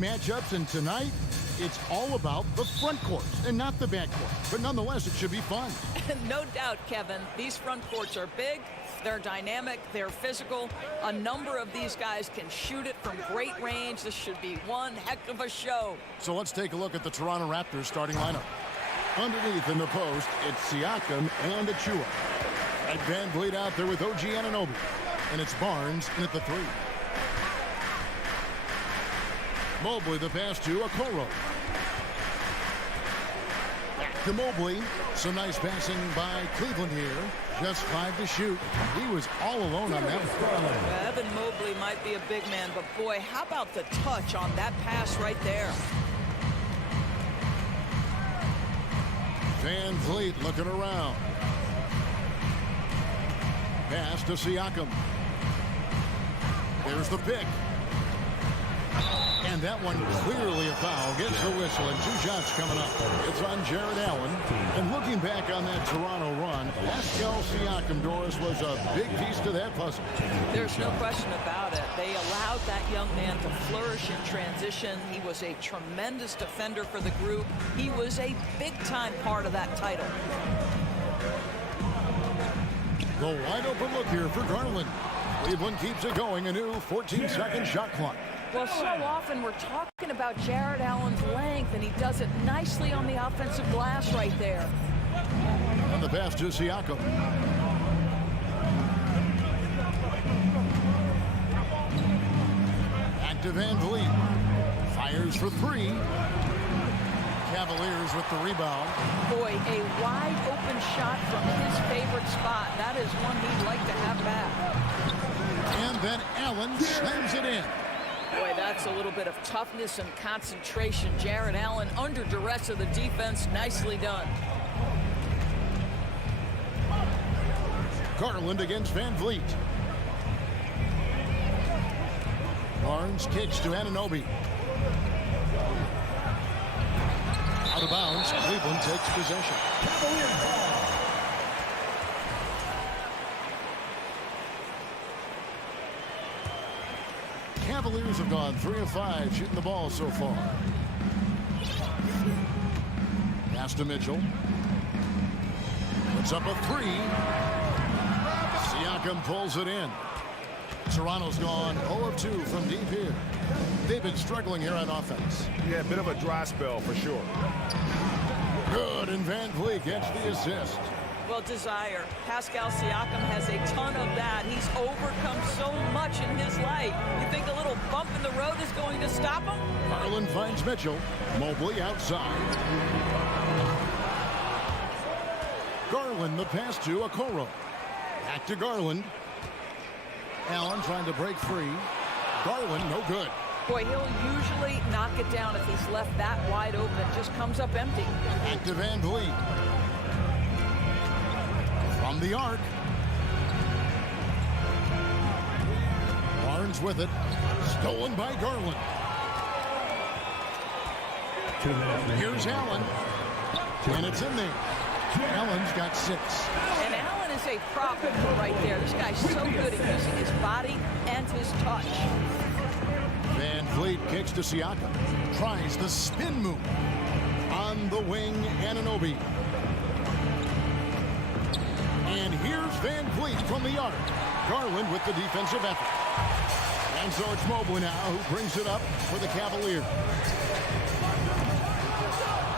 matchups, and tonight, it's all about the front court and not the back court. But nonetheless, it should be fun. No doubt, Kevin. These front courts are big, they're dynamic, they're physical. A number of these guys can shoot it from great range. This should be one heck of a show. So let's take a look at the Toronto Raptors starting lineup. Underneath in the post, it's Siakam and Achua. And Van Vliet out there with OG Anunoby. And it's Barnes in at the 3. Mobley the pass to Okoro. Back to Mobley. Some nice passing by Cleveland here. Just 5 to shoot. He was all alone on that one. Evan Mobley might be a big man, but boy, how about the touch on that pass right there? Van Vliet looking around. Pass to Siakam. There's the pick. And that one clearly a foul. Gets the whistle, and 2 shots coming up. It's on Jared Allen. And looking back on that Toronto run, Pascal Siakam, Doris, was a big piece to that puzzle. There's no question about it. They allowed that young man to flourish in transition. He was a tremendous defender for the group. He was a big-time part of that title. The wide open look here for Garland. Cleveland keeps it going. A new 14-second shot clock. Well, so often we're talking about Jared Allen's length, and he does it nicely on the offensive glass right there. And the pass to Siakam. Back to Van Vliet. Fires for 3. Cavaliers with the rebound. Boy, a wide open shot from his favorite spot. That is one he'd like to have back. And then Allen slams it in. Boy, that's a little bit of toughness and concentration. Jared Allen under duress of the defense. Nicely done. Garland against Van Vliet. Barnes kicks to Anunoby. Out of bounds. Cleveland takes possession. Cavaliers have gone 3 of 5 shooting the ball so far. Pass to Mitchell. Puts up a 3. Siakam pulls it in. Toronto's gone 0 of 2 from deep here. They've been struggling here on offense. Yeah, a bit of a dry spell for sure. Good, and Van Vliet gets the assist. Well, Desire, Pascal Siakam has a ton of that. He's overcome so much in his life. You think a little bump in the road is going to stop him? Garland finds Mitchell. Mobley outside. Garland the pass to Okoro. Back to Garland. Allen trying to break free. Garland no good. Boy, he'll usually knock it down if he's left that wide open. Just comes up empty. Back to Van Vliet. From the arc. Barnes with it. Stolen by Garland. Here's Allen. And it's in there. Allen's got 6. And Allen is a prophet right there. This guy's so good at using his body and his touch. Van Vliet kicks to Siakam. Tries the spin move. On the wing, Anunoby. And here's Van Vliet from the arc. Garland with the defensive effort. And so it's Mobley now who brings it up for the Cavaliers.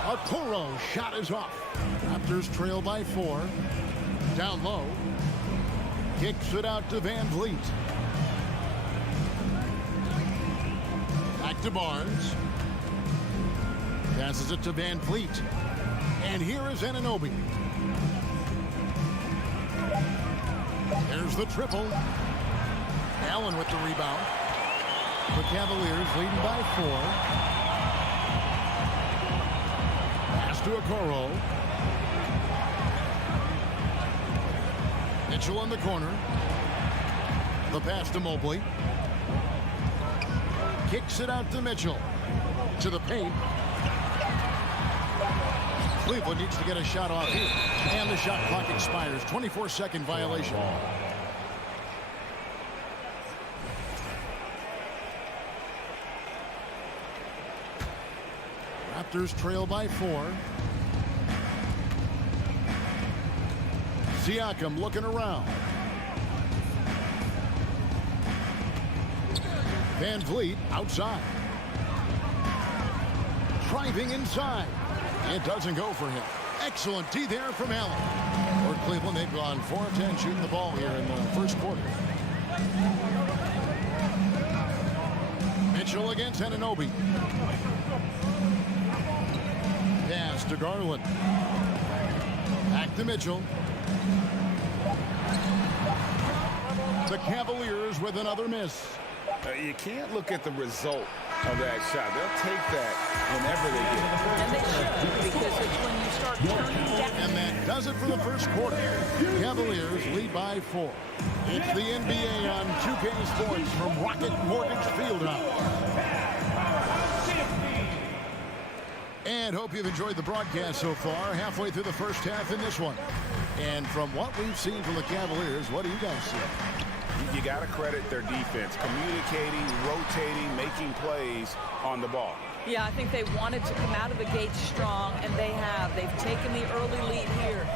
Okoro shot is off. Raptors trail by 4. Down low. Kicks it out to Van Vliet. Back to Barnes. Passes it to Van Vliet. And here is Anunoby. There's the triple. Allen with the rebound. The Cavaliers leading by 4. Pass to Okoro. Mitchell in the corner. The pass to Mobley. Kicks it out to Mitchell. To the paint. Cleveland needs to get a shot off here. And the shot clock expires. 24-second violation. Raptors trail by 4. Siakam looking around. Van Vliet outside. Driving inside. It doesn't go for him. Excellent D there from Allen. For Cleveland, they've gone 4 of 10 shooting the ball here in the first quarter. Mitchell against Anunoby. Pass to Garland. Back to Mitchell. The Cavaliers with another miss. You can't look at the result of that shot. They'll take that whenever they get it. And they should, because it's when you start turning down. And that does it for the first quarter. Cavaliers lead by 4. It's the NBA on 2K Sports from Rocket Mortgage Fieldhouse. And hope you've enjoyed the broadcast so far. Halfway through the first half in this one. And from what we've seen from the Cavaliers, what do you guys see? You got to credit their defense, communicating, rotating, making plays on the ball. Yeah, I think they wanted to come out of the gate strong, and they have. They've taken the early lead here.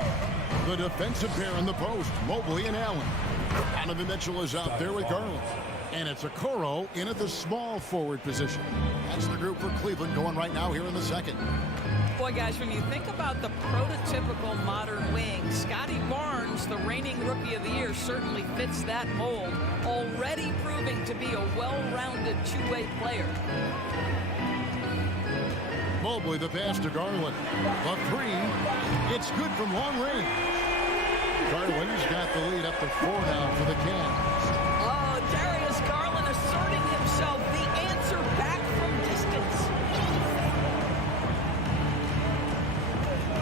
The defensive pair in the post, Mobley and Allen. Donovan Mitchell is out there with Garland. And it's Okoro in at the small forward position. That's the group for Cleveland going right now here in the second. Boy, guys, when you think about the prototypical modern wing, Scotty Barnes, the reigning Rookie of the Year, certainly fits that mold, already proving to be a well-rounded two-way player. Mobley, the pass to Garland. A 3. It's good from long range. Garland's got the lead up to 4 now for the Cavs. Oh, Darius Garland asserting himself, the answer back from distance.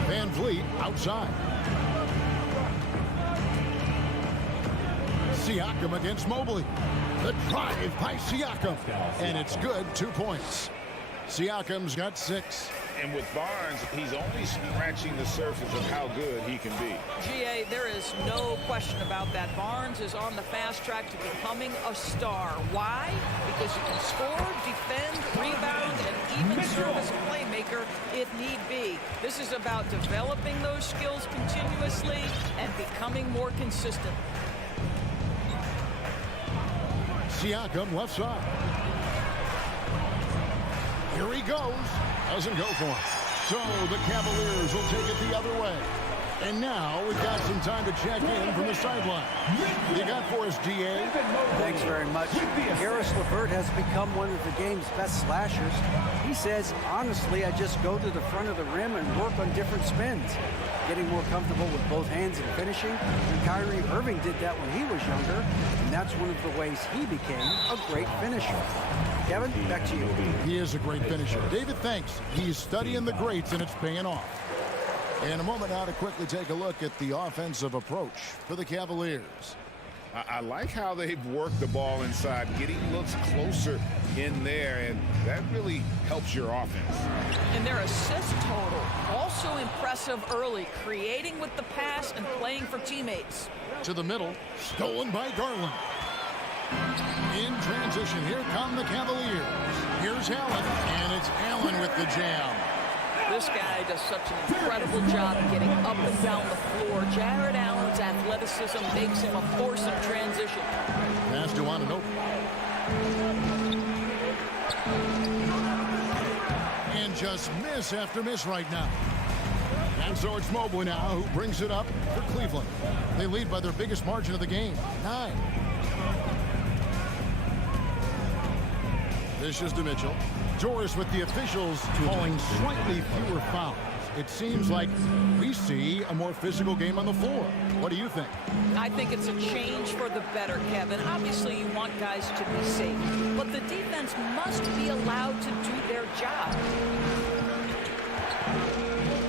Van Vliet outside. Siakam against Mobley. The drive by Siakam. And it's good. 2 points. Siakam's got 6. And with Barnes, he's only scratching the surface of how good he can be. GA, there is no question about that. Barnes is on the fast track to becoming a star. Why? Because he can score, defend, rebound, and even serve as a playmaker if need be. This is about developing those skills continuously and becoming more consistent. Siakam left side. Here he goes. Doesn't go for him. So the Cavaliers will take it the other way. And now we've got some time to check in from the sideline. You got for us, DA? Thanks very much. Harris LeVert has become one of the game's best slashers. He says, honestly, I just go to the front of the rim and work on different spins. Getting more comfortable with both hands and finishing. And Kyrie Irving did that when he was younger, and that's one of the ways he became a great finisher. Kevin, back to you. He is a great finisher. David, thanks. He's studying the greats, and it's paying off. In a moment now to quickly take a look at the offensive approach for the Cavaliers. I like how they've worked the ball inside, getting looks closer in there, and that really helps your offense. And their assist total, also impressive early, creating with the pass and playing for teammates. To the middle, stolen by Garland. In transition, here come the Cavaliers. Here's Allen, and it's Allen with the jam. This guy does such an incredible job getting up and down the floor. Jared Allen's athleticism makes him a force in transition. Pass to Anunoby. And just miss after miss right now. And so it's Mobley now who brings it up for Cleveland. They lead by their biggest margin of the game, 9. This is to Mitchell. Doris with the officials calling slightly fewer fouls. It seems like we see a more physical game on the floor. What do you think? I think it's a change for the better, Kevin. Obviously, you want guys to be safe, but the defense must be allowed to do their job.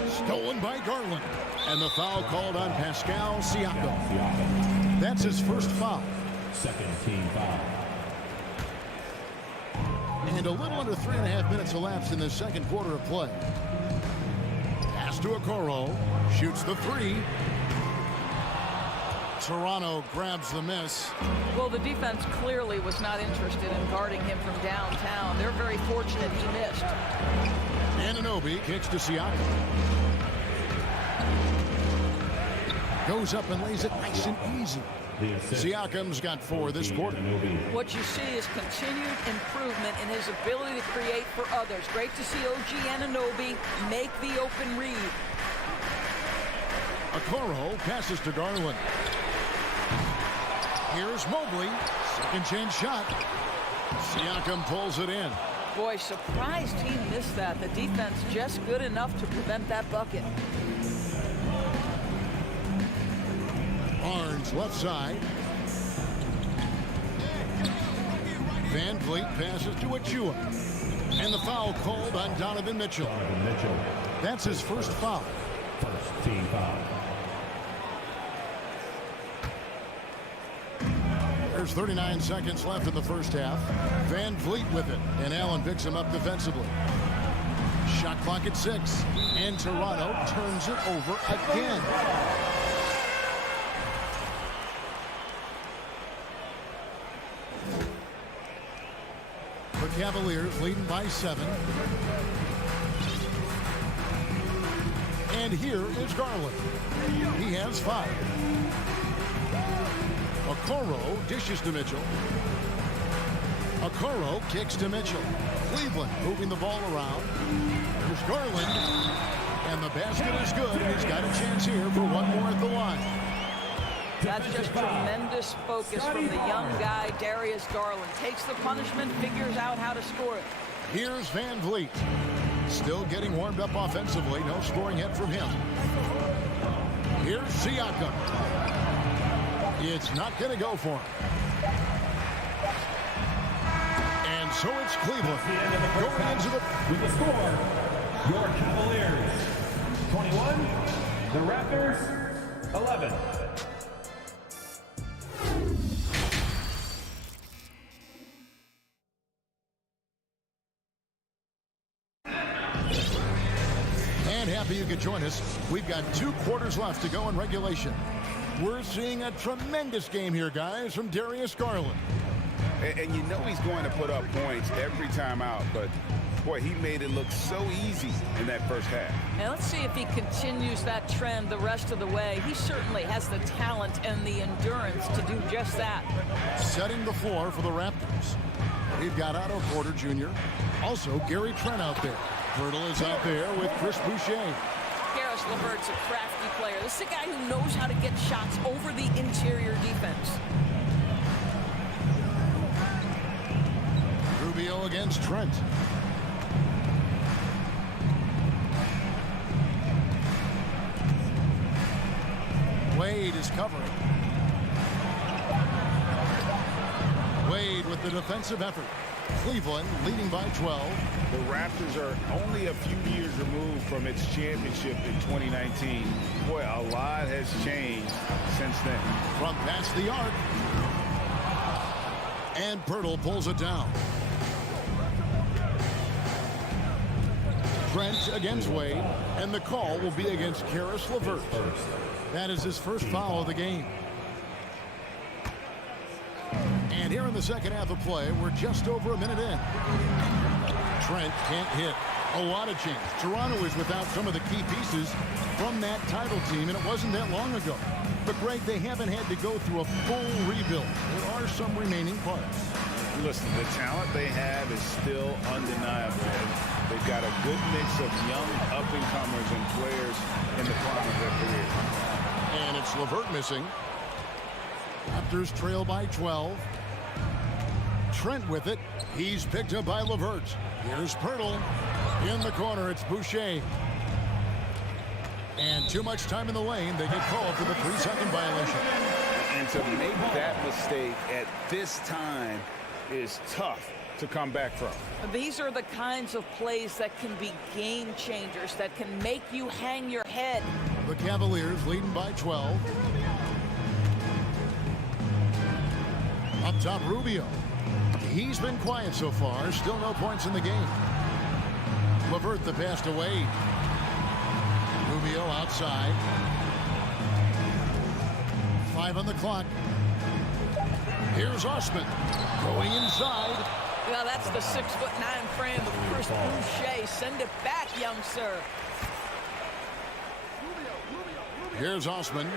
Stolen by Garland. And the foul called on Pascal Siakam. That's his first foul. Second team foul. And a little under 3.5 minutes elapsed in the second quarter of play. Pass to Okoro. Shoots the 3. Toronto grabs the miss. Well, the defense clearly was not interested in guarding him from downtown. They're very fortunate he missed. Anunoby kicks to Siakam. Goes up and lays it nice and easy. Siakam's got 4 this quarter. What you see is continued improvement in his ability to create for others. Great to see OG Anunoby make the open read. Okoro passes to Garland. Here's Mobley. Second chance shot. Siakam pulls it in. Boy, surprised he missed that. The defense just good enough to prevent that bucket. Barnes left side. Van Vliet passes to Achua. And the foul called on Donovan Mitchell. That's his first foul. First team foul. There's 39 seconds left in the first half. Van Vliet with it. And Allen picks him up defensively. Shot clock at 6. And Toronto turns it over again. The Cavaliers leading by 7. And here is Garland. He has 5. Okoro dishes to Mitchell. Okoro kicks to Mitchell. Cleveland moving the ball around. There's Garland. And the basket is good. And he's got a chance here for one more at the line. That's just tremendous focus from the young guy, Darius Garland. Takes the punishment, figures out how to score it. Here's Van Vliet. Still getting warmed up offensively. No scoring yet from him. Here's Siakam. It's not going to go for him. And so it's Cleveland going into the... With the score, your Cavaliers 21, the Raptors 11. And happy you could join us. We've got 2 quarters left to go in regulation. We're seeing a tremendous game here, guys, from Darius Garland. And you know he's going to put up points every time out, but boy, he made it look so easy in that first half. And let's see if he continues that trend the rest of the way. He certainly has the talent and the endurance to do just that. Setting the floor for the Raptors. We've got Otto Porter Jr., also Gary Trent out there. Hurdle is out there with Chris Boucher. Caris LeVert's a crafty player. This is a guy who knows how to get shots over the interior defense. Rubio against Trent. Wade is covering. Wade with the defensive effort. Cleveland leading by 12. The Raptors are only a few years removed from its championship in 2019. Boy, a lot has changed since then. From past the arc. And Pirtle pulls it down. Trent against Wade. And the call will be against Caris LeVert. That is his first foul of the game. And here in the second half of play, we're just over a minute in. Trent can't hit. A lot of change. Toronto is without some of the key pieces from that title team, and it wasn't that long ago. But, Greg, they haven't had to go through a full rebuild. There are some remaining parts. Listen, the talent they have is still undeniable. They've got a good mix of young up-and-comers and players in the prime of their career. And it's LeVert missing. Raptors trail by 12. Trent with it. He's picked up by LeVert. Here's Pirtle. In the corner, it's Boucher. And too much time in the lane. They get called for the 3-second violation. And to make that mistake at this time is tough to come back from. These are the kinds of plays that can be game changers, that can make you hang your head. The Cavaliers leading by 12. Up top, Rubio. He's been quiet so far. Still no points in the game. LeVert the pass to Wade. Rubio outside. 5 on the clock. Here's Osman going inside. Well, that's the 6'9" frame of Chris Boucher. Send it back, young sir. Here's Osman.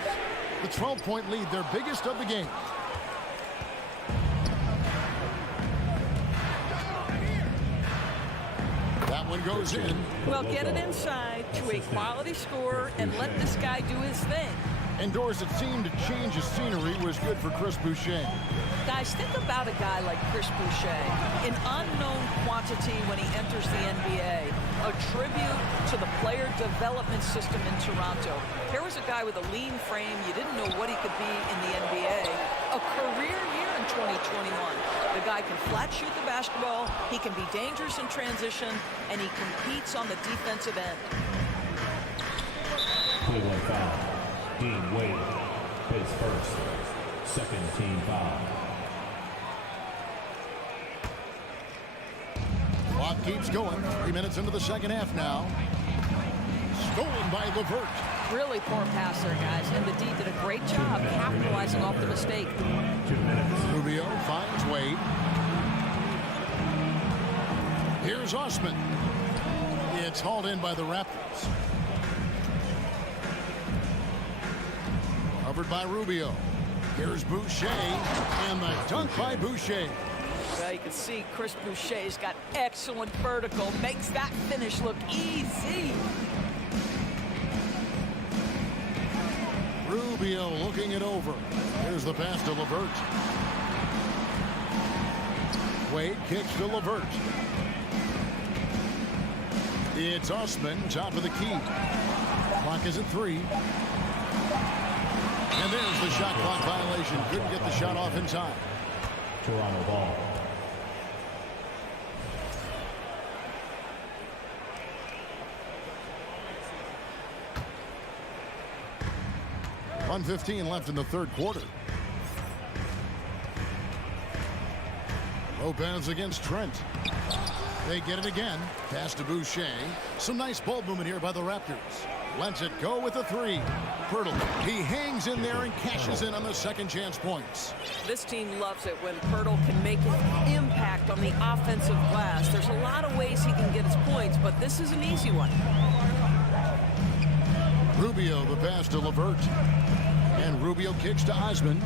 The 12-point lead, their biggest of the game. That one goes in. Well, get it inside to a quality scorer and let this guy do his thing. Indoors, it seemed to change the scenery was good for Chris Boucher. Guys, think about a guy like Chris Boucher, an unknown quantity when he enters the NBA, a tribute to the player development system in Toronto. Here was a guy with a lean frame. You didn't know what he could be in the NBA. A career year in 2021. The guy can flat shoot the basketball, he can be dangerous in transition, and he competes on the defensive end. Cleveland foul. Dean Wade, his first. Second team foul. Clock keeps going. 3 minutes into the second half now. Stolen by LeVert. Really poor passer, guys, and the D did a great job capitalizing off the mistake. 2 minutes. Rubio finds Wade. Here's Osman. It's hauled in by the Raptors. Covered by Rubio. Here's Boucher, and the dunk by Boucher. Well, you can see Chris Boucher's got excellent vertical. Makes that finish look easy. Rubio looking it over. Here's the pass to LeVert. Wade kicks to LeVert. It's Osman, top of the key. Clock is at 3. And there's the shot clock violation. Couldn't get the shot off in time. Toronto ball. .1:15 left in the third quarter. Lopez against Trent. They get it again. Pass to Boucher. Some nice ball movement here by the Raptors. Lets it go with a 3. Pirtle, he hangs in there and cashes in on the second chance points. This team loves it when Pirtle can make an impact on the offensive glass. There's a lot of ways he can get his points, but this is an easy one. Rubio, the pass to LeVert. And Rubio kicks to Osman.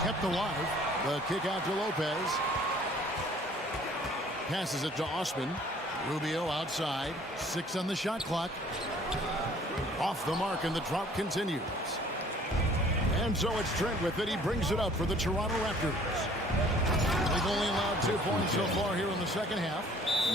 Kept alive. The kick out to Lopez. Passes it to Osman. Rubio outside. 6 on the shot clock. Off the mark, and the drop continues. And so it's Trent with it. He brings it up for the Toronto Raptors. They've only allowed 2 points so far here in the second half.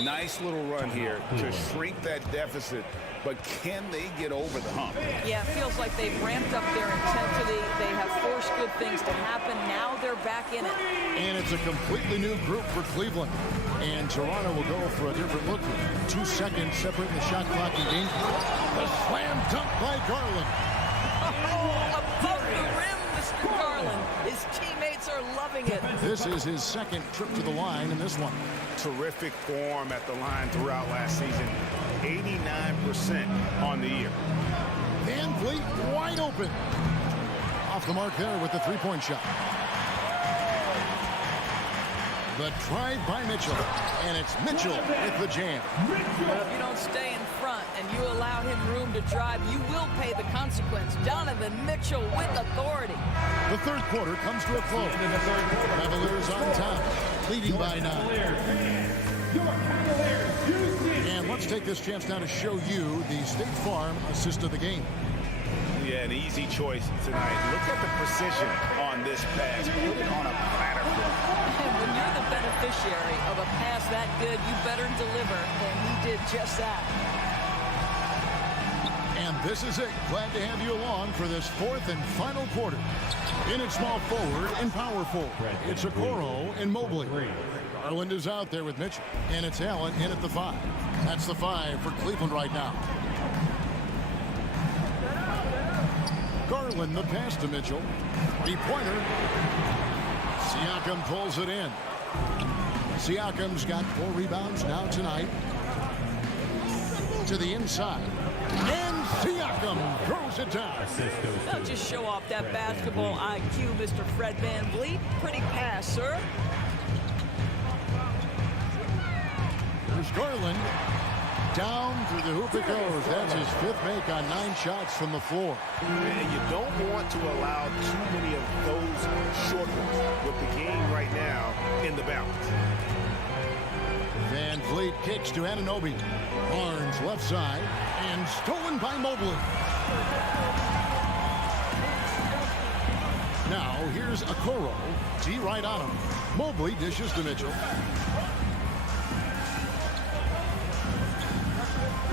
Nice little run here to shrink that deficit, but can they get over the hump? Yeah, it feels like they've ramped up their intensity. They have forced good things to happen. Now they're back in it. And it's a completely new group for Cleveland. And Toronto will go for a different look. 2 seconds separating the shot clock and game. The slam dunk by Garland. Oh, above the rim, Mr. Garland. His teammates are loving it. This is his second trip to the line in this one. Terrific form at the line throughout last season. 89% on the year. Van Vliet wide open. Off the mark there with the three-point shot. The drive by Mitchell. And it's Mitchell with the jam. Well, if you don't stay in front and you allow him room to drive, you will pay the consequence. Donovan Mitchell with authority. The third quarter comes to a close. Cavaliers on top, leading by 9. And let's take this chance now to show you the State Farm assist of the game. Yeah, an easy choice tonight. Look at the precision on this pass. Put it on a platter. And when you're the beneficiary of a pass that good, you better deliver, and he did just that. And this is it. Glad to have you along for this fourth and final quarter. In at small forward and power forward, it's Okoro and Mobley. Garland is out there with Mitchell, and it's Allen in at the 5. That's the 5 for Cleveland right now. Garland, the pass to Mitchell. 3-pointer. Siakam pulls it in. Siakam's got 4 rebounds now tonight. To the inside. And Siakam throws it down. Don't just show off that basketball IQ, Mr. Fred VanVleet. Pretty pass, sir. Here's Garland. Down through the hoop it goes. That's his 5th make on 9 shots from the floor. And you don't want to allow too many of those short ones with the game right now in the balance. Van Vliet kicks to Anunoby. Barnes left side and stolen by Mobley. Now here's Okoro. D right on him. Mobley dishes to Mitchell.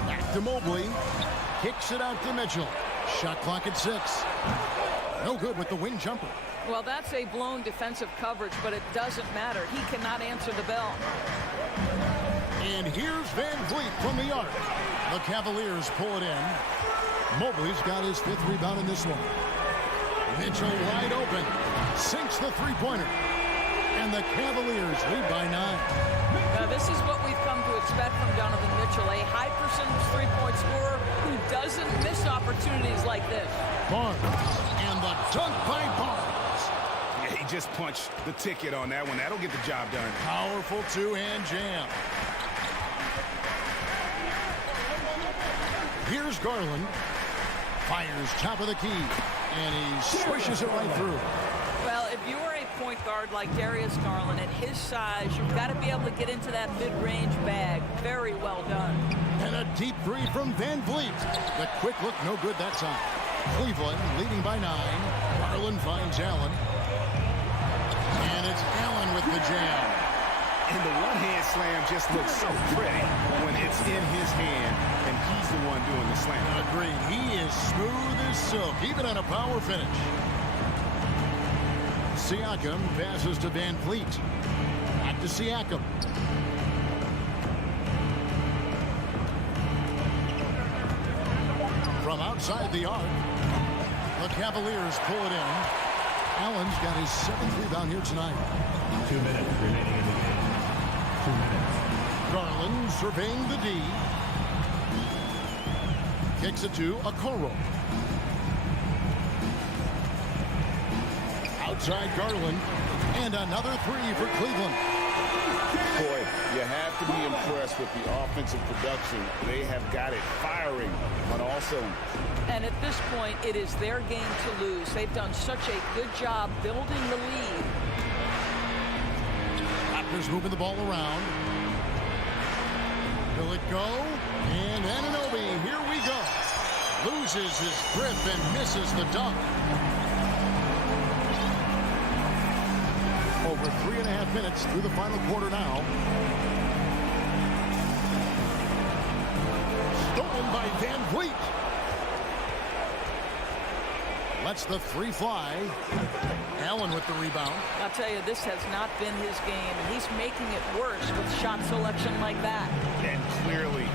Back to Mobley. Kicks it out to Mitchell. Shot clock at 6. No good with the wing jumper. Well, that's a blown defensive coverage, but it doesn't matter. He cannot answer the bell. And here's Van Vliet from the arc. The Cavaliers pull it in. Mobley's got his 5th rebound in this one. Mitchell wide open. Sinks the three-pointer. And the Cavaliers lead by 9. Now, this is what we've come to expect from Donovan Mitchell, a high-percentage three-point scorer who doesn't miss opportunities like this. Barnes. And the dunk by Barnes. Yeah, he just punched the ticket on that one. That'll get the job done. Powerful two-hand jam. Here's Garland. Fires top of the key. And he swishes it right through. Well, if you are a point guard like Darius Garland, at his size, you've got to be able to get into that mid-range bag. Very well done. And a deep three from Van Vliet. The quick look, no good that time. Cleveland leading by 9. Garland finds Allen. And it's Allen with the jam. And the one-hand slam just looks so pretty when it's in his hand and he's the one doing the slam. Agreed. He is smooth as silk, even on a power finish. Siakam passes to Van Vliet. Back to Siakam. From outside the arc, the Cavaliers pull it in. Allen's got his 7th rebound here tonight. 2 minutes remaining in the game. 2 minutes. Garland surveying the D. Kicks it to Okoro. Outside Garland. And another 3 for Cleveland. Boy, you have to be impressed with the offensive production. They have got it firing on all cylinders. And at this point, it is their game to lose. They've done such a good job building the lead. Raptors moving the ball around. Will it go? And Anunoby, here we go. Loses his grip and misses the dunk. Over 3.5 minutes through the final quarter now. Stolen by Van Vliet. Lets the 3 fly. Allen with the rebound. I'll tell you, this has not been his game, and he's making it worse with shot selection like that. And clearly,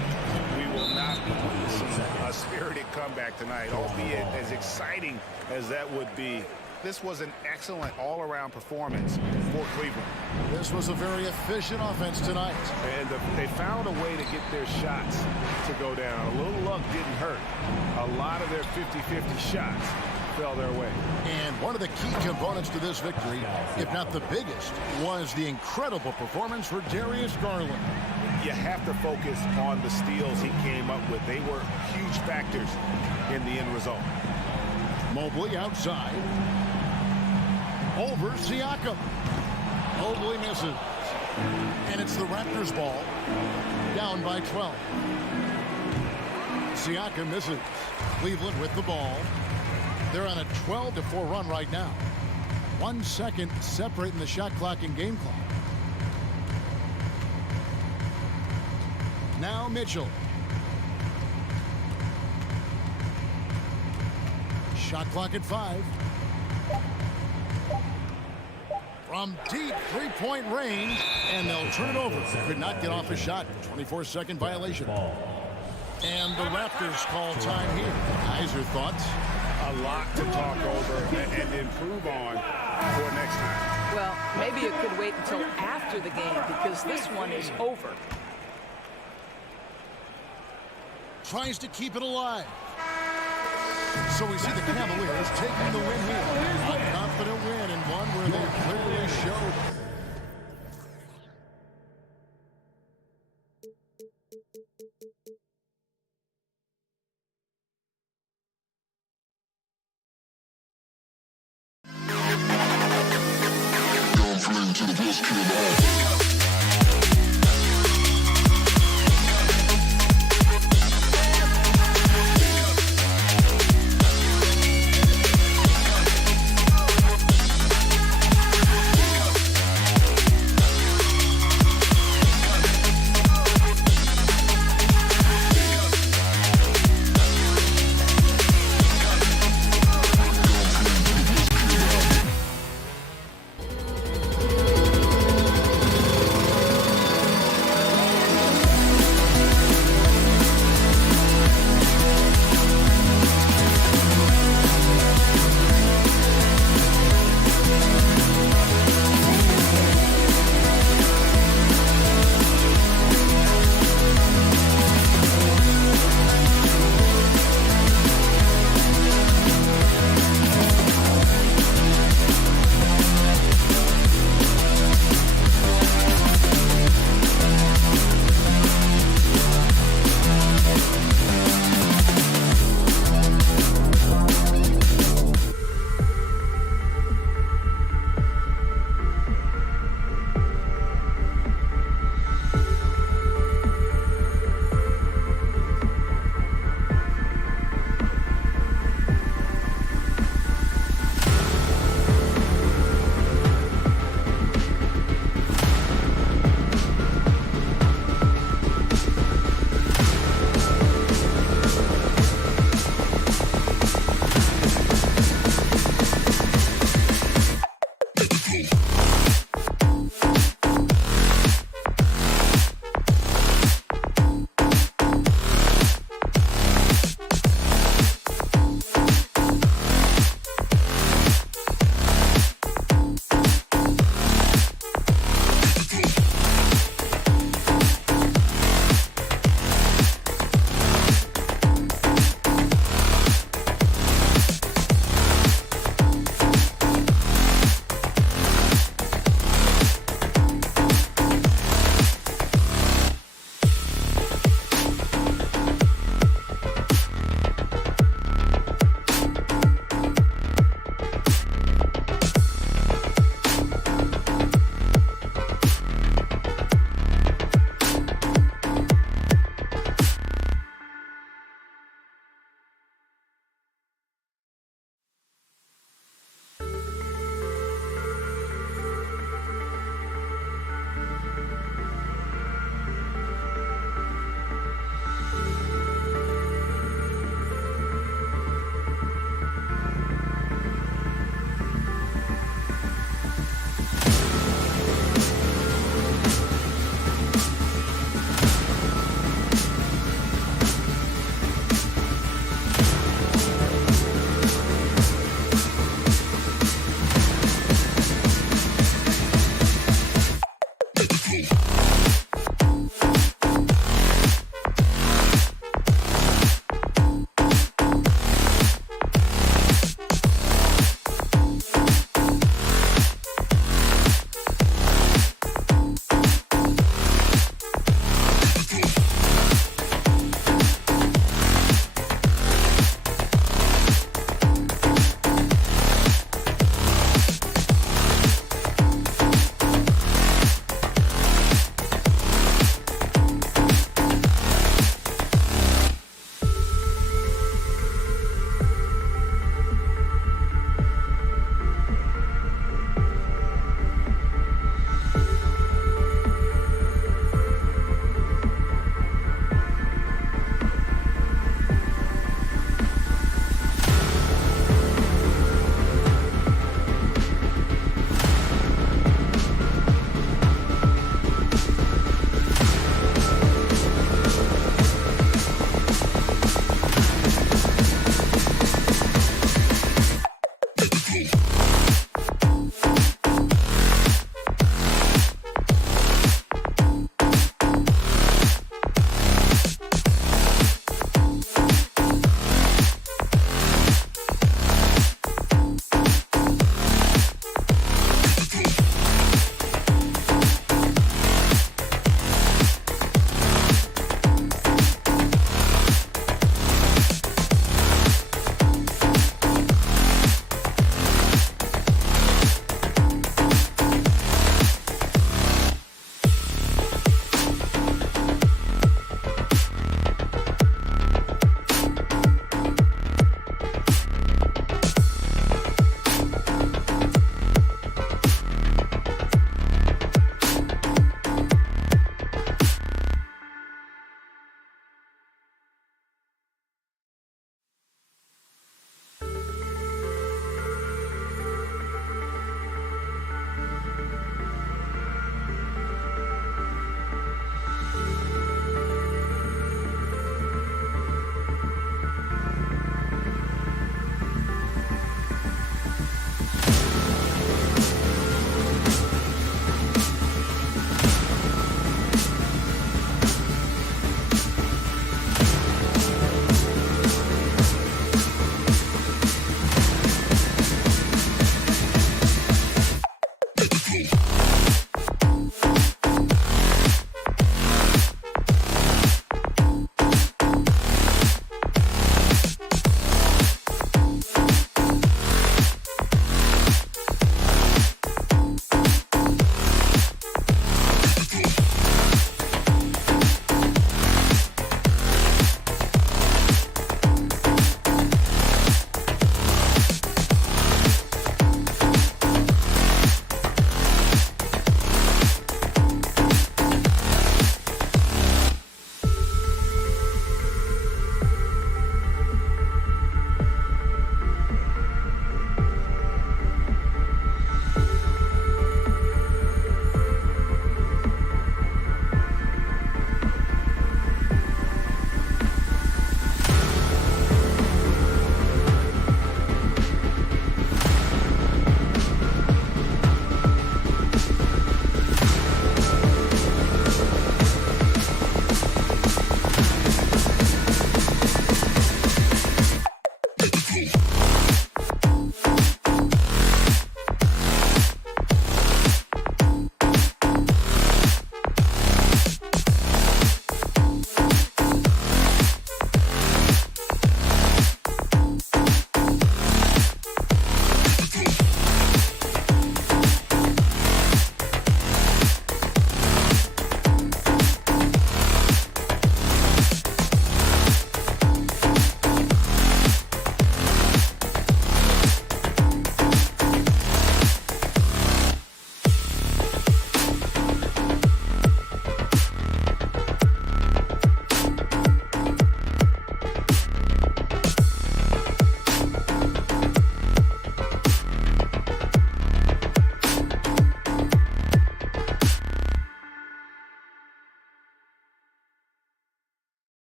we will not be seeing a spirited comeback tonight, albeit as exciting as that would be. This was an excellent all-around performance for Cleveland. This was a very efficient offense tonight. And they found a way to get their shots to go down. A little luck didn't hurt. A lot of their 50-50 shots fell their way. And one of the key components to this victory, if not the biggest, was the incredible performance for Darius Garland. You have to focus on the steals he came up with. They were huge factors in the end result. Mobley outside. Over Siakam. Mobley misses. And it's the Raptors ball. Down by 12. Siakam misses. Cleveland with the ball. They're on a 12-4 run right now. 1 second separating the shot clock and game clock. Now Mitchell. Shot clock at 5. From deep three-point range, and they'll turn it over. Could not get off a shot. 24-second violation. And the Raptors call time here. Guys, your thoughts? A lot to talk over and improve on for next time. Well, maybe it could wait until after the game because this one is over. Tries to keep it alive. So we see the Cavaliers taking the win here. A confident win and one where they clearly showed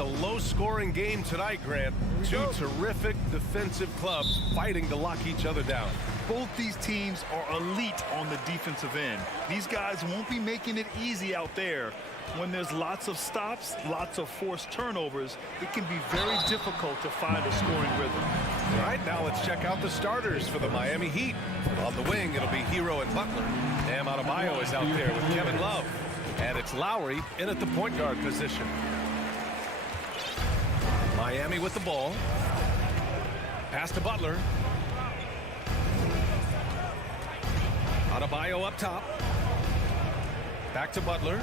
a low-scoring game tonight, Grant. Two terrific defensive clubs fighting to lock each other down. Both these teams are elite on the defensive end. These guys won't be making it easy out there. When there's lots of stops, lots of forced turnovers, it can be very difficult to find a scoring rhythm. All right, now let's check out the starters for the Miami Heat. On the wing, it'll be Hero and Butler. Bam Adebayo is out there with Kevin Love. And it's Lowry in at the point guard position. Miami with the ball. Pass to Butler. Adebayo up top. Back to Butler.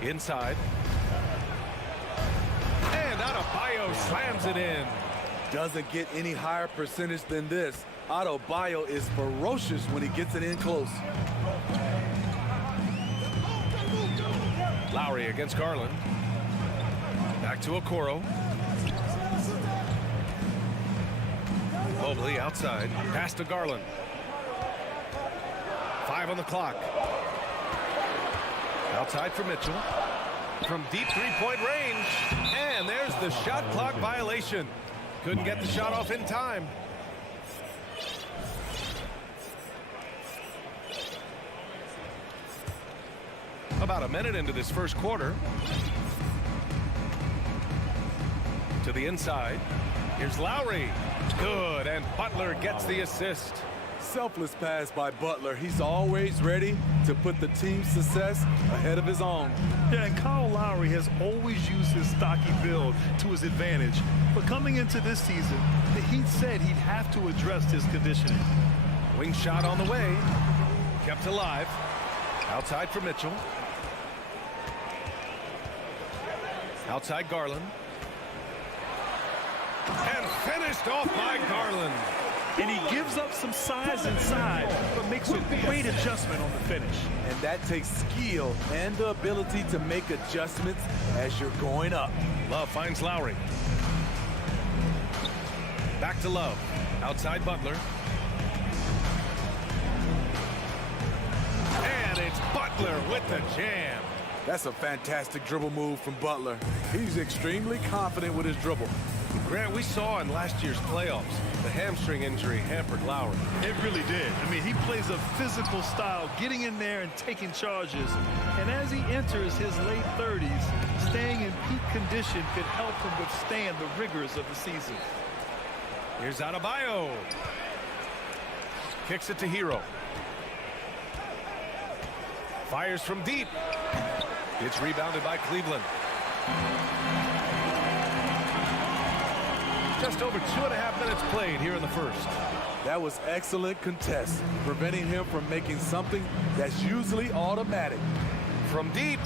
Inside. And Adebayo slams it in. Doesn't get any higher percentage than this. Adebayo is ferocious when he gets it in close. Lowry against Garland. Back to Okoro. Mobley outside. Pass to Garland. 5 on the clock. Outside for Mitchell. From deep three-point range. And there's the shot clock violation. Couldn't get the shot off in time. About a minute into this first quarter. To the inside. Here's Lowry. Good, and Butler gets the assist. Selfless pass by Butler. He's always ready to put the team's success ahead of his own. Yeah, and Kyle Lowry has always used his stocky build to his advantage. But coming into this season, the Heat said he'd have to address his conditioning. Wing shot on the way. Kept alive. Outside for Mitchell. Outside Garland. And finished off by Garland. And he gives up some size inside, but makes a great adjustment on the finish. And that takes skill and the ability to make adjustments as you're going up. Love finds Lowry. Back to Love. Outside Butler. And it's Butler with the jam. That's a fantastic dribble move from Butler. He's extremely confident with his dribble. Grant, we saw in last year's playoffs, the hamstring injury hampered Lowry. It really did. I mean, he plays a physical style, getting in there and taking charges. And as he enters his late 30s, staying in peak condition could help him withstand the rigors of the season. Here's Adebayo. Kicks it to Hero. Fires from deep. It's rebounded by Cleveland. Just over 2.5 minutes played here in the first. That was excellent contest, preventing him from making something that's usually automatic. From deep.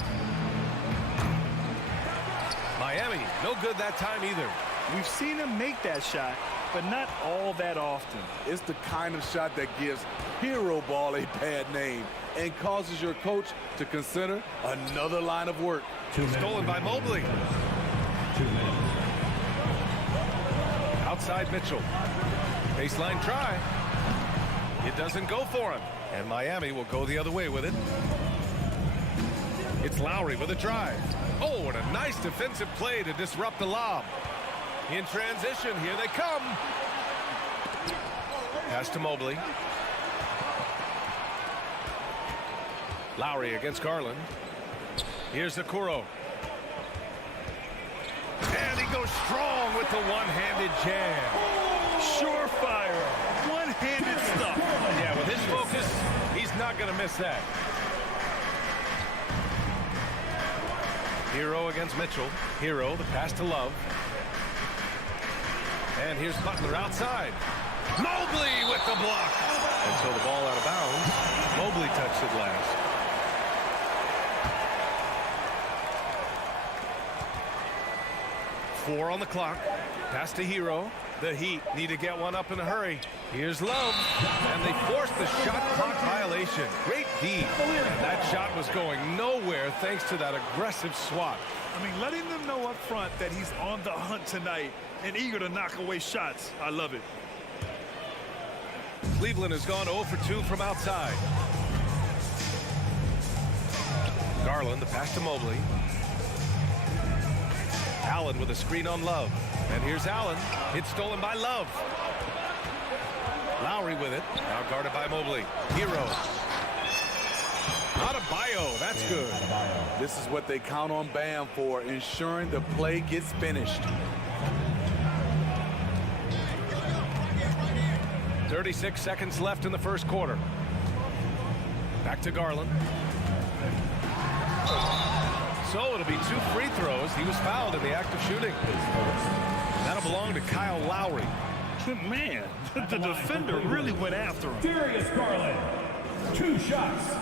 Miami, no good that time either. We've seen him make that shot, but not all that often. It's the kind of shot that gives hero ball a bad name and causes your coach to consider another line of work. Stolen by Mobley. 2 minutes. Outside Mitchell. Baseline try. It doesn't go for him. And Miami will go the other way with it. It's Lowry with a drive. Oh, and a nice defensive play to disrupt the lob. In transition, here they come. Pass to Mobley. Lowry against Garland. Here's Okoro. And he goes strong with the one-handed jam. Surefire, one-handed stuff. Yeah, with his focus, he's not going to miss that. Hero against Mitchell. Hero, the pass to Love. And here's Butler outside. Mobley with the block. And so the ball out of bounds. Mobley touched it last. Four on the clock. Pass to Hero. The Heat need to get one up in a hurry. Here's Love. And they force the shot clock violation. Great D. And that shot was going nowhere thanks to that aggressive swat. I mean, letting them know up front that he's on the hunt tonight and eager to knock away shots. I love it. Cleveland has gone 0 for 2 from outside. Garland, the pass to Mobley. Allen with a screen on Love. And here's Allen. It's stolen by Love. Lowry with it. Now guarded by Mobley. Hero. Adebayo. That's good. This is what they count on Bam for, ensuring the play gets finished. 36 seconds left in the first quarter. Back to Garland. So it'll be 2 free throws. He was fouled in the act of shooting. That'll belong to Kyle Lowry. Man, the defender really went after him. Darius Garland, 2 shots.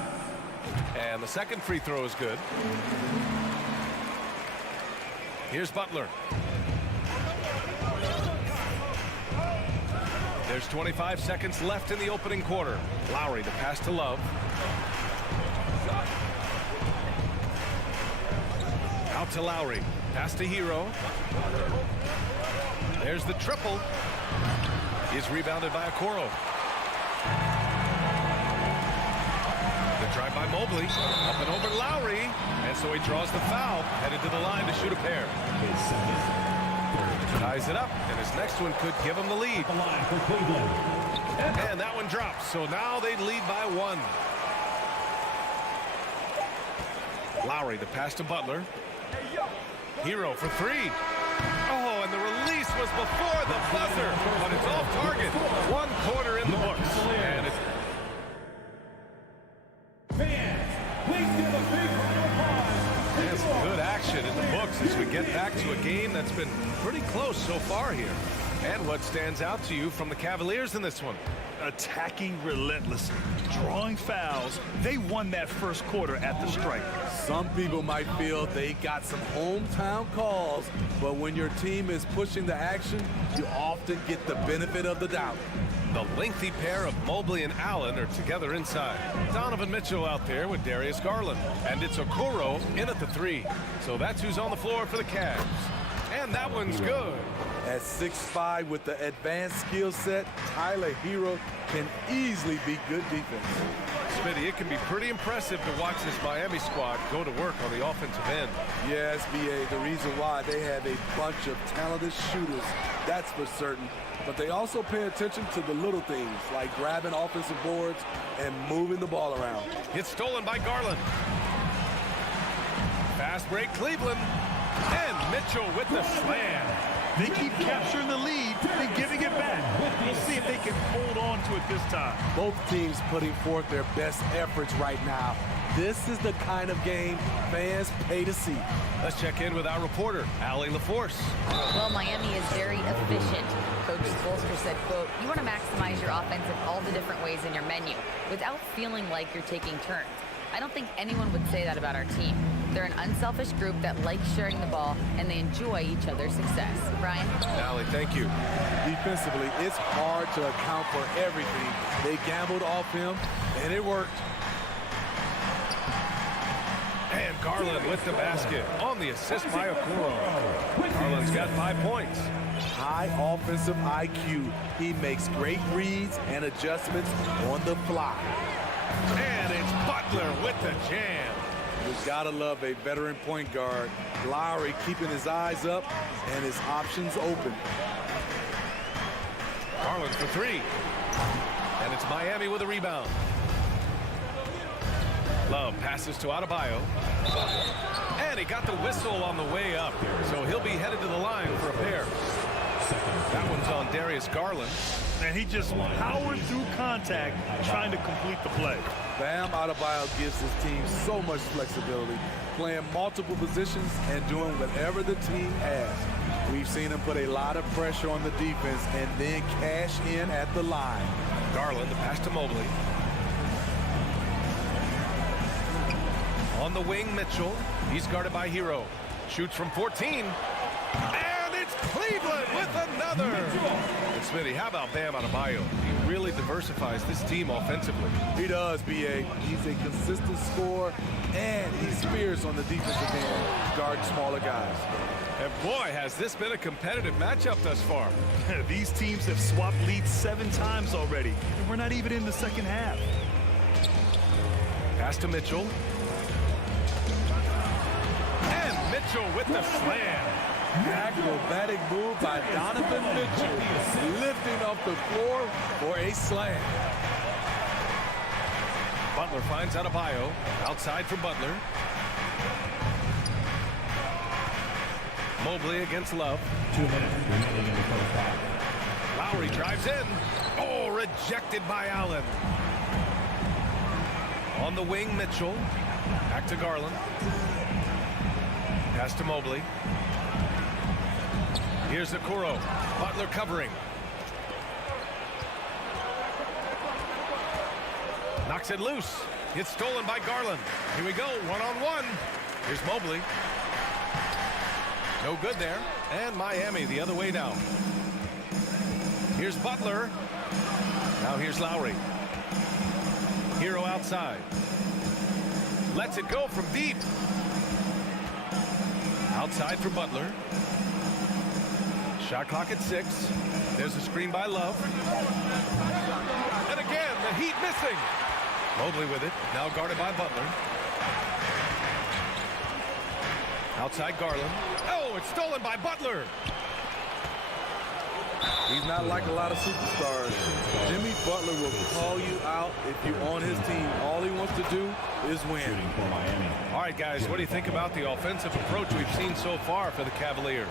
And the second free throw is good. Here's Butler. There's 25 seconds left in the opening quarter. Lowry, the pass to Love. Out to Lowry. Pass to Hero. There's the triple. Is rebounded by Okoro. The drive by Mobley. Up and over Lowry. And so he draws the foul. Headed to the line to shoot a pair. Ties it up. And his next one could give him the lead. And that one drops. So now they lead by 1. Lowry, the pass to Butler. Hero for 3. Oh, and the release was before the buzzer, but it's off target. 1 quarter in the books. And it's There's good action in the books as we get back to a game that's been pretty close so far here. And what stands out to you from the Cavaliers in this one? Attacking relentlessly, drawing fouls. They won that first quarter at the stripe. Some people might feel they got some hometown calls, but when your team is pushing the action, you often get the benefit of the doubt. The lengthy pair of Mobley and Allen are together inside. Donovan Mitchell out there with Darius Garland. And it's Okoro in at the 3. So that's who's on the floor for the Cavs. And that one's good. At 6'5" with the advanced skill set, Tyler Hero can easily be good defense. Smitty, it can be pretty impressive to watch this Miami squad go to work on the offensive end. Yes, BA, the reason why they have a bunch of talented shooters, that's for certain. But they also pay attention to the little things, like grabbing offensive boards and moving the ball around. It's stolen by Garland. Fast break, Cleveland. And Mitchell with the slam. They keep capturing the lead and giving it back. We'll see if they can hold on to it this time. Both teams putting forth their best efforts right now. This is the kind of game fans pay to see. Let's check in with our reporter, Allie LaForce. Well, Miami is very efficient. Coach Spoelstra said, quote, "You want to maximize your offense in all the different ways in your menu without feeling like you're taking turns." I don't think anyone would say that about our team. They're an unselfish group that likes sharing the ball, and they enjoy each other's success. Brian? Allie, thank you. Defensively, it's hard to account for everything. They gambled off him, and it worked. And Garland with the basket on the assist by Okoro. Garland's got 5 points. High offensive IQ. He makes great reads and adjustments on the fly. And it's Butler with the jam. You gotta love a veteran point guard. Lowry keeping his eyes up and his options open. Garland for 3. And it's Miami with a rebound. Love passes to Adebayo. And he got the whistle on the way up. So he'll be headed to the line for a pair. That one's on Darius Garland. And he just powered through contact trying to complete the play. Bam Adebayo gives his team so much flexibility, playing multiple positions and doing whatever the team has. We've seen him put a lot of pressure on the defense and then cash in at the line. Garland, the pass to Mobley. On the wing, Mitchell. He's guarded by Hero. Shoots from 14. And it's Cleveland with another. And Smitty, how about Bam Adebayo? He really diversifies this team offensively. He does, BA. He's a consistent scorer, and he's fierce on the defensive end, guarding smaller guys. And boy, has this been a competitive matchup thus far. These teams have swapped leads 7 times already, and we're not even in the second half. Pass to Mitchell. And Mitchell with the slam. Acrobatic move by Donovan Mitchell, lifting off the floor for a slam. Butler finds Adebayo. Outside for Butler. Mobley against Love. 2 minutes remaining in the first half. Lowry drives in. Oh, rejected by Allen. On the wing, Mitchell. Back to Garland. Pass to Mobley. Here's Okoro. Butler covering. Knocks it loose. It's stolen by Garland. Here we go, one-on-one. Here's Mobley. No good there. And Miami the other way now. Here's Butler. Now here's Lowry. Hero outside. Lets it go from deep. Outside for Butler. Shot clock at 6. There's a screen by Love. And again, the Heat missing. Mobley with it. Now guarded by Butler. Outside Garland. Oh, it's stolen by Butler. He's not like a lot of superstars. Jimmy Butler will call you out if you're on his team. All he wants to do is win. Shooting for Miami. All right, guys, what do you think about the offensive approach we've seen so far for the Cavaliers?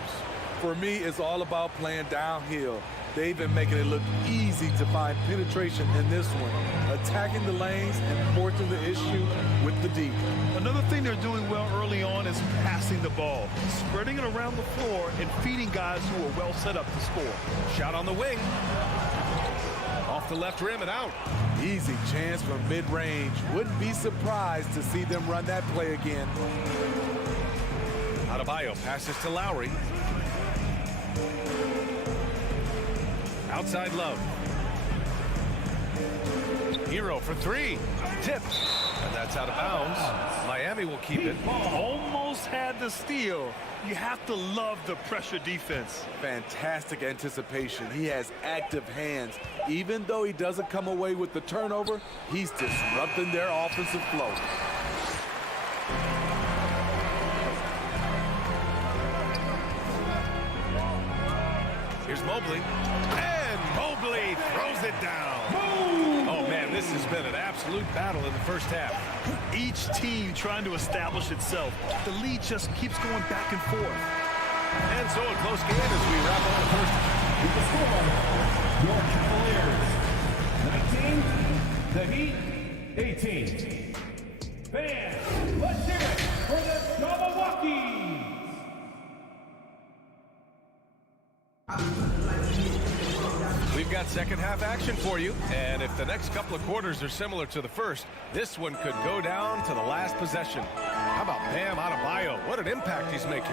For me, it's all about playing downhill. They've been making it look easy to find penetration in this one, attacking the lanes and forcing the issue with the deep. Another thing they're doing well early on is passing the ball, spreading it around the floor and feeding guys who are well set up to score. Shot on the wing. Off the left rim and out. Easy chance from mid-range. Wouldn't be surprised to see them run that play again. Adebayo passes to Lowry. Outside Love. Hero for 3. Tipped. And that's out of bounds. Miami will keep it. Almost had the steal. You have to love the pressure defense. Fantastic anticipation. He has active hands. Even though he doesn't come away with the turnover, he's disrupting their offensive flow. Here's Mobley. And Mobley throws it down. Oh, man, this has been an absolute battle in the first half. Each team trying to establish itself. The lead just keeps going back and forth. And so a close game as we wrap up the first half. With the score, your Cavaliers 19, the Heat 18. Fans, let's hear it for the Milwaukee. We've got second half action for you, and if the next couple of quarters are similar to the first, this one could go down to the last possession. How about Bam Adebayo? What an impact he's making.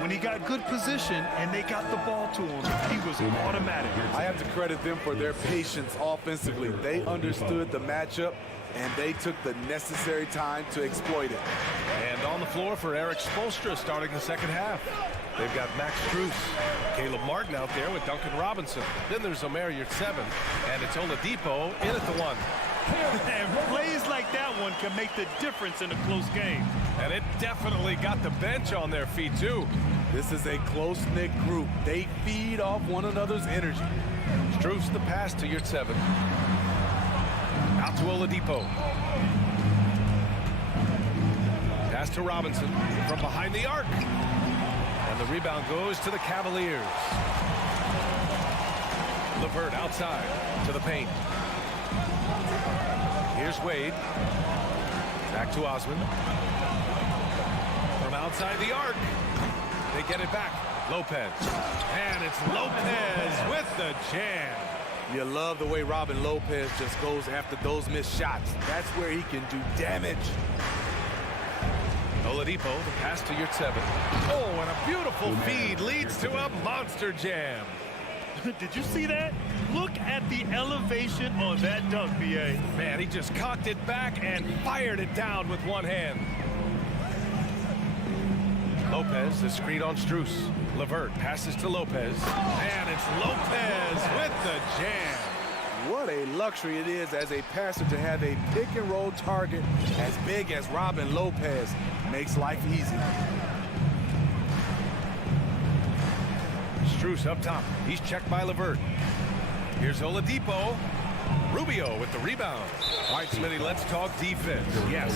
When he got good position and they got the ball to him, he was automatic. I have to credit them for their patience offensively. They understood the matchup, and they took the necessary time to exploit it. And on the floor for Eric Spoelstra starting the second half. They've got Max Strus, Caleb Martin out there with Duncan Robinson. Then there's Omer Yurtseven, and it's Oladipo in at the 1. And plays like that one can make the difference in a close game. And it definitely got the bench on their feet, too. This is a close-knit group. They feed off one another's energy. Strus the pass to Yurtseven. Out to Oladipo. Pass to Robinson from behind the arc. And the rebound goes to the Cavaliers. LeVert outside to the paint. Here's Wade. Back to Osman. From outside the arc. They get it back. Lopez. And it's Lopez with the jam. You love the way Robin Lopez just goes after those missed shots. That's where he can do damage. Oladipo, the pass to Yurtseven. Oh, and a beautiful feed leads to a monster jam. Did you see that? Look at the elevation on that dunk, B.A. Man, he just cocked it back and fired it down with one hand. Lopez, the screen on Strus. LeVert passes to Lopez. And it's Lopez with the jam. What a luxury it is as a passer to have a pick-and-roll target as big as Robin Lopez. Makes life easy. Strus up top. He's checked by Levert. Here's Oladipo. Rubio with the rebound. All right, Smitty, let's talk defense. Yes,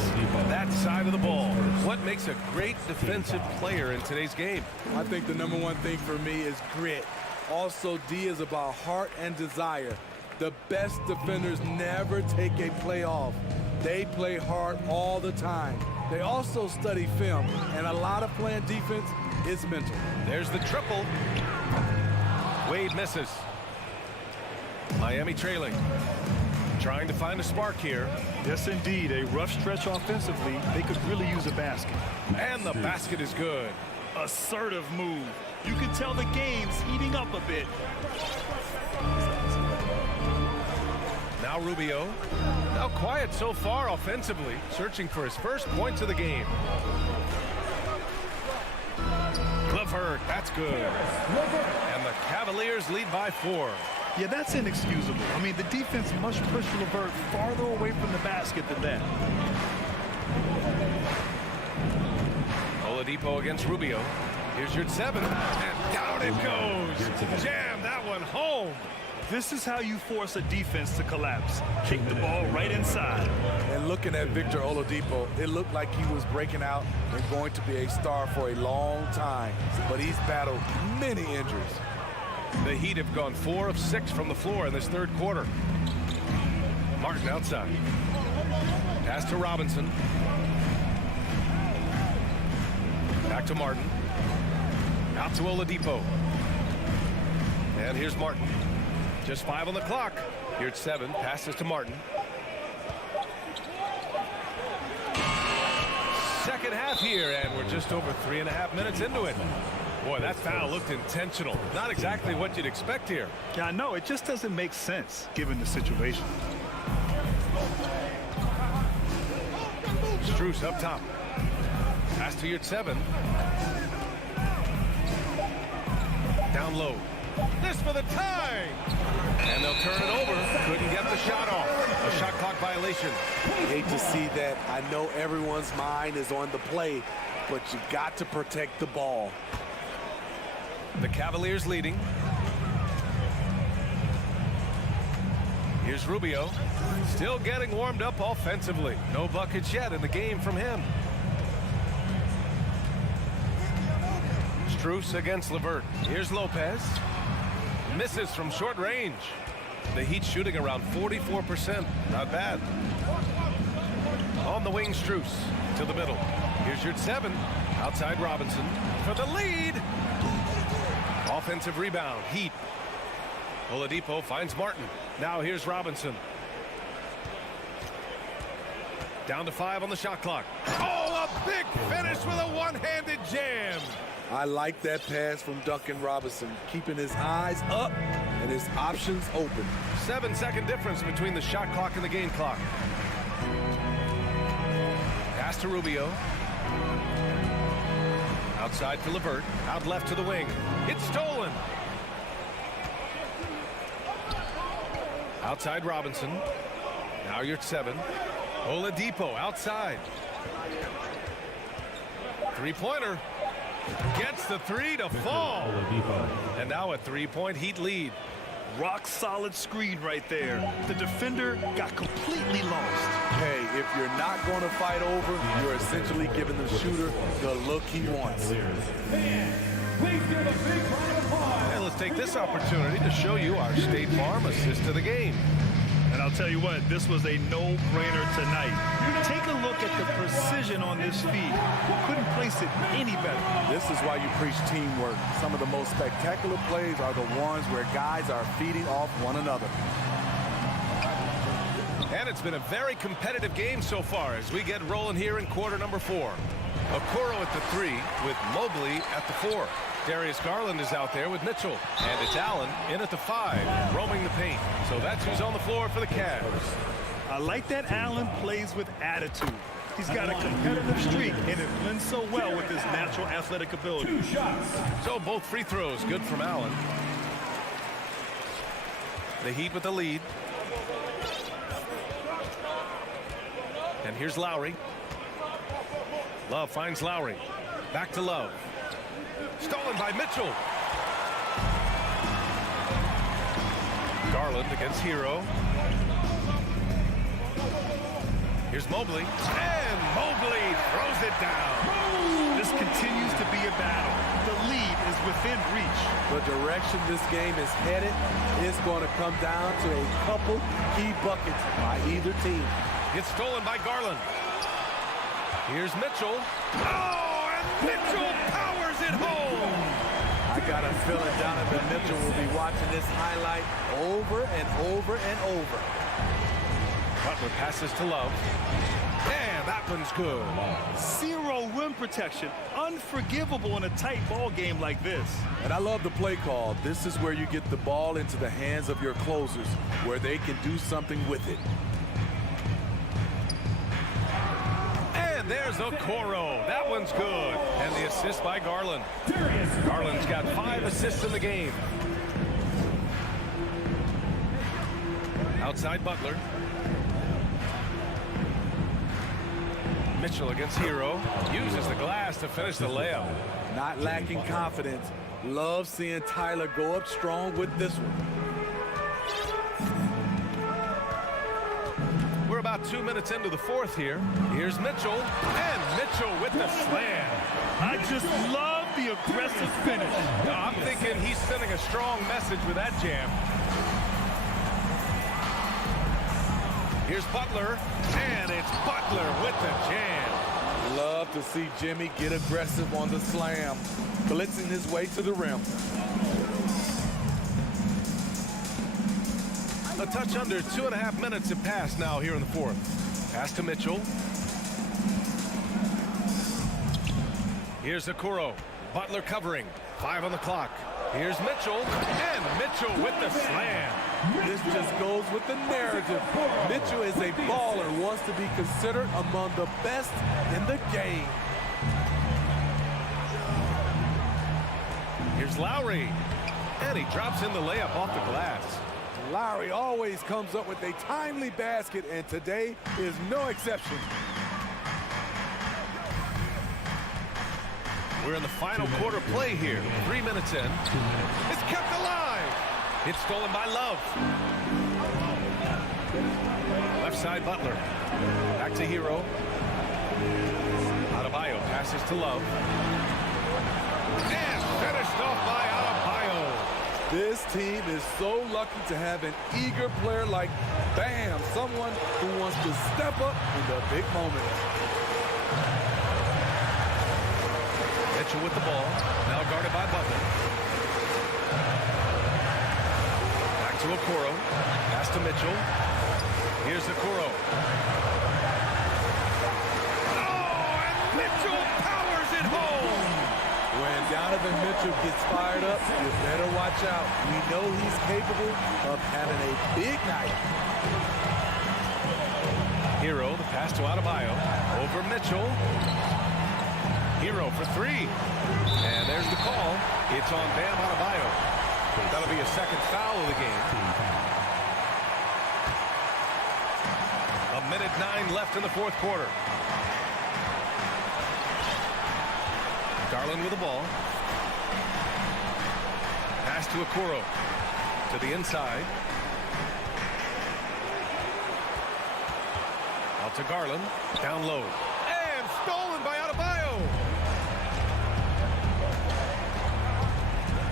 that side of the ball. What makes a great defensive player in today's game? I think the number one thing for me is grit. Also, D is about heart and desire. The best defenders never take a play off. They play hard all the time. They also study film, and a lot of playing defense is mental. There's the triple. Wade misses. Miami trailing. Trying to find a spark here. Yes, indeed. A rough stretch offensively. They could really use a basket. And the basket is good. Assertive move. You can tell the game's heating up a bit. Now Rubio. Now quiet so far offensively. Searching for his first points of the game. Levert, that's good. And the Cavaliers lead by 4. Yeah, that's inexcusable. I mean, the defense must push Levert farther away from the basket than that. Oladipo against Rubio. Here's your 7. And down it goes. Jam that one home. This is how you force a defense to collapse. Kick the ball right inside. And looking at Victor Oladipo, it looked like he was breaking out and going to be a star for a long time. But he's battled many injuries. The Heat have gone 4 of 6 from the floor in this third quarter. Martin outside. Pass to Robinson. Back to Martin. Out to Oladipo. And here's Martin. Just 5 on the clock. Here's 7. Passes to Martin. Second half here, and we're just over 3.5 minutes into it. Boy, that foul looked intentional. Not exactly what you'd expect here. Yeah, I know. It just doesn't make sense given the situation. Strus up top. Pass to your 7. Down low. This for the tie. And they'll turn it over. Couldn't get the shot off. A shot clock violation. I hate to see that. I know everyone's mind is on the play, but you got to protect the ball. The Cavaliers leading. Here's Rubio. Still getting warmed up offensively. No buckets yet in the game from him. Strus against Levert. Here's Lopez. Misses from short range. The Heat shooting around 44%. Not bad. On the wing, Strus to the middle. Here's your 7. Outside Robinson for the lead. Offensive rebound. Heat. Oladipo finds Martin. Now here's Robinson. Down to 5 on the shot clock. Oh, a big finish with a one-handed jam. I like that pass from Duncan Robinson, keeping his eyes up and his options open. 7-second difference between the shot clock and the game clock. Pass to Rubio. Outside for Levert. Out left to the wing. It's stolen. Outside Robinson. Now you're at 7. Oladipo outside. Three-pointer. Gets the 3 to fall. And now a 3-point Heat lead. Rock solid screen right there. The defender got completely lost. Hey, if you're not going to fight over, you're essentially giving the shooter the look he wants. Please give a big round of applause. And let's take this opportunity to show you our State Farm assist to the game. And I'll tell you what, this was a no-brainer tonight. Take a look at the precision on this feed. Couldn't place it any better. This is why you preach teamwork. Some of the most spectacular plays are the ones where guys are feeding off one another. And it's been a very competitive game so far as we get rolling here in quarter number 4. Okoro at the 3 with Mobley at the 4. Darius Garland is out there with Mitchell. And it's Allen in at the 5, roaming the paint. So that's who's on the floor for the Cavs. I like that Allen plays with attitude. He's got a competitive streak, and it blends so well with his natural athletic ability. 2 shots. So both free throws good from Allen. The Heat with the lead. And here's Lowry. Love finds Lowry. Back to Love. Stolen by Mitchell. Garland against Hero. Here's Mobley, and Mobley throws it down. This continues to be a battle. The lead is within reach. The direction this game is headed is going to come down to a couple key buckets by either team. It's stolen by Garland. Here's Mitchell. Oh, and Mitchell powers it home. I got a feeling Donovan Mitchell will be watching this highlight over and over and over. Butler passes to Love. And that one's good. Zero rim protection. Unforgivable in a tight ball game like this. And I love the play call. This is where you get the ball into the hands of your closers, where they can do something with it. And there's Okoro. That one's good. And the assist by Garland. Garland's got 5 assists in the game. Outside Butler. Mitchell against Hero. Uses the glass to finish the layup. Not lacking confidence. Love seeing Tyler go up strong with this one. We're about 2 minutes into the fourth here. Here's Mitchell. And Mitchell with the slam. I just love the aggressive finish. I'm thinking he's sending a strong message with that jam. Here's Butler, and it's Butler with the jam. Love to see Jimmy get aggressive on the slam, blitzing his way to the rim. A touch under 2.5 minutes have passed now here in the fourth. Pass to Mitchell. Here's Okoro. Butler covering. 5 on the clock. Here's Mitchell, and Mitchell with the slam. This just goes with the narrative. Mitchell is a baller, wants to be considered among the best in the game. Here's Lowry, and he drops in the layup off the glass. Lowry always comes up with a timely basket, and today is no exception. We're in the final quarter play here. 3 minutes in. It's kept alive. It's stolen by Love. Left side Butler. Back to Hero. Adebayo passes to Love. And finished off by Adebayo. This team is so lucky to have an eager player like Bam, someone who wants to step up in the big moments. Mitchell with the ball. Now guarded by Butler. Back to Okoro. Pass to Mitchell. Here's Okoro. Oh, and Mitchell powers it home. When Donovan Mitchell gets fired up, you better watch out. We know he's capable of having a big night. Hero, the pass to Adebayo. Over Mitchell. Hero for 3. And there's the call. It's on Bam Adebayo. That'll be a second foul of the game. 1:09 left in the fourth quarter. Garland with the ball. Pass to Okoro. To the inside. Out to Garland. Down low. And stolen by Adebayo.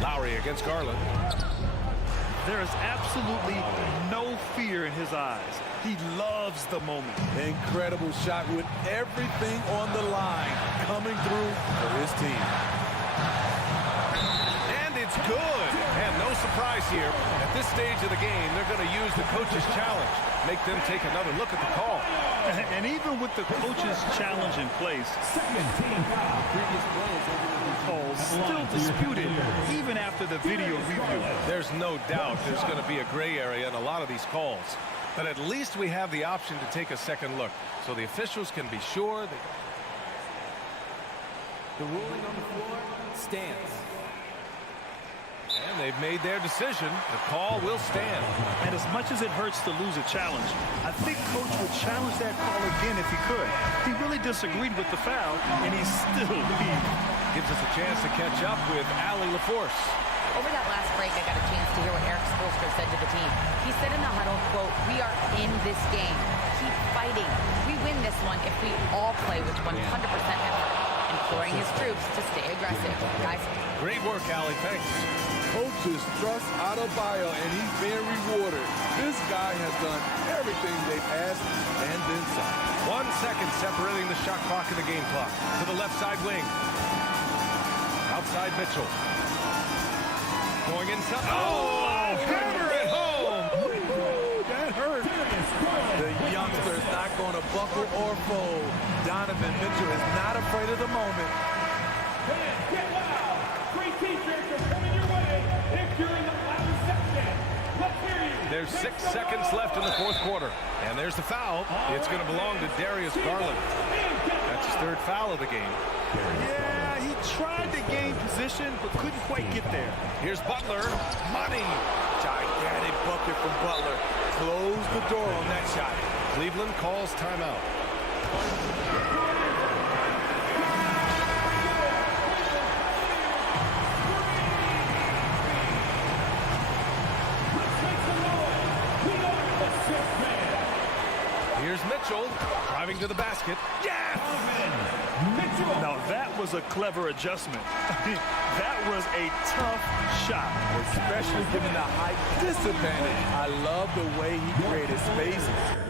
Lowry against Garland. There is absolutely no fear in his eyes. He loves the moment. Incredible shot with everything on the line coming through for his team. And it's good. And no surprise here. At this stage of the game, they're going to use the coach's challenge. Make them take another look at the call. And even with the coach's challenge in place, calls still disputed even after the video review. There's no doubt there's going to be a gray area in a lot of these calls. But at least we have the option to take a second look so the officials can be sure that the ruling on the floor stands. And they've made their decision. The call will stand. And as much as it hurts to lose a challenge, I think Coach would challenge that call again if he could. He really disagreed with the foul, and he still leads. Gives us a chance to catch up with Allie LaForce. Over that last break, I got a chance to hear what Eric Spoelstra Spoelstra said to the team. He said in the huddle, quote, "We are in this game. Keep fighting. We win this one if we all play with 100% effort," imploring his troops to stay aggressive. Guys. Great work, Allie. Thanks. Coaches trust Adebayo, and he's being rewarded. This guy has done everything they've asked and then some. 1 second separating the shot clock and the game clock. To the left side wing. Outside Mitchell. Going inside. Oh, hammer it home. Ooh, that hurt. The youngster is not going to buckle or fold. Donovan Mitchell is not afraid of the moment. Fans, get loud. Free t-shirts are coming your way if you're in the loud section. Let's hear you. There's 6 seconds left in the fourth quarter. And there's the foul. It's going to belong to Darius Garland. That's his third foul of the game. Yeah, he tried to gain position, but couldn't quite get there. Here's Butler. Money. Gigantic bucket from Butler. Close the door on that shot. Cleveland calls timeout. Here's Mitchell driving to the basket. Yes! Mitchell. Now that was a clever adjustment. That was a tough shot. Especially given the height disadvantage. I love the way he created spaces.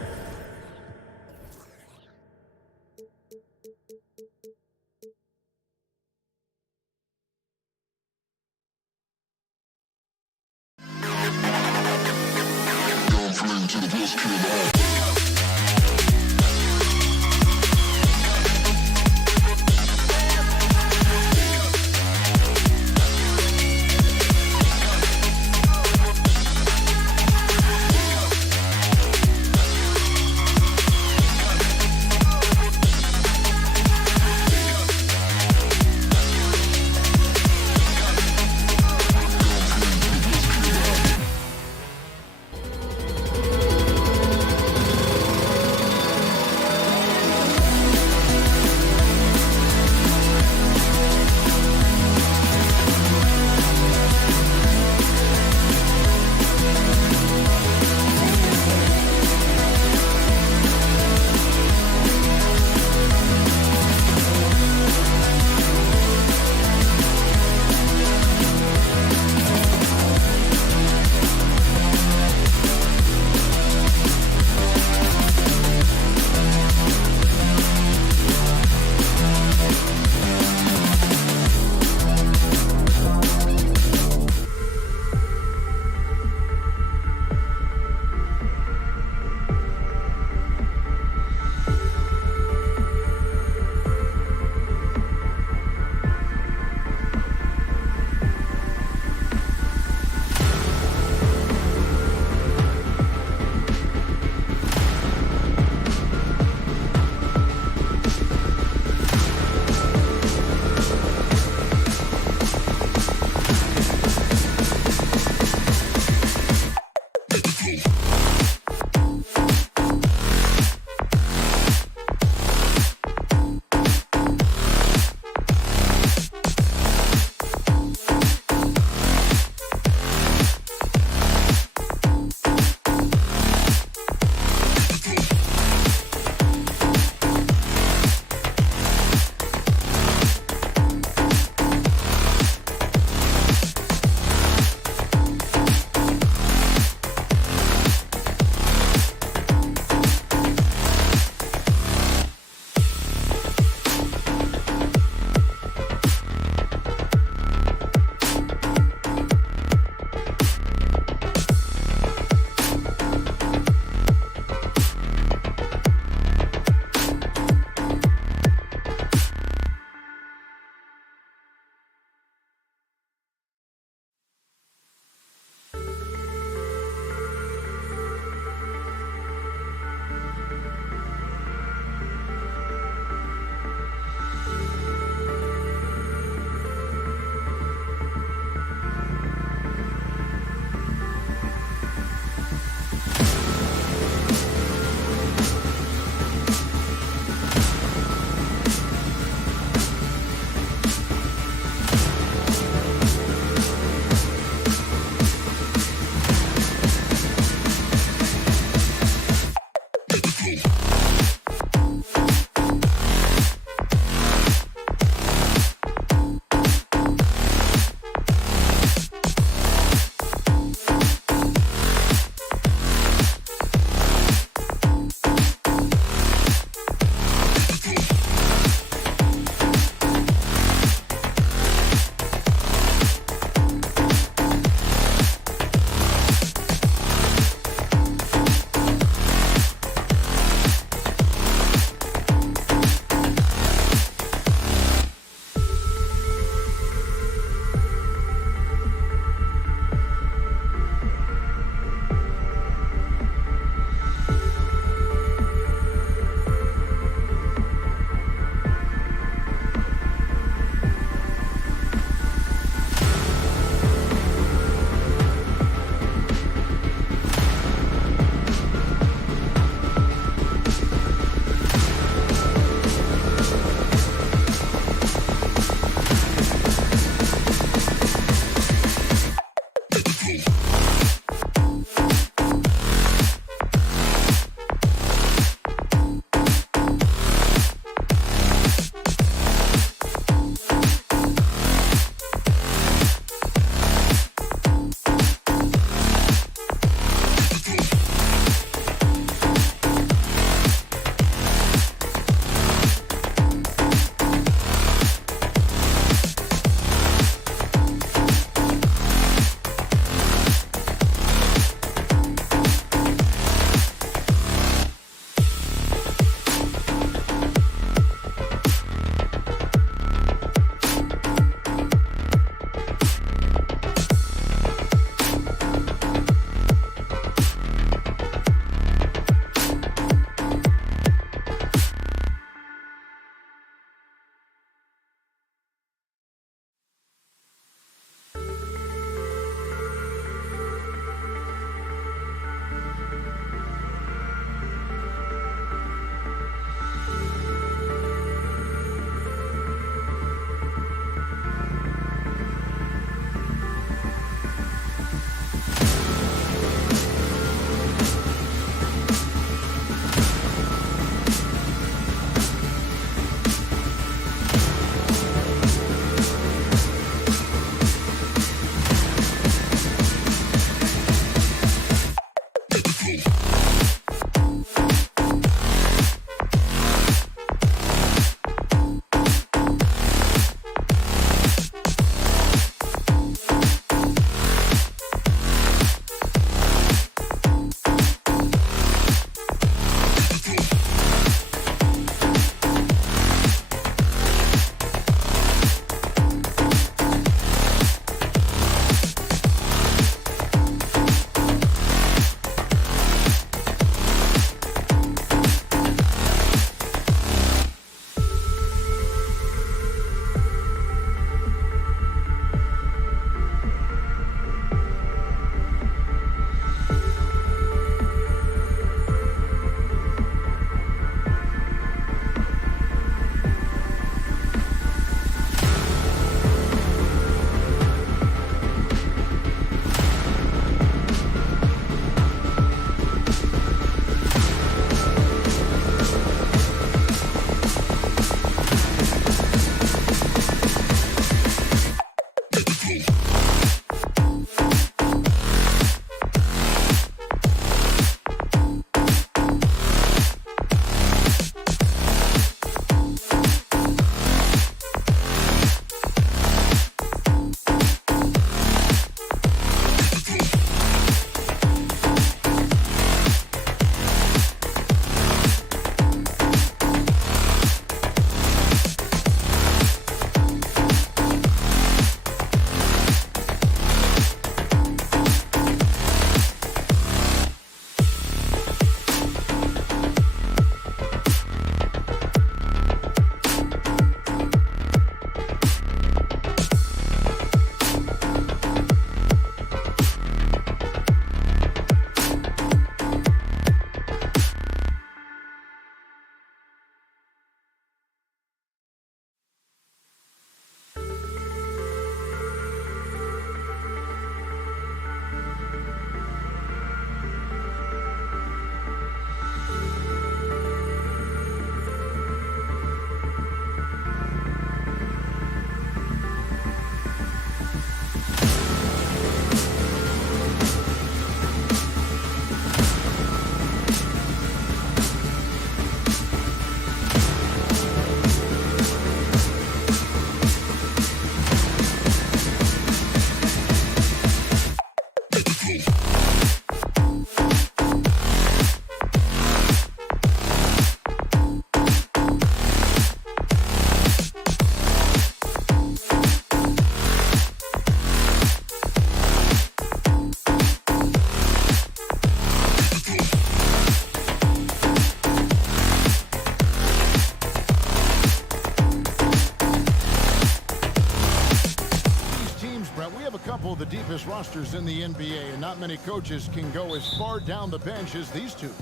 rosters in the NBA, and not many coaches can go as far down the bench as these two.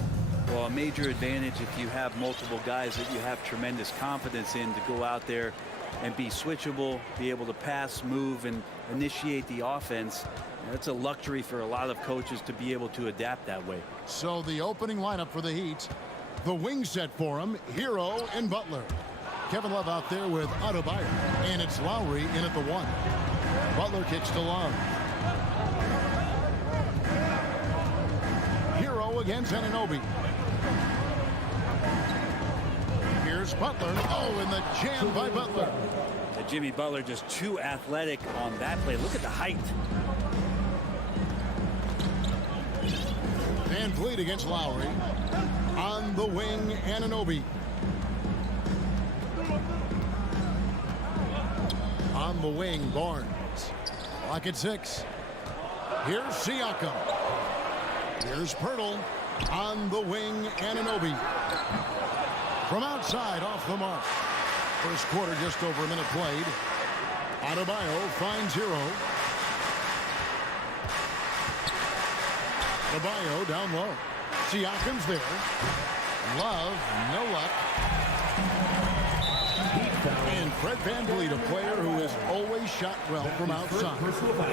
Well, a major advantage if you have multiple guys that you have tremendous confidence in to go out there and be switchable, be able to pass, move, and initiate the offense. That's a luxury for a lot of coaches to be able to adapt that way. So the opening lineup for the Heat, the wing set for him, Hero and Butler. Kevin Love out there with Adebayo, and it's Lowry in at the 1. Butler kicks to Love. Hero against Anunoby. Here's Butler. Oh, and the jam by Butler. Jimmy Butler just too athletic on that play. Look at the height. Van Vliet against Lowry. On the wing, Anunoby. On the wing, Barnes. Lock at 6. Here's Siakam. Here's Pirtle. On the wing, Anunoby. From outside, off the mark. First quarter, just over a minute played. Adebayo finds Hero. Adebayo down low. Siakam's there. Love, no luck. And Fred VanVleet, a player who has always shot well from outside.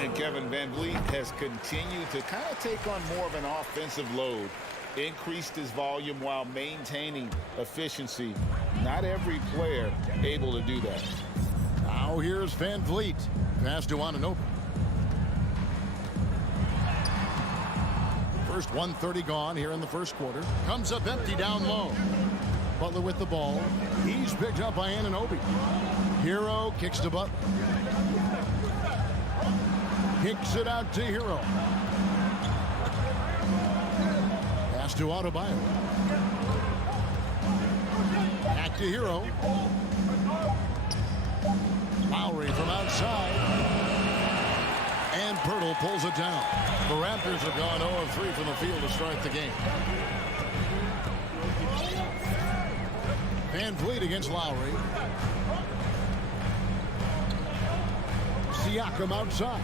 And Kevin VanVleet has continued to kind of take on more of an offensive load. Increased his volume while maintaining efficiency. Not every player able to do that. Now here's VanVleet. Pass to Anunoby. First 1:30 gone here in the first quarter. Comes up empty down low. Butler with the ball. He's picked up by Anunoby. Hero kicks to Butler. Kicks it out to Hero. Pass to Adebayo. Back to Hero. Lowry from outside. And Pirtle pulls it down. The Raptors have gone 0 of 3 from the field to start the game. VanVleet against Lowry. Siakam outside.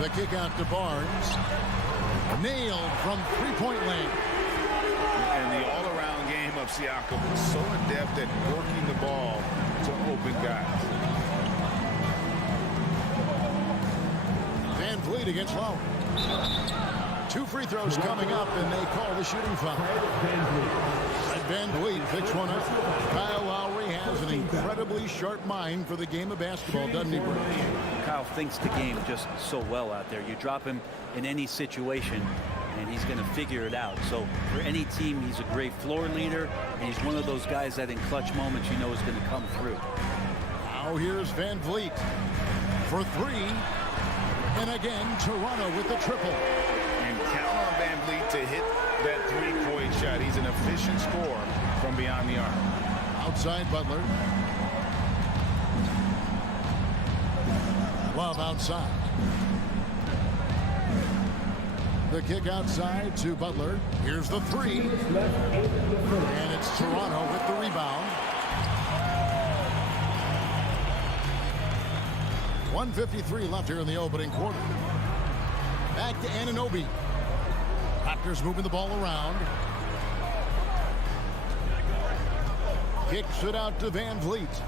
The kick out to Barnes. Nailed from three-point land. And the all-around game of Siakam was so adept at working the ball to open guys. VanVleet against Lowry. 2 free throws coming up, and they call the shooting foul. Fred VanVleet picks one up. Kyle Lowry has an incredibly sharp mind for the game of basketball, doesn't he, Bruce? Kyle thinks the game just so well out there. You drop him in any situation, and he's going to figure it out. So for any team, he's a great floor leader, and he's one of those guys that in clutch moments you know is going to come through. Now here's VanVleet for 3. And again, Toronto with the triple. And count on VanVleet to hit that three-point shot. He's an efficient scorer from beyond the arc. Outside Butler. Love outside. The kick outside to Butler. Here's the 3. And it's Toronto with the rebound. 1:53 left here in the opening quarter. Back to Anunoby. Raptors moving the ball around. Kicks it out to VanVleet.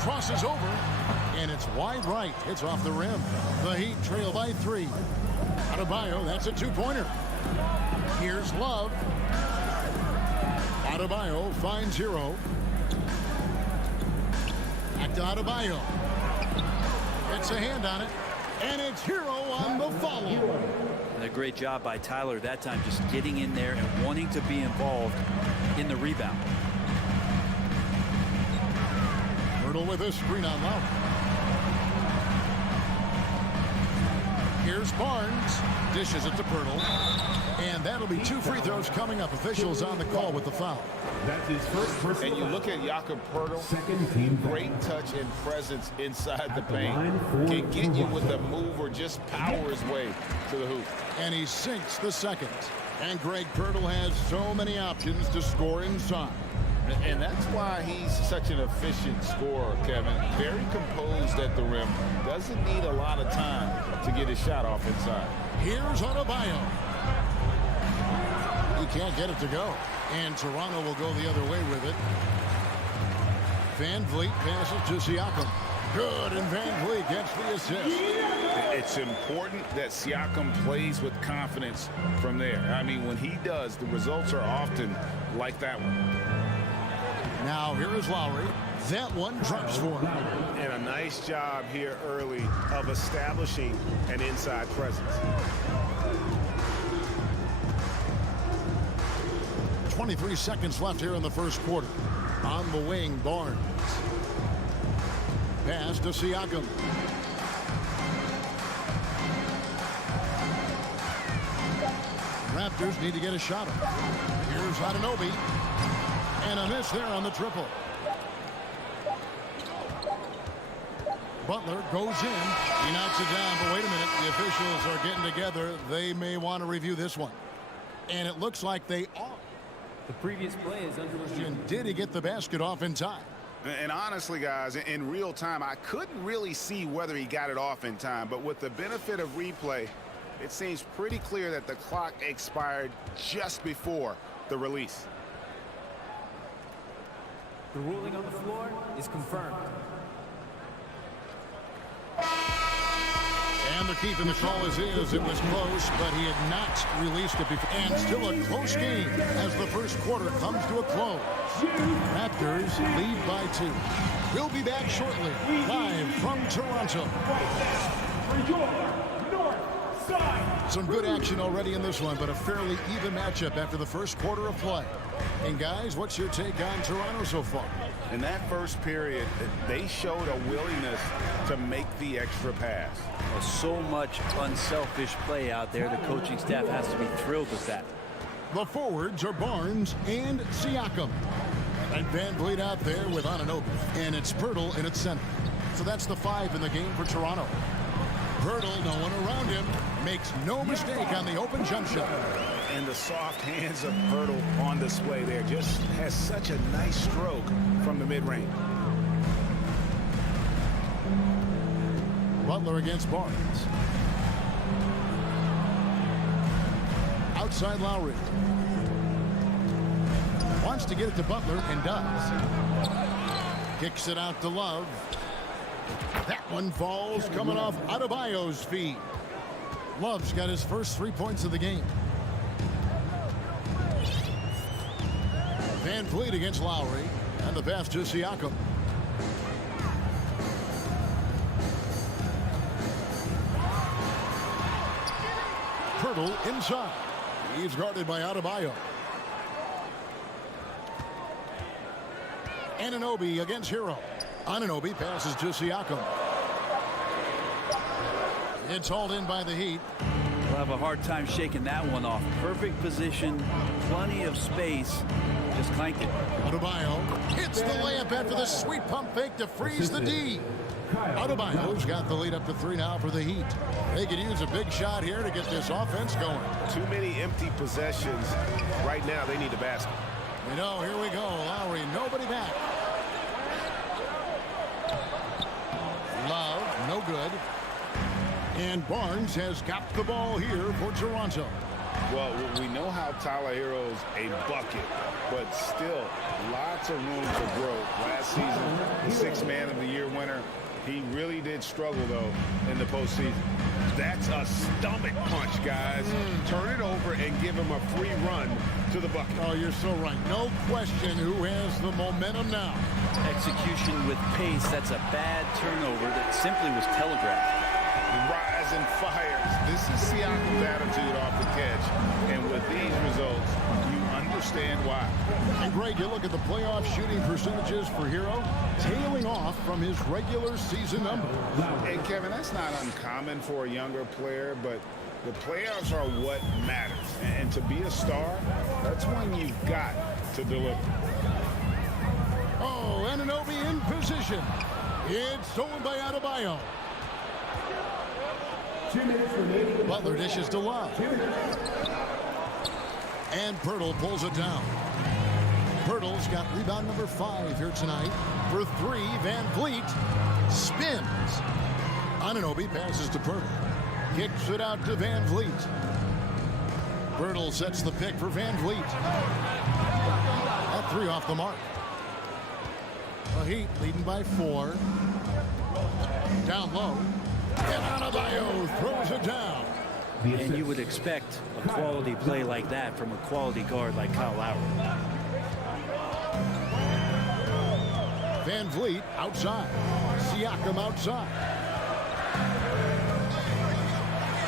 Crosses over, and it's wide right. It's off the rim. The Heat trail by 3. Adebayo, that's a 2-pointer. Here's Love. Adebayo finds Hero. Back to Adebayo. Gets a hand on it, and it's Hero on the follow. And a great job by Tyler that time, just getting in there and wanting to be involved in the rebound. Pirtle with a screen on Lowry. Here's Barnes. Dishes it to Pirtle. And that'll be 2 free throws coming up. Officials on the call with the foul. That's his first personal. And you look at Jakob Pirtle, great touch and presence inside the paint. Can get you with a move or just power his way to the hoop. And he sinks the second. And Greg Pirtle has so many options to score inside. And that's why he's such an efficient scorer, Kevin. Very composed at the rim. Doesn't need a lot of time to get his shot off inside. Here's Adebayo. He can't get it to go. And Toronto will go the other way with it. Van Vliet passes to Siakam. Good, and Van Vliet gets the assist. It's important that Siakam plays with confidence from there. I mean, when he does, the results are often like that one. Now here is Lowry. That one drops for him. And a nice job here early of establishing an inside presence. 23 seconds left here in the first quarter. On the wing, Barnes. Pass to Siakam. Raptors need to get a shot up. Here's Anunoby. And a miss there on the triple. Butler goes in. He knocks it down, but wait a minute. The officials are getting together. They may want to review this one. And it looks like they are. The previous play is under review. Did he get the basket off in time? And honestly, guys, in real time, I couldn't really see whether he got it off in time. But with the benefit of replay, it seems pretty clear that the clock expired just before the release. The ruling on the floor is confirmed. And they're keeping the call as is. It was close, but he had not released it before. And still a close game as the first quarter comes to a close. Raptors lead by 2. We'll be back shortly, live from Toronto. Some good action already in this one, but a fairly even matchup after the first quarter of play. And guys, what's your take on Toronto so far? In that first period, they showed a willingness to make the extra pass. Well, so much unselfish play out there. The coaching staff has to be thrilled with that. The forwards are Barnes and Siakam. And Van Vliet out there with Anunoby. And it's Pirtle in its center. So that's the 5 in the game for Toronto. Pirtle, no one around him, makes no mistake on the open jump shot. And the soft hands of Pirtle on display there. Just has such a nice stroke from the mid-range. Butler against Barnes. Outside Lowry. Wants to get it to Butler and does. Kicks it out to Love. That one falls coming off Adebayo's feet. Love's got his first 3 points of the game. Van Vliet against Lowry. And the pass to Siakam. Pirtle inside. He's guarded by Adebayo. Anunoby against Hero. Anunoby passes to Siakam. It's hauled in by the Heat. We'll have a hard time shaking that one off. Perfect position, plenty of space. Just clanked it. Adebayo hits the layup after the sweet pump fake to freeze the D. Adebayo's got the lead up to 3 now for the Heat. They could use a big shot here to get this offense going. Too many empty possessions. Right now, they need a basket. You know, here we go. Lowry, nobody back. Love, no good. And Barnes has got the ball here for Toronto. Well, we know how Tyler Hero's a bucket, but still lots of room for growth. Last season, the 6th Man of the Year winner. He really did struggle, though, in the postseason. That's a stomach punch, guys. Turn it over and give him a free run to the bucket. Oh, you're so right. No question who has the momentum now. Execution with pace. That's a bad turnover that simply was telegraphed. Rise and fires. This is Siakam's attitude off the catch. And with these results, you understand why. And Greg, you look at the playoff shooting percentages for Hero, tailing off from his regular season numbers. And Kevin, that's not uncommon for a younger player, but the playoffs are what matters. And to be a star, that's when you've got to deliver. Oh, Anunoby in position. It's stolen by Adebayo. Butler dishes to Love. And Pirtle pulls it down. Pirtle's got rebound number 5 here tonight. For 3, Van Vliet spins. Anunoby passes to Pirtle. Kicks it out to Van Vliet. Pirtle sets the pick for Van Vliet. That 3 off the mark. The Heat leading by 4. Down low. And Adebayo throws it down. And you would expect a quality play like that from a quality guard like Kyle Lowry. Van Vliet outside. Siakam outside.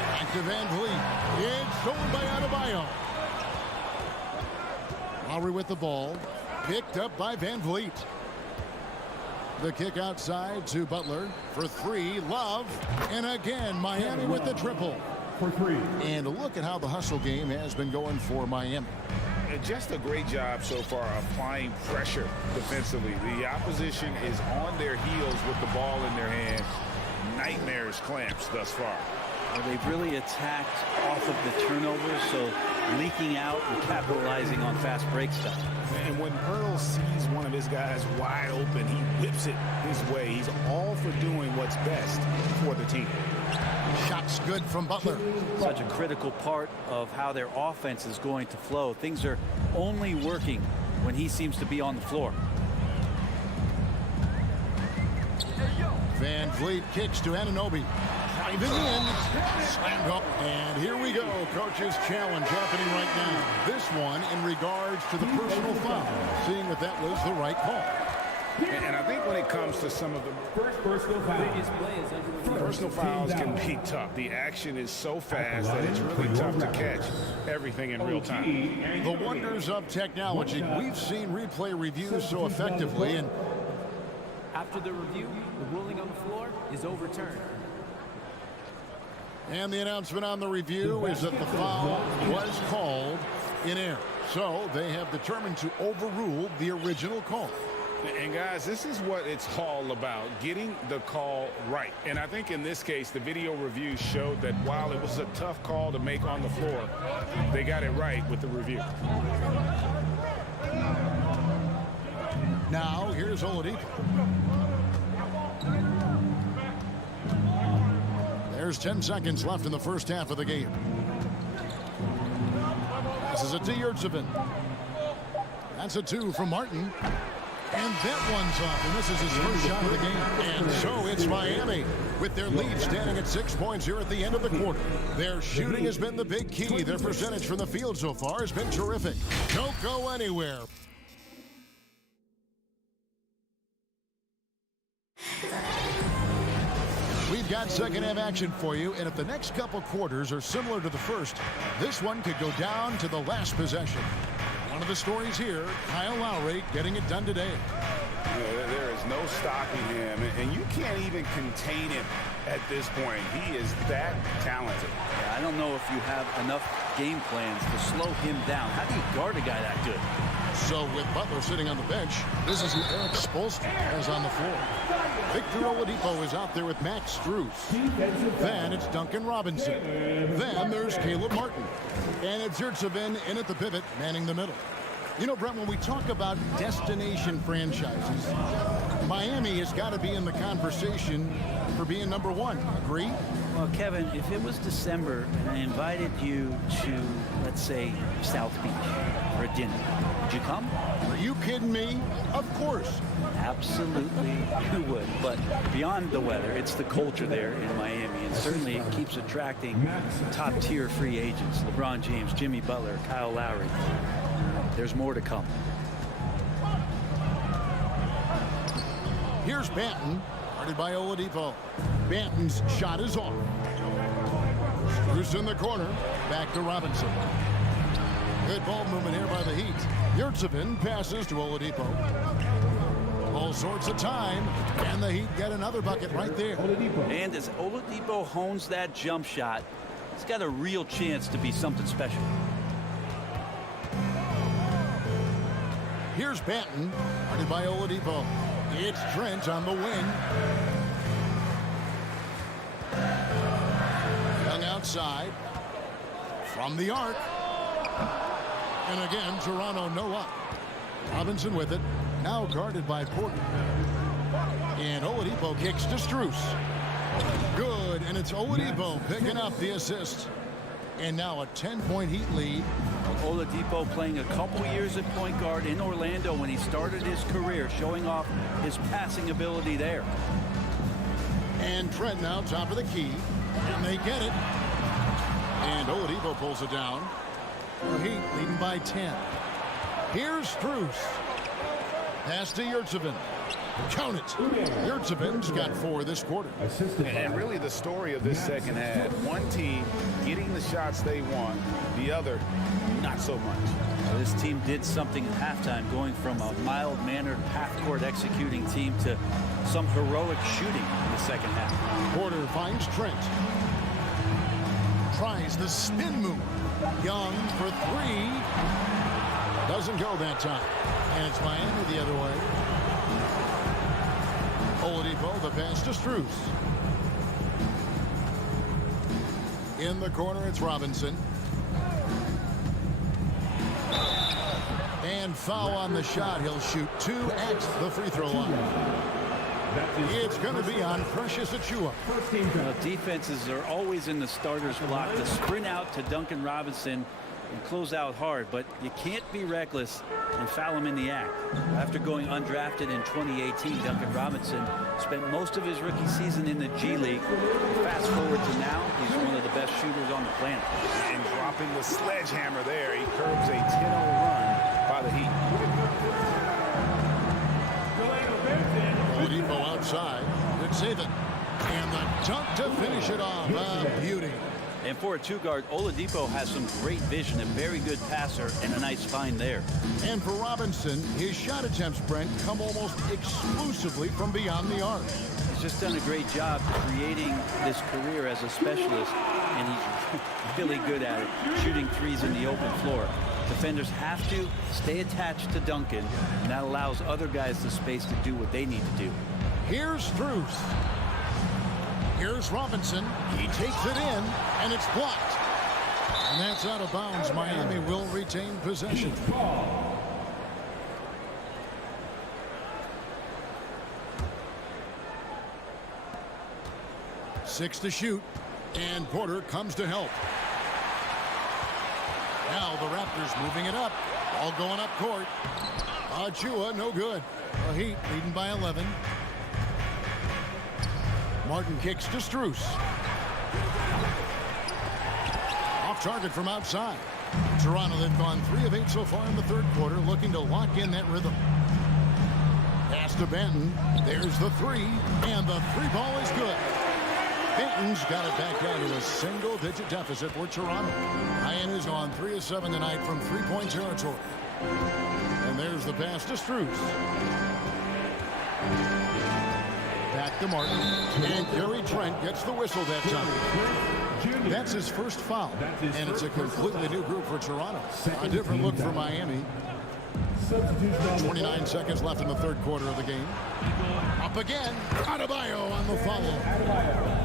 Back to Van Vliet. It's stolen by Adebayo. Lowry with the ball. Picked up by Van Vliet. The kick outside to Butler. For 3, Love. And again, Miami with the triple. For 3. And look at how the hustle game has been going for Miami. Just a great job so far applying pressure defensively. The opposition is on their heels with the ball in their hand. Nightmares clamps thus far. Well, they've really attacked off of the turnovers, so leaking out and capitalizing on fast break stuff. And when Pirtle sees one of his guys wide open, he whips it his way. He's all for doing what's best for the team. Shots good from Butler. Such a critical part of how their offense is going to flow. Things are only working when he seems to be on the floor. Van Vliet kicks to Anunoby. Driving in. Slammed up. And here we go. Coach's challenge happening right now. This one in regards to the personal foul. Seeing that that was the right call. And I think when it comes to some of the personal fouls can be tough. The action is so fast that it's really tough to catch everything in real time. The wonders of technology. We've seen replay reviews so effectively. And After the review, the ruling on the floor is overturned. And the announcement on the review is that the foul was called in error. So they have determined to overrule the original call. And guys, this is what it's all about, getting the call right. And I think in this case, the video review showed that while it was a tough call to make on the floor, they got it right with the review. Now, here's Oladipo. There's 10 seconds left in the first half of the game. This is a to Yurtsevin. That's a 2 from Martin. And that one's off, and this is his first shot of the game. And so it's Miami with their lead standing at 6 points here at the end of the quarter. Their shooting has been the big key. Their percentage from the field so far has been terrific. Don't go anywhere. We've got second half action for you, and if the next couple quarters are similar to the first, this one could go down to the last possession. One of the stories here, Kyle Lowry getting it done today. There is no stopping him, and you can't even contain him at this point. He is that talented. Yeah, I don't know if you have enough game plans to slow him down. How do you guard a guy that good? So with Butler sitting on the bench, this is Eric Spoelstra as on the floor. Victor Oladipo is out there with Max Strus. Then it's Duncan Robinson. Then there's Caleb Martin. And it's Yurtsevin in at the pivot, manning the middle. You know, Brent, when we talk about destination franchises, Miami has got to be in the conversation for being number one. Agree? Well, Kevin, if it was December and I invited you to, let's say, South Beach for a dinner, would you come? Are you kidding me? Of course. Absolutely, you would. But beyond the weather, it's the culture there in Miami, and certainly it keeps attracting top-tier free agents. LeBron James, Jimmy Butler, Kyle Lowry. There's more to come. Here's Banton, guarded by Oladipo. Banton's shot is off. Strus in the corner, back to Robinson. Good ball movement here by the Heat. Yurtsevin passes to Oladipo. All sorts of time, and the Heat get another bucket right there. And as Oladipo hones that jump shot, he's got a real chance to be something special. Here's Banton, guarded by Oladipo. It's Trent on the wing. Young outside. From the arc. And again, Toronto no up. Robinson with it. Now guarded by Porter. And Oladipo kicks to Strus. Good, and it's Oladipo picking up the assist. And now a 10-point Heat lead. Oladipo playing a couple years at point guard in Orlando when he started his career, showing off his passing ability there. And Trent now top of the key. And they get it. And Oladipo pulls it down. The Heat leading by 10. Here's Strus. Pass to Yurtseven. Count it. Yurtseven's got 4 this quarter. And really the story of this second half. One team getting the shots they want, the other not so much. This team did something at halftime, going from a mild-mannered half-court executing team to some heroic shooting in the second half. Porter finds Trent. Tries the spin move. Young for 3. Doesn't go that time. And it's Miami the other way. Oladipo, the pass to Strus. In the corner, it's Robinson. And foul on the shot. He'll shoot 2 at the free throw line. It's going to be on Precious Achiuwa. Defenses are always in the starter's block to sprint out to Duncan Robinson and close out hard, but you can't be reckless and foul him in the act. After going undrafted in 2018, Duncan Robinson spent most of his rookie season in the G League. Fast forward to now, he's one of the best shooters on the planet. And dropping the sledgehammer there, he curbs a 10-0 run by the Heat. Oladipo outside. Good save it. And the dunk to finish it off. A beauty. And for a 2-guard, Oladipo has some great vision, a very good passer, and a nice find there. And for Robinson, his shot attempts, Brent, come almost exclusively from beyond the arc. He's just done a great job creating this career as a specialist, and he's really good at it, shooting threes in the open floor. Defenders have to stay attached to Duncan, and that allows other guys the space to do what they need to do. Here's Strus. Here's Robinson. He takes it in, and it's blocked. And that's out of bounds. Miami will retain possession. Six to shoot, and Porter comes to help. Now the Raptors moving it up, all going up court. Achiuwa, no good. The Heat leading by 11. Martin kicks to Strus. Off target from outside. Toronto, they've gone 3 of 8 so far in the third quarter, looking to lock in that rhythm. Pass to Benton. There's the 3, and the 3 ball is good. Benton's got it back down to a single-digit deficit for Toronto. Miami's gone 3 of 7 tonight from 3-point territory. And there's the pass to Strus. Back to Martin. And Gary Trent gets the whistle that time. That's his first foul. And it's a completely new group for Toronto. A different look for Miami. 29 seconds left in the third quarter of the game. Up again. Adebayo on the follow.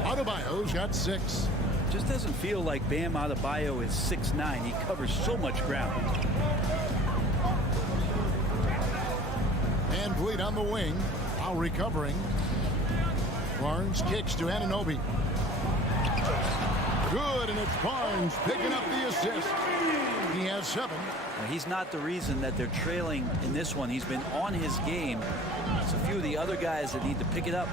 Adebayo's got 6. Just doesn't feel like Bam Adebayo is 6'9". He covers so much ground. Van Vliet on the wing. While recovering. Barnes kicks to Anunoby. Good, and it's Barnes picking up the assist. He has 7. Now, he's not the reason that they're trailing in this one. He's been on his game. It's a few of the other guys that need to pick it up.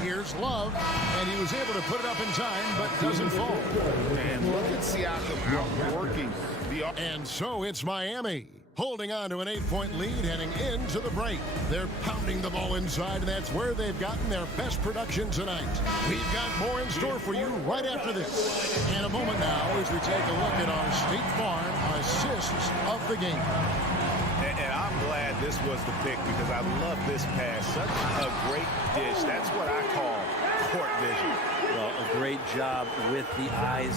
Here's Love, and he was able to put it up in time, but doesn't fall. And look at Siakam outworking the... And so it's Miami, holding on to an 8-point lead heading into the break. They're pounding the ball inside, and that's where they've gotten their best production tonight. We've got more in store for you right after this. In a moment now, as we take a look at our State Farm assists of the game. And I'm glad this was the pick because I love this pass. Such a great dish. That's what I call court vision. Well, a great job with the eyes.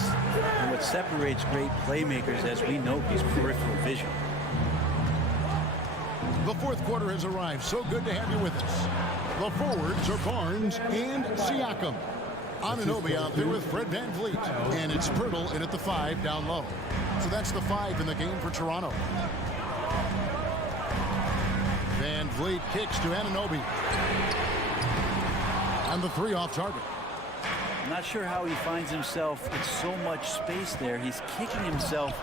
And what separates great playmakers, as we know, is peripheral vision. The fourth quarter has arrived. So good to have you with us. The forwards are Barnes and Siakam. Anunoby out there with Fred Van Vliet. And it's Pirtle in at the 5 down low. So that's the 5 in the game for Toronto. Van Vliet kicks to Anunoby. And the three off target. I'm not sure how he finds himself in so much space there. He's kicking himself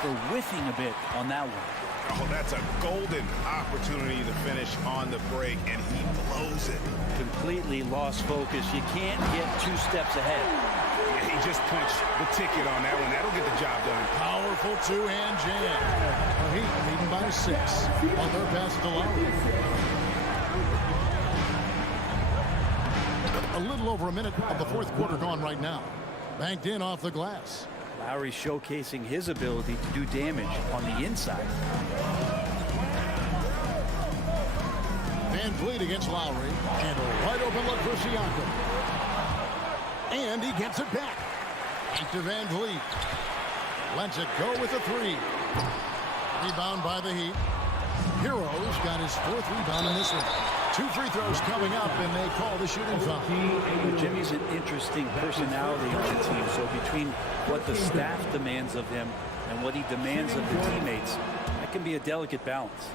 for whiffing a bit on that one. Oh, that's a golden opportunity to finish on the break, and he blows it. Completely lost focus. You can't get 2 steps ahead. Yeah, he just punched the ticket on that one. That'll get the job done. Powerful two-hand jam. The Heat leading by 6 on their pass to Lowry. A little over a minute of the fourth quarter gone right now. Banked in off the glass. Lowry showcasing his ability to do damage on the inside. Van Vliet against Lowry. And a wide open look for Siakam. And he gets it back. Back to Van Vliet. Lets it go with a 3. Rebound by the Heat. Hero's got his 4th rebound in this one. 2 free throws coming up, and they call the shooting foul. Jimmy's an interesting personality on the team, so between what the staff demands of him and what he demands of the teammates, that can be a delicate balance.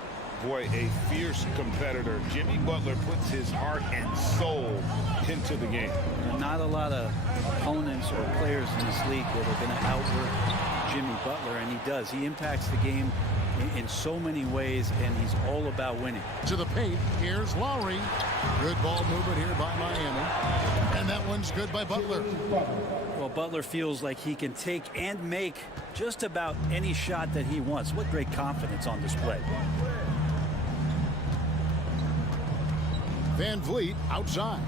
Boy, a fierce competitor. Jimmy Butler puts his heart and soul into the game. There are not a lot of opponents or players in this league that are going to outwork Jimmy Butler, and he does. He impacts the game in so many ways, and he's all about winning. To the paint, here's Lowry. Good ball movement here by Miami. And that one's good by Butler. Well, Butler feels like he can take and make just about any shot that he wants. What great confidence on display. Van Vliet outside.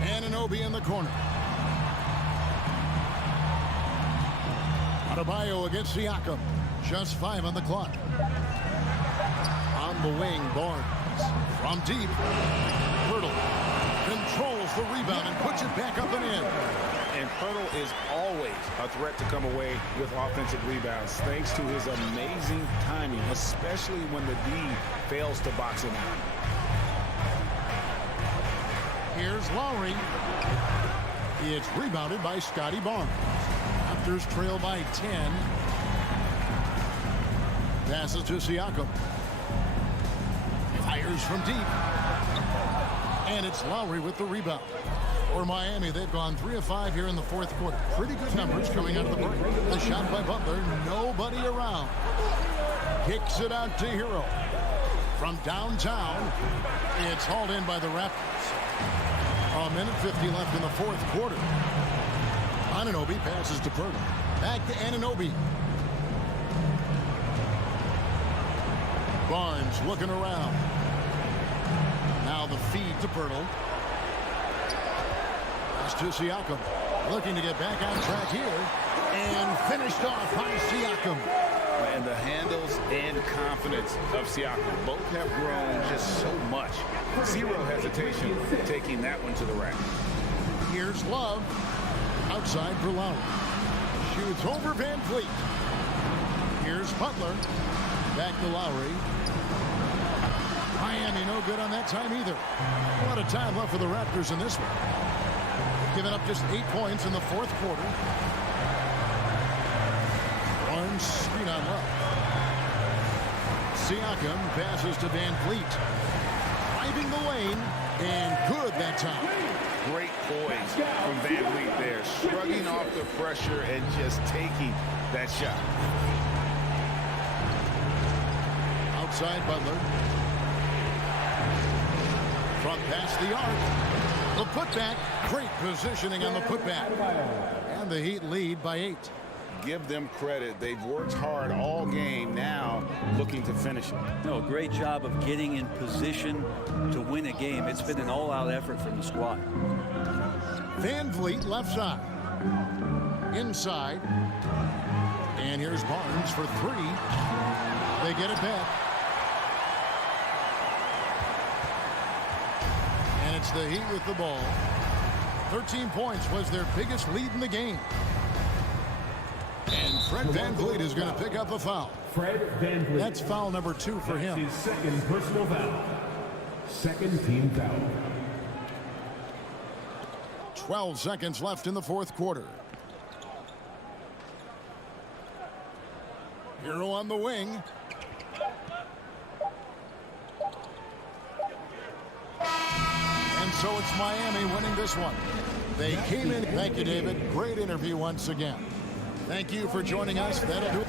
Anunoby in the corner. Adebayo against Siakam. Just 5 on the clock. On the wing, Barnes. From deep. Pirtle controls the rebound and puts it back up and in. And Pirtle is always a threat to come away with offensive rebounds, thanks to his amazing timing, especially when the D fails to box him out. Here's Lowry. It's rebounded by Scotty Barnes. Raptors trail by 10. Passes to Siakam. Fires from deep. And it's Lowry with the rebound. For Miami, they've gone 3 of 5 here in the fourth quarter. Pretty good numbers coming out of the break. The shot by Butler, nobody around. Kicks it out to Hero. From downtown, it's hauled in by the Raptors. A minute 50 left in the fourth quarter. Anunoby passes to Pirtle. Back to Anunoby. Barnes looking around. Now the feed to Pirtle. Pass to Siakam. Looking to get back on track here. And finished off by Siakam. And the handles and confidence of Siakam both have grown just so much. Zero hesitation taking that one to the rack. Here's Love. Outside for Lowry. Shoots over Van Vliet. Here's Butler. Back to Lowry. Miami no good on that time either. A lot of time left for the Raptors in this one. Giving up just 8 points in the fourth quarter. Barnes screen on left. Siakam passes to Van Vliet. Driving the lane, and good that time. Great poise from Van Vliet there. Shrugging off the pressure and just taking that shot. Outside Butler. From past the arc. The putback. Great positioning on the putback. And the Heat lead by 8. Give them credit. They've worked hard all game, now looking to finish it. No, great job of getting in position to win a game. It's been an all-out effort from the squad. Van Vliet left side. Inside. And here's Barnes for 3. They get it back. And it's the Heat with the ball. 13 points was their biggest lead in the game. And Fred Van Vliet is going to pick up a foul. Fred Van Vliet. That's foul number 2 for him. His second personal foul. Second team foul. 12 seconds left in the fourth quarter. Hero on the wing. So it's Miami winning this one. They came in. Thank you, David. Great interview once again. Thank you for joining us. That'll do it.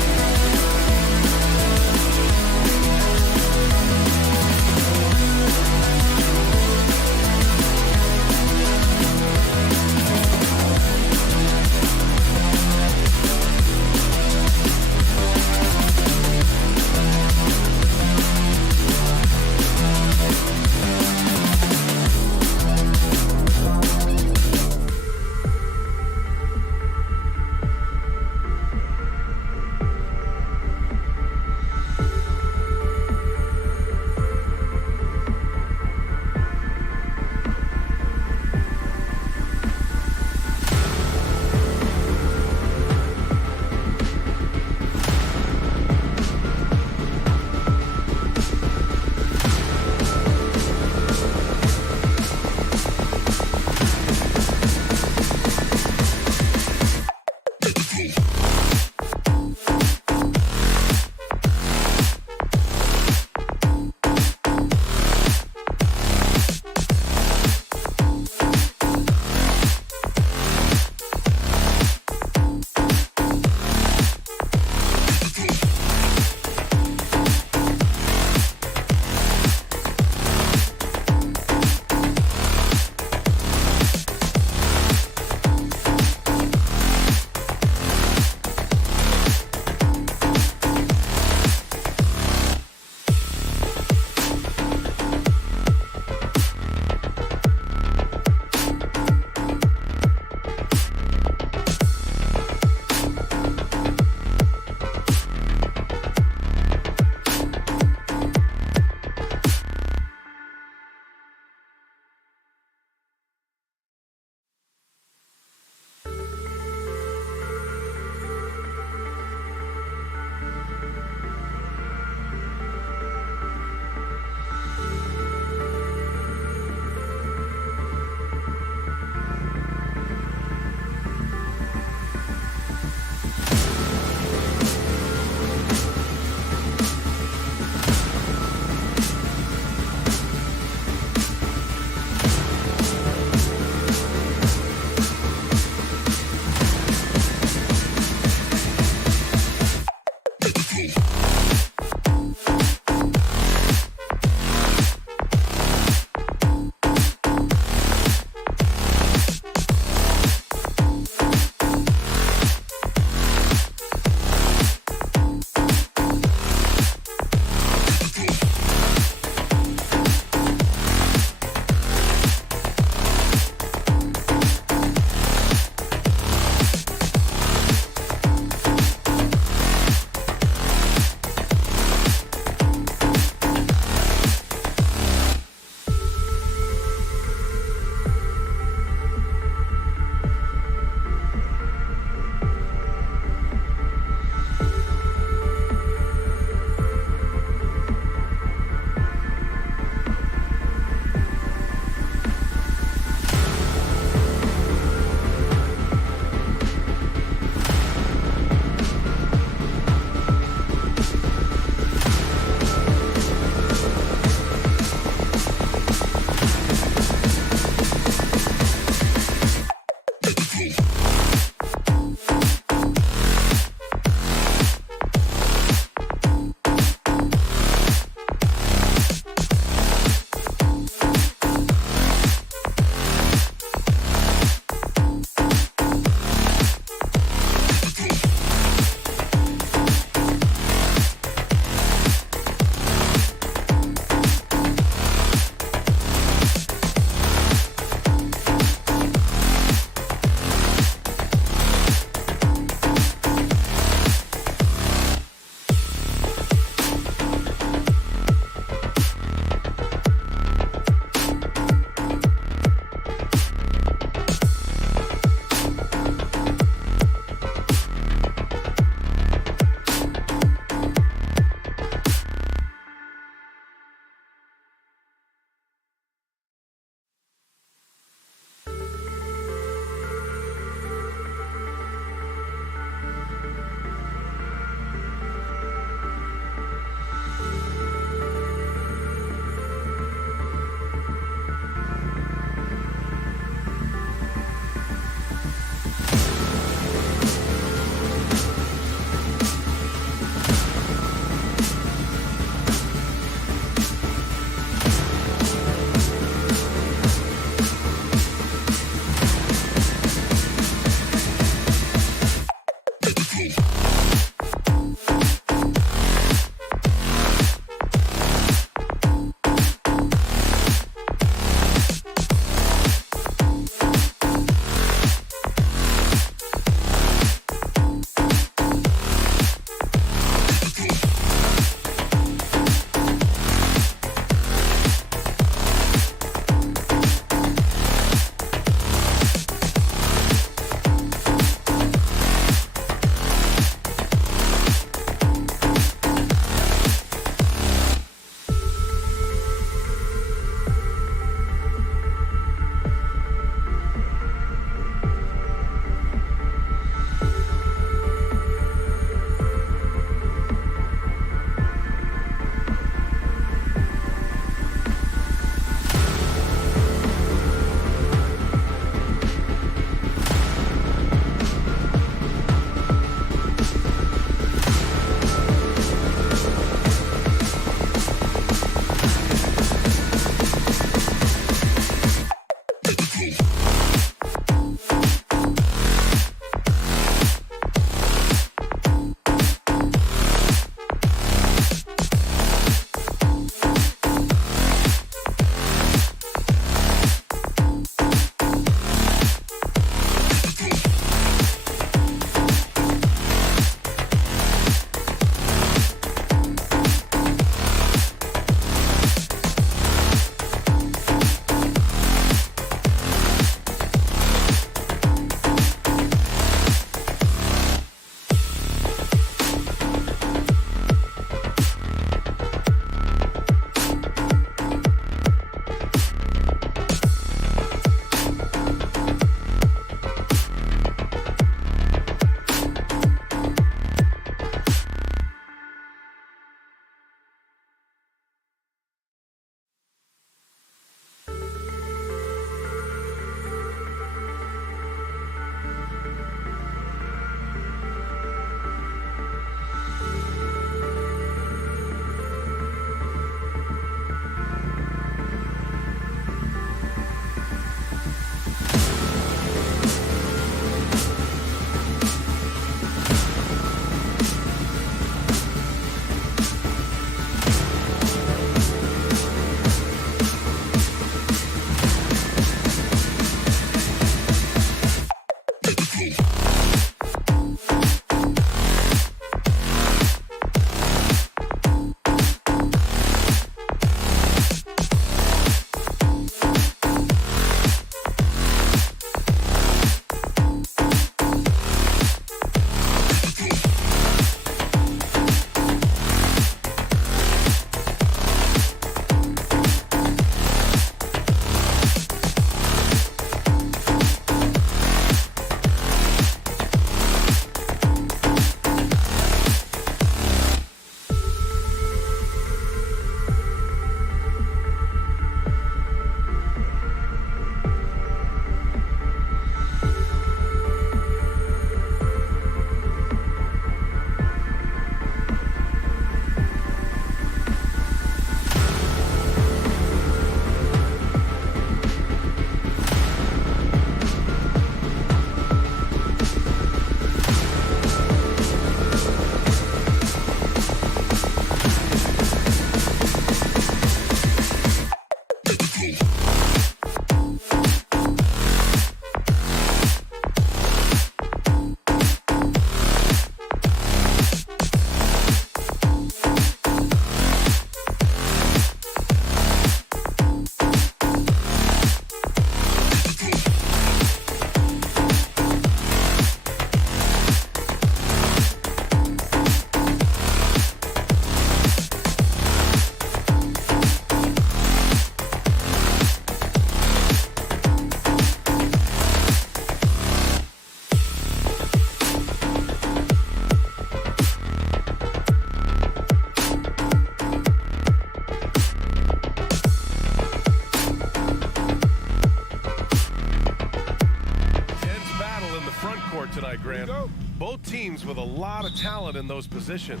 teams with a lot of talent in those positions.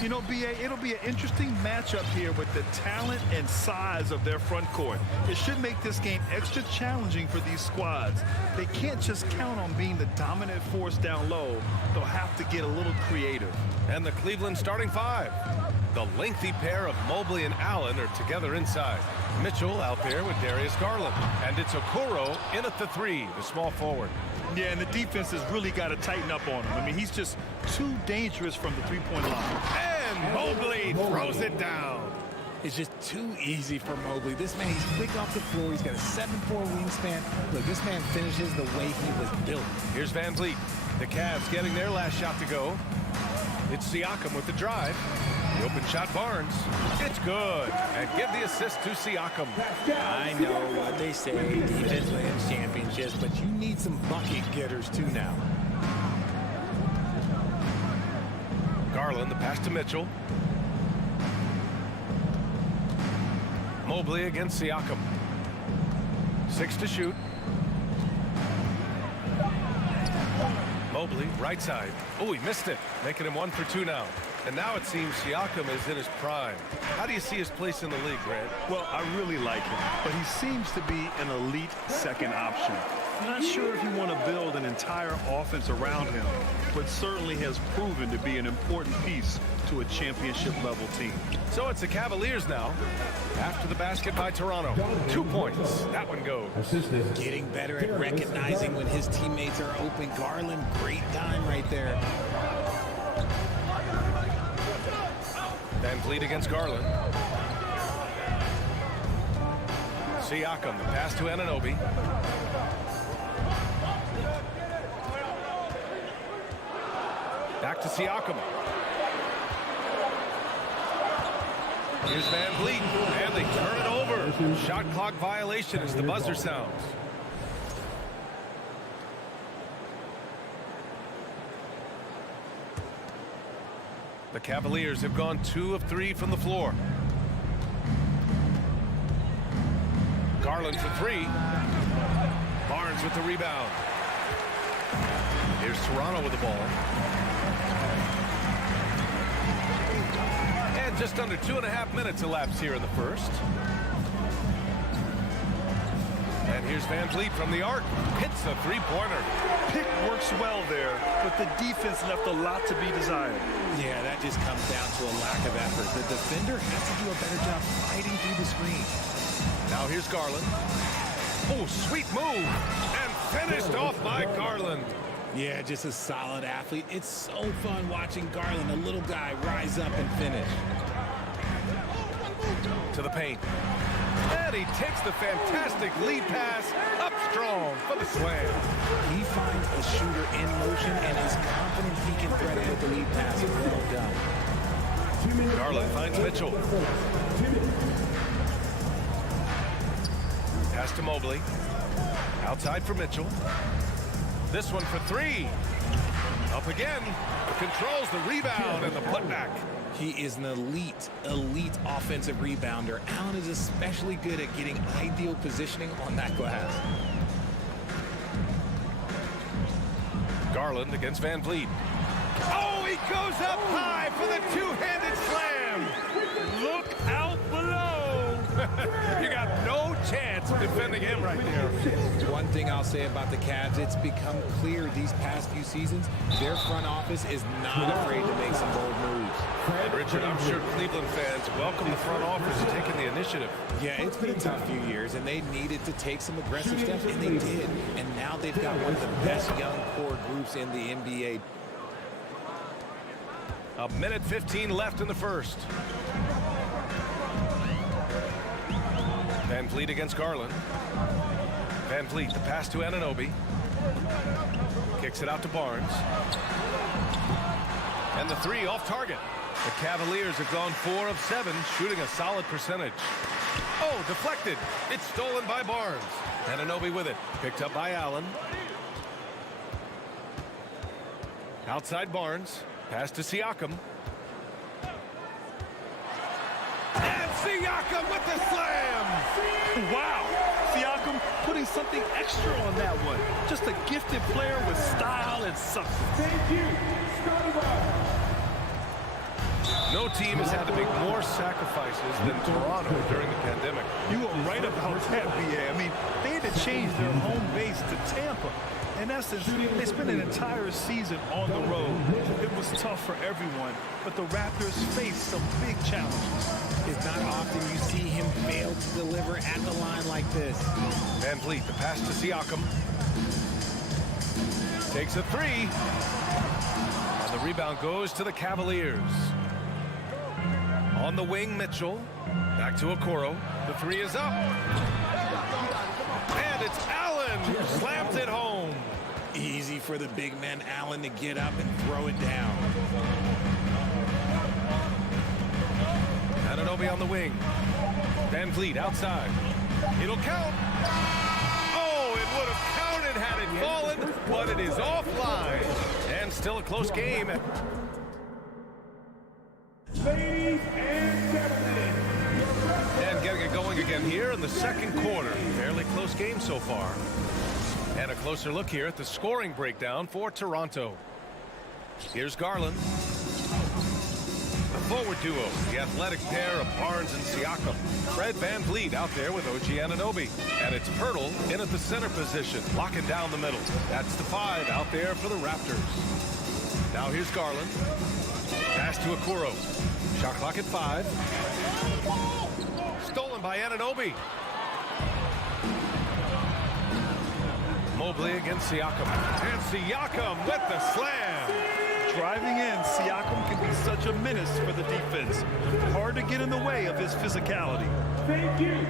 You know, BA, it'll be an interesting matchup here with the talent and size of their front court. It should make this game extra challenging for these squads. They can't just count on being the dominant force down low. They'll have to get a little creative. And the Cleveland starting five. The lengthy pair of Mobley and Allen are together inside. Mitchell out there with Darius Garland. And it's Okoro in at the three, the small forward. Yeah, and the defense has really got to tighten up on him. I mean, he's just too dangerous from the three-point line. And Mobley throws it down. It's just too easy for Mobley. This man, he's quick off the floor. He's got a 7'4" wingspan. Look, this man finishes the way he was built. Here's Van Vliet. The Cavs getting their last shot to go. It's Siakam with the drive. The open shot, Barnes. It's good. And give the assist to Siakam. I know what they say, defense wins championships, but you need some bucket getters too now. Garland, the pass to Mitchell. Mobley against Siakam. 6 to shoot. Mobley, right side. Oh, he missed it. Making him 1 for 2 now. And now it seems Siakam is in his prime. How do you see his place in the league, Grant? Well, I really like him, but he seems to be an elite second option. I'm not sure if you want to build an entire offense around him, but certainly has proven to be an important piece to a championship-level team. So it's the Cavaliers now. After the basket by Toronto. 2 points. That one goes. Getting better at recognizing when his teammates are open. Garland, great dime right there. Van Vliet against Garland. Siakam, the pass to Anunoby. Back to Siakam. Here's Van Vliet, and they turn it over. Shot clock violation as the buzzer sounds. The Cavaliers have gone 2 of 3 from the floor. Garland for 3. Barnes with the rebound. Here's Toronto with the ball. And just under 2.5 minutes elapsed here in the first. And here's Van Vliet from the arc. Hits a three-pointer. Pick works well there, but the defense left a lot to be desired. Yeah, that just comes down to a lack of effort. The defender has to do a better job fighting through the screen. Now here's Garland. Oh, sweet move. And finished off by Garland. Yeah, just a solid athlete. It's so fun watching Garland, a little guy, rise up and finish. To the paint. And he takes the fantastic lead pass up strong for the slam. He finds a shooter in motion and is confident he can thread it with the lead pass. Well done. Garland finds Mitchell. Pass to Mobley. Outside for Mitchell. This one for 3. Up again. Controls the rebound and the putback. He is an elite offensive rebounder. Allen is especially good at getting ideal positioning on that glass. Garland against Van Vliet. Oh, he goes up high for the two-handed slam. Look out below. You got no chance of defending him right there. One thing I'll say about the Cavs, it's become clear these past few seasons, their front office is not afraid to make some bold moves. And Richard, I'm sure Cleveland fans welcome the front office taking the initiative. Yeah, it's been a tough few years, and they needed to take some aggressive steps, and they did. And now they've got one of the best young core groups in the NBA. 1:15 left in the first. Van Vliet against Garland. Van Vliet, the pass to Anunoby. Kicks it out to Barnes. And the 3 off target. The Cavaliers have gone 4 of 7, shooting a solid percentage. Oh, deflected. It's stolen by Barnes. Anunoby with it. Picked up by Allen. Outside Barnes. Pass to Siakam. And Siakam with the slam! Wow! Siakam putting something extra on that one. Just a gifted player with style and substance. Thank you. No team has had to make more sacrifices than Toronto during the pandemic. You were right about that, BA. I mean, they had to change their home base to Tampa. In essence, they spent an entire season on the road. It was tough for everyone, but the Raptors faced some big challenges. It's not often you see him fail to deliver at the line like this. Van Vliet, the pass to Siakam. Takes a three. And the rebound goes to the Cavaliers. On the wing, Mitchell. Back to Okoro. The three is up. And it's Allen who slams it home. Easy for the big man Allen to get up and throw it down. Anunoby on the wing. Van Vliet outside. It'll count. Oh, it would have counted had it fallen, but it is offline. And still a close game. Ladies and gentlemen. And getting it going again here in the second quarter. Fairly close game so far. And a closer look here at the scoring breakdown for Toronto. Here's Garland. The forward duo, the athletic pair of Barnes and Siakam. Fred Van Vliet out there with OG Anunoby. And it's Pirtle in at the center position, locking down the middle. That's the five out there for the Raptors. Now here's Garland. Pass to Okoro. Shot clock at 5. Stolen by Anunoby. Mobley against Siakam. And Siakam with the slam. Driving in, Siakam can be such a menace for the defense. Hard to get in the way of his physicality. Thank you.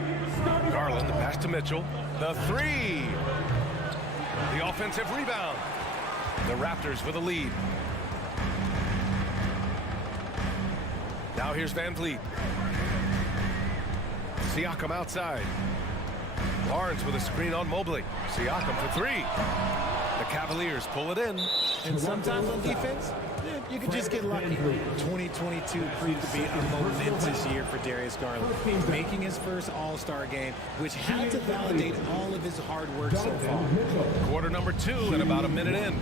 Garland, the pass to Mitchell. The three. The offensive rebound. The Raptors with a lead. Now here's Van Vliet. Siakam outside. Barnes with a screen on Mobley. Siakam for three. The Cavaliers pull it in. And sometimes on defense, you can just get lucky. 2022 proved to be a momentous year for Darius Garland, making his first All-Star game, which had to validate all of his hard work so far. Quarter number 2 and about a minute in.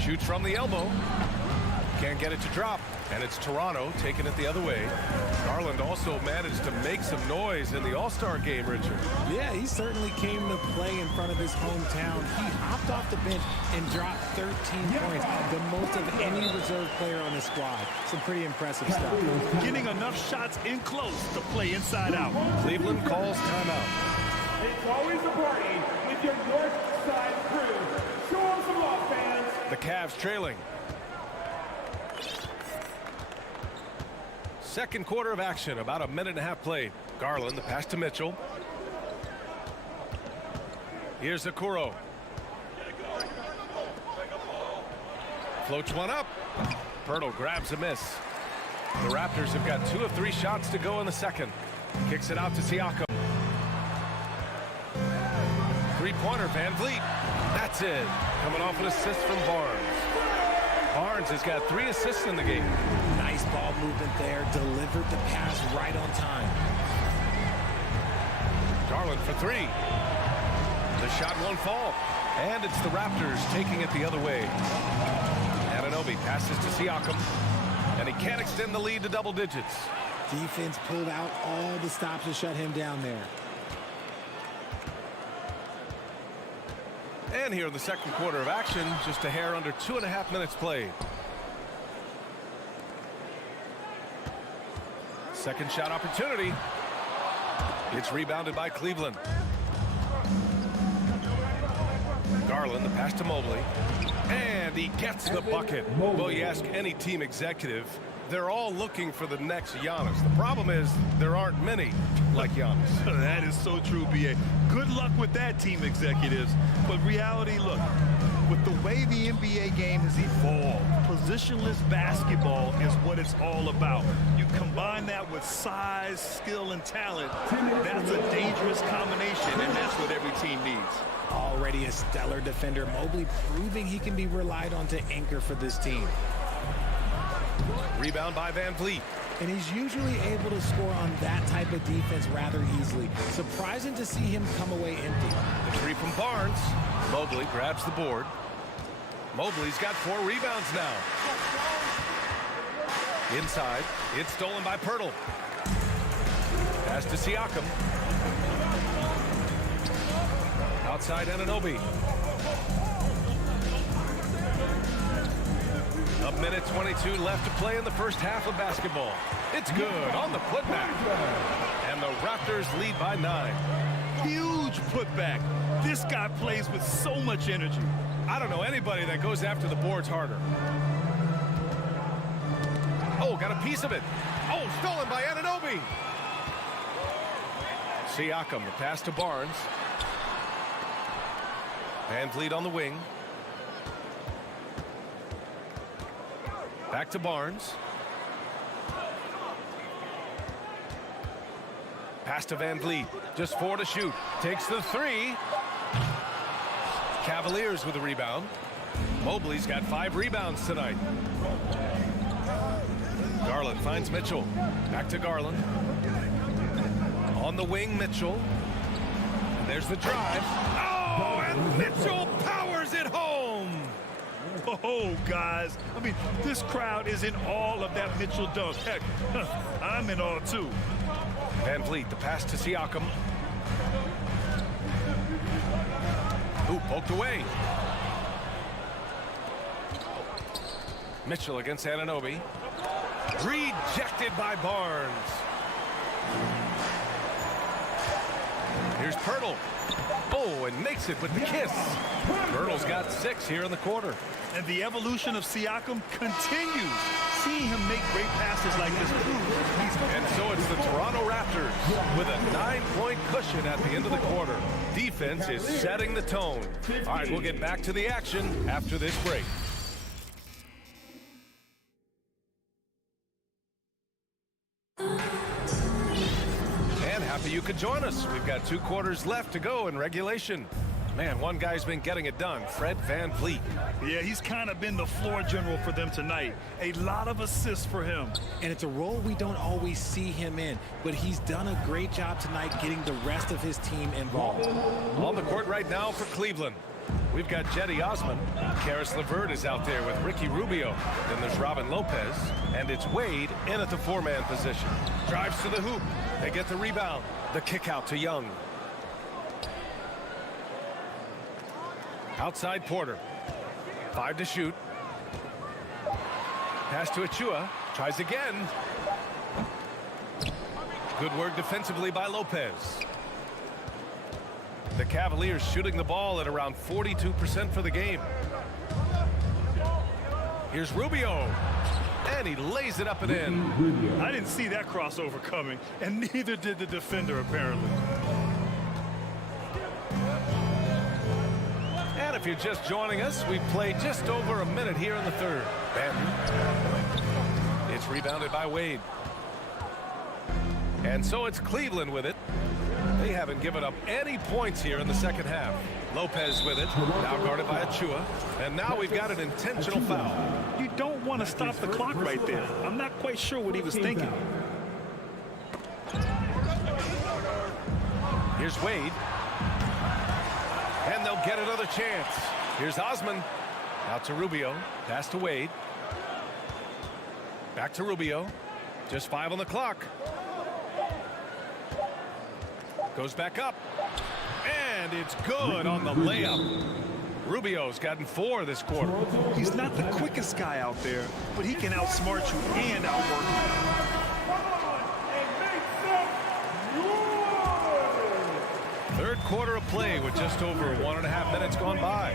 Shoots from the elbow. Can't get it to drop. And it's Toronto taking it the other way. Garland also managed to make some noise in the All-Star game, Richard. Yeah, he certainly came to play in front of his hometown. He hopped off the bench and dropped 13 points, the most of any reserve player on the squad. Some pretty impressive stuff. Getting enough shots in close to play inside out. Cleveland calls timeout. It's always a party with your North Side crew. Show them some love, fans. The Cavs trailing. Second quarter of action, about a minute and a half played. Garland, the pass to Mitchell. Here's Okoro. Floats one up. Pirtle grabs a miss. The Raptors have got 2 of 3 shots to go in the second. Kicks it out to Siakam. Three-pointer, Van Vliet. That's it. Coming off an assist from Barnes. Barnes has got 3 assists in the game. Nice ball movement there. Delivered the pass right on time. Garland for 3. The shot won't fall. And it's the Raptors taking it the other way. Anunoby passes to Siakam. And he can't extend the lead to double digits. Defense pulled out all the stops to shut him down there. And here in the second quarter of action, just a hair under 2.5 minutes played. Second shot opportunity. It's rebounded by Cleveland. Garland, the pass to Mobley. And he gets the bucket. Well, you ask any team executive, they're all looking for the next Giannis. The problem is there aren't many like Giannis. That is so true, BA. Good luck with that, team executives. But reality, look, with the way the NBA game has evolved, positionless basketball is what it's all about. You combine that with size, skill, and talent, that's a dangerous combination, and that's what every team needs. Already a stellar defender, Mobley proving he can be relied on to anchor for this team. Rebound by Van Vliet. and he's usually able to score on that type of defense rather easily. Surprising to see him come away empty. The three from Barnes. Mobley grabs the board. Mobley's got 4 rebounds now. Inside, it's stolen by Pirtle. Pass to Siakam. Outside Anunoby. A minute 22 left to play in the first half of basketball. It's good on the putback. And the Raptors lead by 9. Huge putback. This guy plays with so much energy. I don't know anybody that goes after the boards harder. Oh, got a piece of it. Oh, stolen by Anunoby. Siakam, the pass to Barnes. Van Vliet on the wing. Back to Barnes. Pass to Van Vliet. Just 4 to shoot. Takes the 3. Cavaliers with a rebound. Mobley's got 5 rebounds tonight. Garland finds Mitchell. Back to Garland. On the wing, Mitchell. And there's the drive. Oh, and Mitchell powers it home. Oh, guys. I mean, this crowd is in awe of that Mitchell dunk. Heck, I'm in awe, too. Van Vliet, the pass to Siakam. Ooh, poked away. Mitchell against Anunoby. Rejected by Barnes. Here's Pirtle. Oh, and makes it with the kiss. Pirtle's got 6 here in the quarter. And the evolution of Siakam continues. Seeing him make great passes like this proves he's... And so it's the Toronto Raptors with a 9-point cushion at the end of the quarter. Defense is setting the tone. All right, we'll get back to the action after this break. And happy you could join us. We've got 2 quarters left to go in regulation. Man, one guy's been getting it done, Fred Van Vliet. Yeah, he's kind of been the floor general for them tonight. A lot of assists for him. And it's a role we don't always see him in, but he's done a great job tonight getting the rest of his team involved. On the court right now for Cleveland, we've got Jetty Osman. Caris LeVert is out there with Ricky Rubio. Then there's Robin Lopez, and it's Wade in at the 4-man position. Drives to the hoop. They get the rebound. The kick out to Young. Outside Porter. 5 to shoot. Pass to Achua. Tries again. Good work defensively by Lopez. The Cavaliers shooting the ball at around 42% for the game. Here's Rubio. And he lays it up and in. I didn't see that crossover coming, and neither did the defender, apparently. And if you're just joining us, we've played just over a minute here in the third. It's rebounded by Wade. And so it's Cleveland with it. They haven't given up any points here in the second half. Lopez with it, now guarded by Achua. And now we've got an intentional foul. You don't want to stop the clock right there. I'm not quite sure what he was thinking. Here's Wade. And they'll get another chance. Here's Osman. Out to Rubio. Pass to Wade. Back to Rubio. Just 5 on the clock. Goes back up. And it's good on the layup. Rubio's gotten 4 this quarter. He's not the quickest guy out there, but he can outsmart you and outwork you. Third quarter of play with just over 1.5 minutes gone by.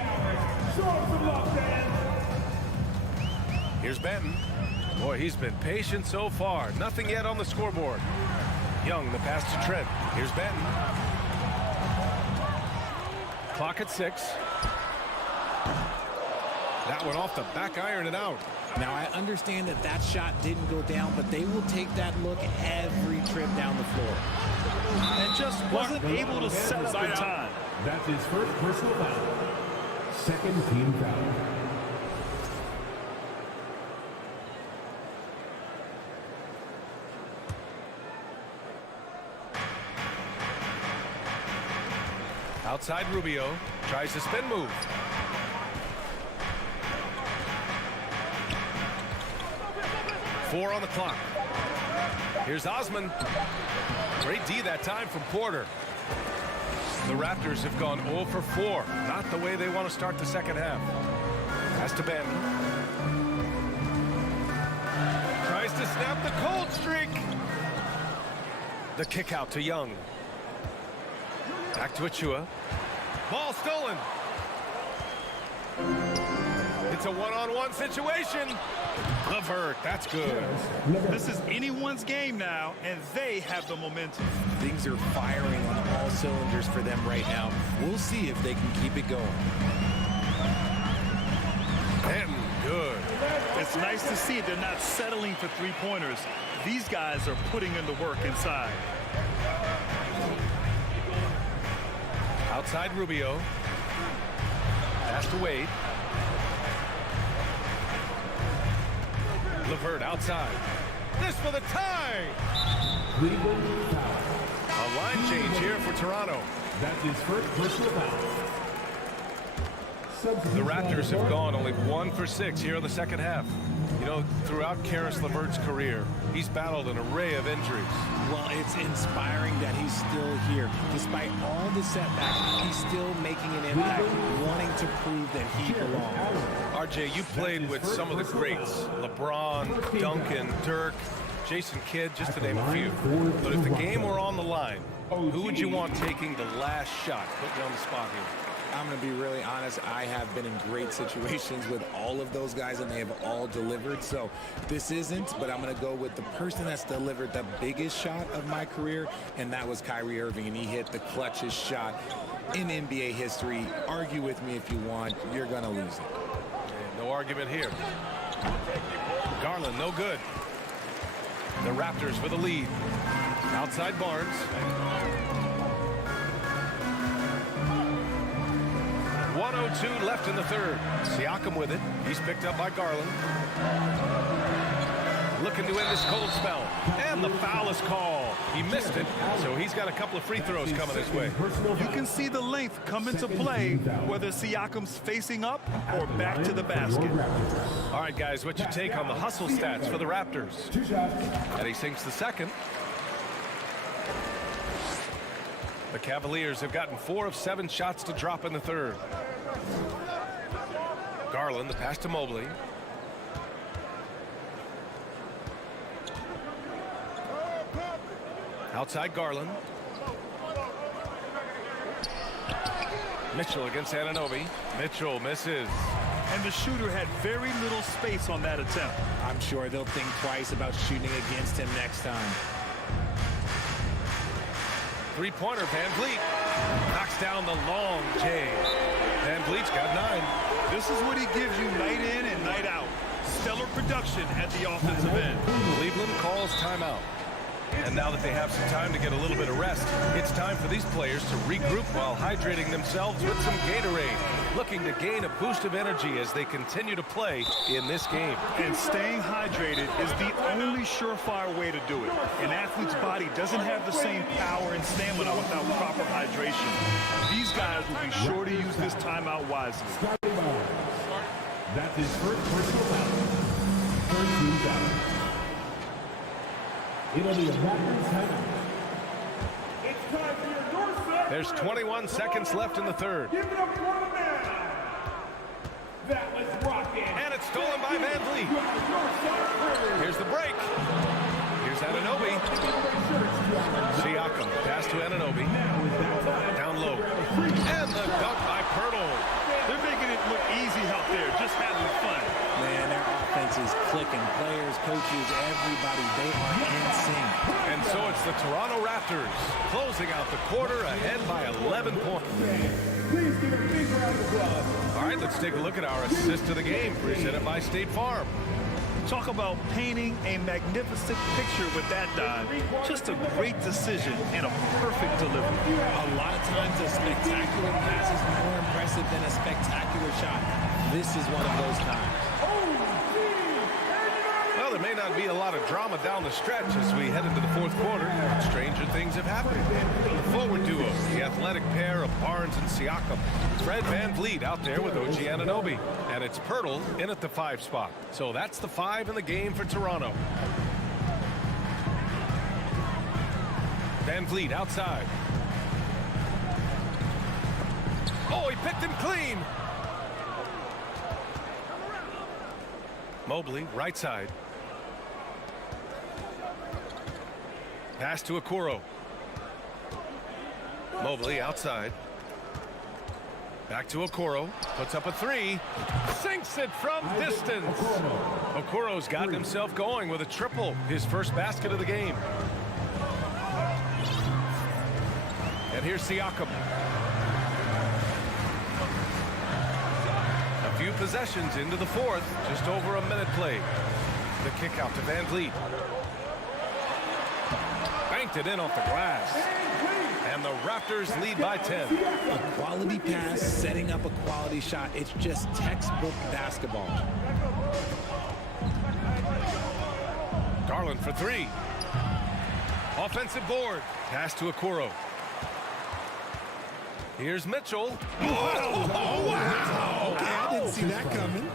Here's Benton. Boy, he's been patient so far. Nothing yet on the scoreboard. Young, the pass to Trent. Here's Benton. Clock at 6. That one off the back iron and out. Now, I understand that that shot didn't go down, but they will take that look every trip down the floor. And just wasn't able to set up in time. That's his first personal foul. Second team foul. Outside Rubio. Tries to spin move. Four on the clock. Here's Osman. Great D that time from Porter. The Raptors have gone 0 for 4. Not the way they want to start the second half. Has to bend. Tries to snap the cold streak. The kick out to Young. Back to Achua. Ball stolen. It's a one-on-one situation. LeVert, that's good. This is anyone's game now, and they have the momentum. Things are firing on all cylinders for them right now. We'll see if they can keep it going. And good. It's nice to see they're not settling for three-pointers. These guys are putting in the work inside. Outside Rubio. Pass to Wade. LeVert outside. This for the tie. A line change here for Toronto. That's his first personal foul. The Raptors have gone only 1 for 6 here in the second half. You know, throughout Karis LeVert's career, he's battled an array of injuries. Well, it's inspiring that he's still here. Despite all the setbacks, he's still making an impact, wanting to prove that he belongs. RJ, you played with some of the greats. LeBron, Duncan, Dirk, Jason Kidd, just to name a few. But if the game were on the line, who would you want taking the last shot? Put me on the spot here. I'm going to be really honest. I have been in great situations with all of those guys, and they have all delivered. So this isn't, but I'm going to go with the person that's delivered the biggest shot of my career, and that was Kyrie Irving, and he hit the clutchest shot in NBA history. Argue with me if you want. You're going to lose it. No argument here. Garland, no good. The Raptors with the lead. Outside Barnes. 1:02 left in the third. Siakam with it. He's picked up by Garland. Looking to end this cold spell. And the foul is called. He missed it, so he's got a couple of free throws coming his way. You can see the length come into play, whether Siakam's facing up or back to the basket. All right, guys, what's your take on the hustle stats for the Raptors? And he sinks the second. The Cavaliers have gotten 4 of 7 shots to drop in the third. Garland, the pass to Mobley. Outside Garland. Mitchell against Anunoby. Mitchell misses. And the shooter had very little space on that attempt. I'm sure they'll think twice about shooting against him next time. Three-pointer, Van Vliet knocks down the long J. Van Vliet's got 9. This is what he gives you night in and night out. Stellar production at the offensive end. Cleveland calls timeout. And now that they have some time to get a little bit of rest, it's time for these players to regroup while hydrating themselves with some Gatorade, looking to gain a boost of energy as they continue to play in this game. And staying hydrated is the only surefire way to do it. An athlete's body doesn't have the same power and stamina without proper hydration. These guys will be sure to use this timeout wisely. That's his first personal foul. Third team foul. It'll be a Raptors timeout. It's time for your doorstep. There's 21 seconds left in the third. Give it up for the man. That was rocking. And it's stolen by Van Vliet. Here's the break. Here's Anunoby. Siakam, pass to Anunoby. Down low. And the dunk by Pirtle. They're making it look easy out there, just having fun. Man, their offense is clicking. Players, coaches, everybody, they are in sync. And so it's the Toronto Raptors closing out the quarter ahead by 11 points. Please give a big round of applause. All right, let's take a look at our assist of the game presented by State Farm. Talk about painting a magnificent picture with that dive. Just a great decision and a perfect delivery. A lot of times a spectacular pass is more impressive than a spectacular shot. This is one of those times. Well, Well, there may not be a lot of drama down the stretch as we head into the fourth quarter. Stranger things have happened. The forward duo, the athletic pair of Barnes and Siakam. Fred VanVleet out there with OG Anunoby. And it's Pirtle in at the 5 spot. So that's the 5 in the game for Toronto. VanVleet outside. Oh, he picked him clean. Mobley, right side. Pass to Okoro. Mobley outside. Back to Okoro. Puts up a 3. Sinks it from distance. Okoro's gotten himself going with a triple. His first basket of the game. And here's Siakam. A few possessions into the fourth. Just over a minute played. The kick out to VanVleet. Banked it in off the glass. And the Raptors lead by 10. A quality pass, setting up a quality shot. It's just textbook basketball. Garland for 3. Offensive board. Pass to Okoro. Here's Mitchell. Oh, wow. Okay, I didn't see that coming.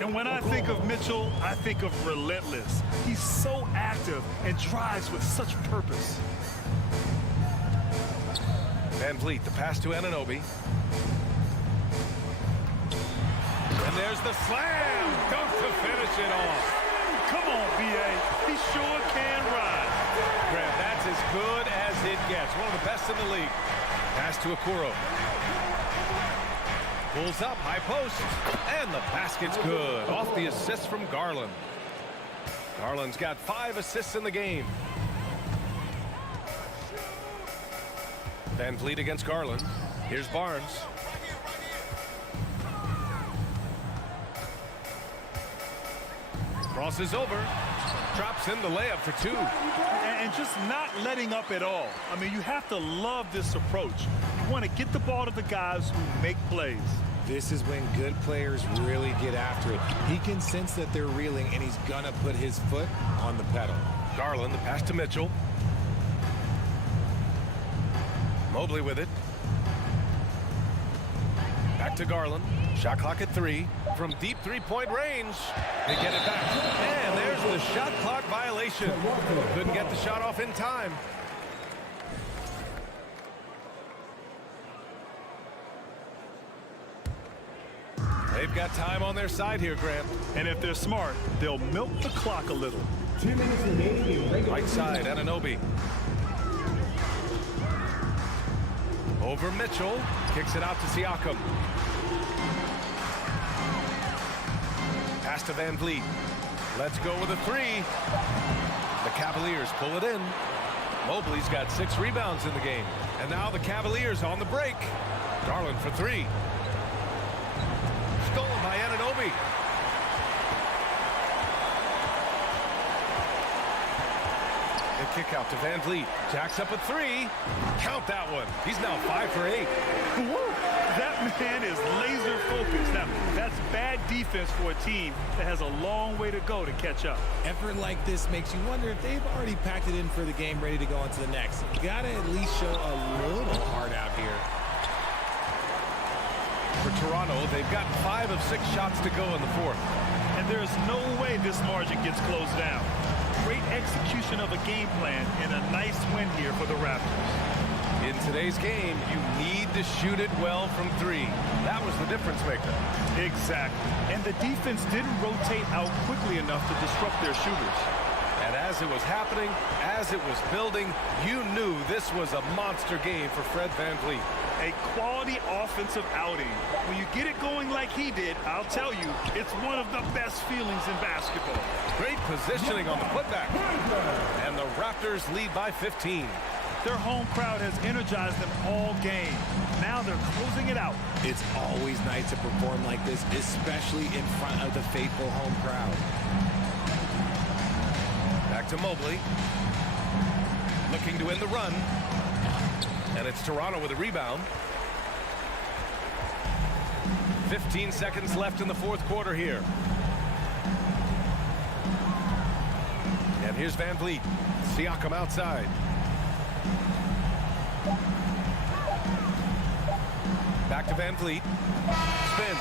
And when I think of Mitchell, I think of relentless. He's so active and drives with such purpose. VanVleet, the pass to Anunoby. And there's the slam. Dunk to finish it off. Come on, B.A. He sure can ride. Graham, that's as good as it gets. One of the best in the league. Pass to Okoro. Pulls up, high post. And the basket's good. Off the assist from Garland. Garland's got 5 assists in the game. VanVleet against Garland. Here's Barnes. Crosses over. Drops in the layup for 2. And just not letting up at all. I mean, you have to love this approach. You want to get the ball to the guys who make plays. This is when good players really get after it. He can sense that they're reeling, and he's going to put his foot on the pedal. Garland, the pass to Mitchell. Mobley with it. Back to Garland. Shot clock at 3. From deep 3-point range. They get it back. And there's the shot clock violation. Couldn't get the shot off in time. They've got time on their side here, Grant. And if they're smart, they'll milk the clock a little. 2 minutes remaining. Right side, Anunoby. Over Mitchell. Kicks it out to Siakam. Pass to VanVleet. Let's go with a 3. The Cavaliers pull it in. Mobley's got 6 rebounds in the game. And now the Cavaliers on the break. Garland for 3. Stolen by Anunoby. The kick out to VanVleet. Jacks up a 3. Count that one. He's now 5 for 8. That man is laser focused. Now, that's bad defense for a team that has a long way to go to catch up. Effort like this makes you wonder if they've already packed it in for the game, ready to go on to the next. You got to at least show a little heart out here. For Toronto, they've got 5 of 6 shots to go in the fourth. And there's no way this margin gets closed down. Great execution of a game plan and a nice win here for the Raptors. In today's game, you need to shoot it well from 3. That was the difference maker. Exactly. And the defense didn't rotate out quickly enough to disrupt their shooters. And as it was happening, as it was building, you knew this was a monster game for Fred VanVleet. A quality offensive outing. When you get it going like he did, I'll tell you, it's one of the best feelings in basketball. Great positioning on the putback. And the Raptors lead by 15. Their home crowd has energized them all game. Now they're closing it out. It's always nice to perform like this, especially in front of the faithful home crowd. Back to Mobley. Looking to win the run. And it's Toronto with a rebound. 15 seconds left in the fourth quarter here. And here's Van Vliet. Siakam outside. Back to Van Vliet. Spin.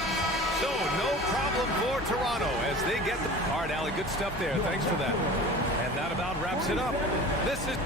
So no problem for Toronto as they get the hard alley. Good stuff there. Thanks for that. And that about wraps it up. This is...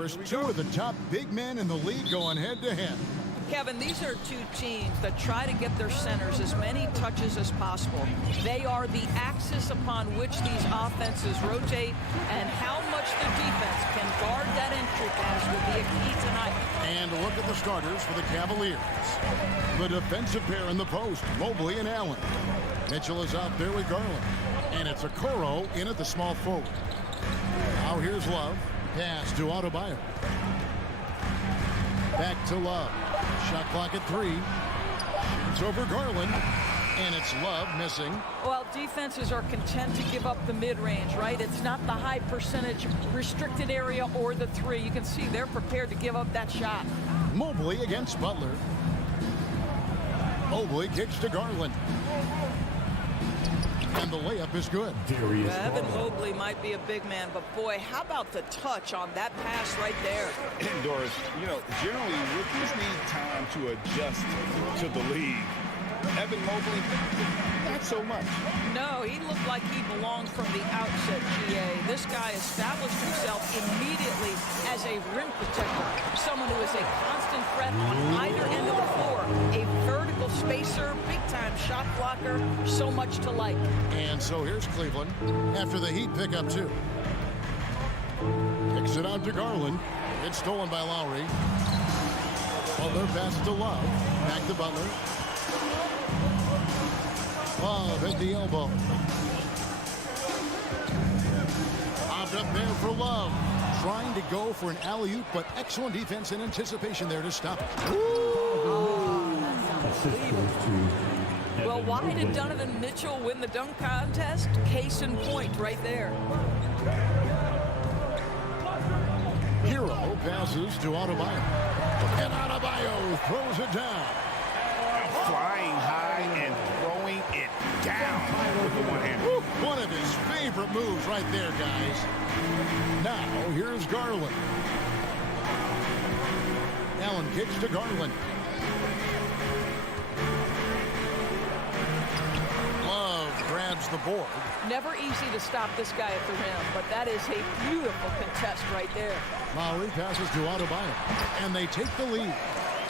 course, two of the top big men in the league going head-to-head. Kevin, these are two teams that try to get their centers as many touches as possible. They are the axis upon which these offenses rotate, and how much the defense can guard that entry pass will be a key tonight. And look at the starters for the Cavaliers. The defensive pair in the post, Mobley and Allen. Mitchell is out there with Garland. And it's Okoro in at the small forward. Now here's Love. Pass to Adebayo. Back to Love. Shot clock at 3. It's over Garland. And it's Love missing. Well, defenses are content to give up the mid-range, right? It's not the high percentage restricted area or the 3. You can see they're prepared to give up that shot. Mobley against Butler. Mobley kicks to Garland. And the layup is good. Evan Mobley might be a big man, but boy, how about the touch on that pass right there? Doris, you know, generally rookies need time to adjust to the league. Evan Mobley, not so much. No, he looked like he belonged from the outset, GA. This guy established himself immediately as a rim protector, someone who is a constant threat on either end of the floor, a vertical spacer, big-time shot blocker, so much to like. And so here's Cleveland after the Heat pick up 2. Kicks it out to Garland. It's stolen by Lowry. Butler passes to Love. Back to Butler. Love at the elbow. Popped up there for Love. Trying to go for an alley-oop, but excellent defense and anticipation there to stop it. Well, why did Donovan Mitchell win the dunk contest? Case in point right there. Hero passes to Adebayo. And Adebayo throws it down. Flying high and throwing it down with the one hand. One of his favorite moves right there, guys. Now, here's Garland. Allen kicks to Garland. Love grabs the board. Never easy to stop this guy at the rim, but that is a beautiful contest right there. Lowry passes to Adebayo, and they take the lead.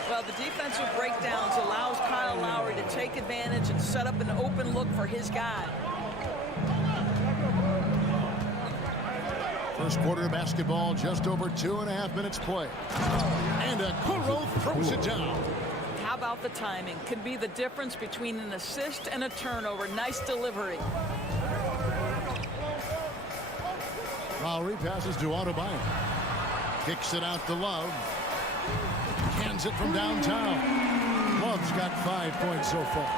Well, the defensive breakdowns allows Kyle Lowry to take advantage and set up an open look for his guy. First quarter of basketball, just over 2.5 minutes play. And Okoro throws it down. How about the timing? Could be the difference between an assist and a turnover. Nice delivery. Lowry passes to Adebayo. Kicks it out to Love. Hands it from downtown. Love's got 5 points so far.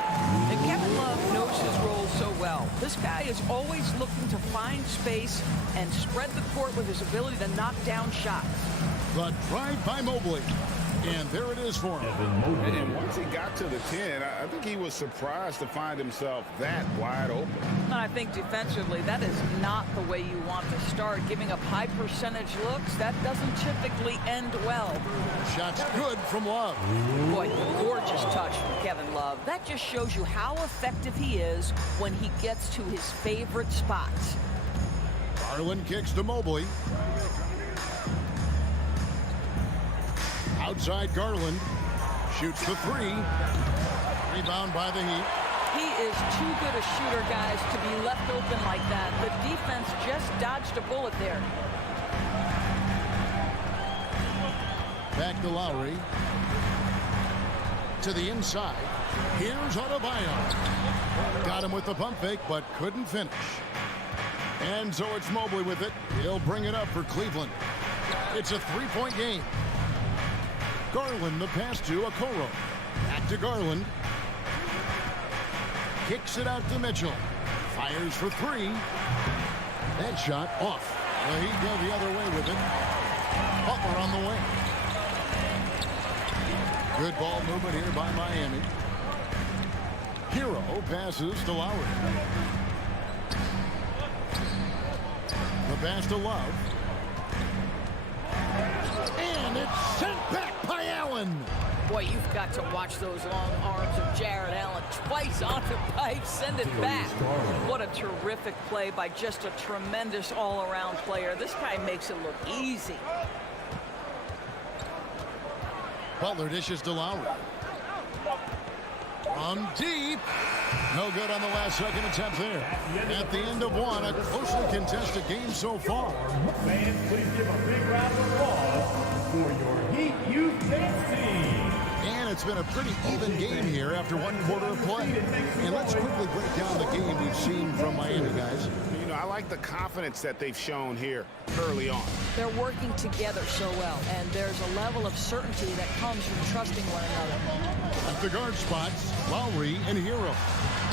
And Kevin Love knows his role so well. This guy is always looking to find space and spread the court with his ability to knock down shots. The drive by Mobley. And there it is for him. And once he got to the 10, I think he was surprised to find himself that wide open. And I think defensively, that is not the way you want to start. Giving up high percentage looks, that doesn't typically end well. Shot's good from Love. Boy, gorgeous touch from Kevin Love. That just shows you how effective he is when he gets to his favorite spots. Garland kicks to Mobley. Outside Garland. Shoots the 3. Rebound by the Heat. He is too good a shooter, guys, to be left open like that. The defense just dodged a bullet there. Back to Lowry. To the inside. Here's Adebayo. Got him with the pump fake, but couldn't finish. And so it's Mobley with it. He'll bring it up for Cleveland. It's a 3-point game. Garland the pass to Okoro. Back to Garland. Kicks it out to Mitchell. Fires for 3. That shot off. The Heat go the other way with it. Butler on the wing. Good ball movement here by Miami. Hero passes to Lowry. The pass to Love. And it's sent back by Allen. Boy, you've got to watch those long arms of Jared Allen. Twice on the pipe, send it back. What a terrific play by just a tremendous all-around player. This guy makes it look easy. Butler dishes to Lowry. From deep. No good on the last second attempt there. At the end of one, a closely contested game so far. Fans, please give a big round of applause for your Heat Youth Dance Team. And it's been a pretty even game here after one quarter of play. And let's quickly break down the game we've seen from Miami, guys. You know, I like the confidence that they've shown here early on. They're working together so well, and there's a level of certainty that comes from trusting one another. At the guard spots, Lowry and Hero.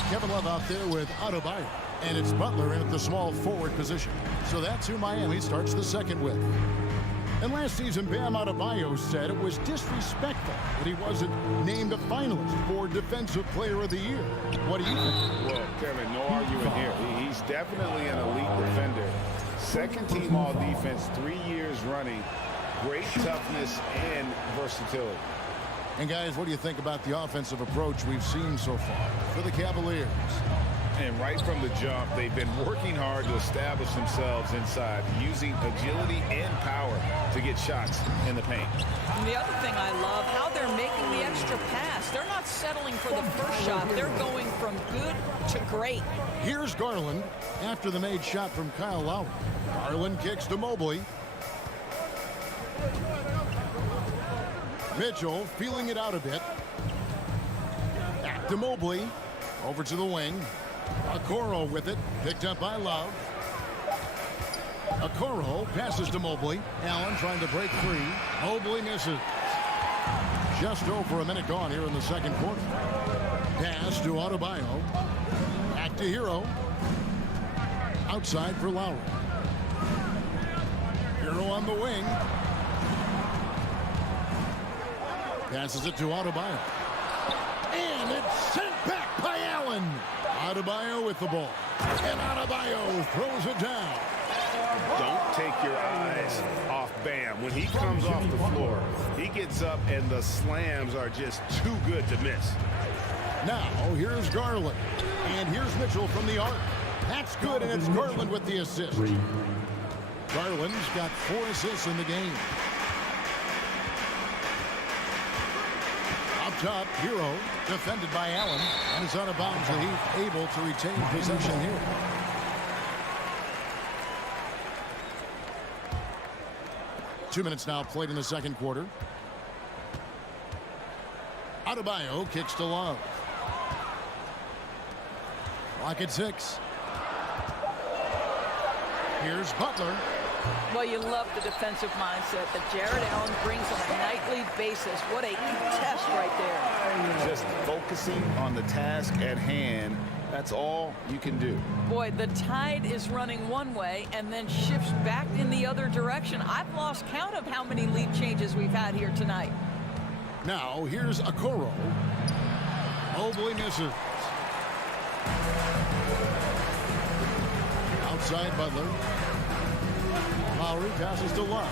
Kevin Love out there with Adebayo. And it's Butler in at the small forward position. So that's who Miami starts the second with. And last season, Bam Adebayo said it was disrespectful that he wasn't named a finalist for Defensive Player of the Year. What do you think? Well, Kevin, no argument here. He's definitely an elite defender. Second team all defense, 3 years running. Great toughness and versatility. And guys, what do you think about the offensive approach we've seen so far for the Cavaliers? And right from the jump, they've been working hard to establish themselves inside, using agility and power to get shots in the paint. And the other thing I love, how they're making the extra pass. They're not settling for the first shot. They're going from good to great. Here's Garland after the made shot from Kyle Lowry. Garland kicks to Mobley. Mitchell feeling it out a bit. Back to Mobley. Over to the wing. Okoro with it. Picked up by Love. Okoro passes to Mobley. Allen trying to break free. Mobley misses. Just over a minute gone here in the second quarter. Pass to Adebayo. Back to Hero. Outside for Lowry. Hero on the wing. Passes it to Adebayo. And it's sent back by Allen. Adebayo with the ball. And Adebayo throws it down. Don't take your eyes off Bam. When he comes off the floor, he gets up and the slams are just too good to miss. Now, here's Garland. And here's Mitchell from the arc. That's good, and it's Garland with the assist. Garland's got 4 assists in the game. Up top, Hero, defended by Allen, and is out of bounds. The Heat able to retain possession here. Two minutes now played in the second quarter. Adebayo kicks to Love. Clock at 6. Here's Butler. Well, you love the defensive mindset that Jared Allen brings on a nightly basis. What a test right there. Just focusing on the task at hand. That's all you can do. Boy, the tide is running one way and then shifts back in the other direction. I've lost count of how many lead changes we've had here tonight. Now, here's Okoro. Mobley misses. Outside Butler. Lowry passes to Love.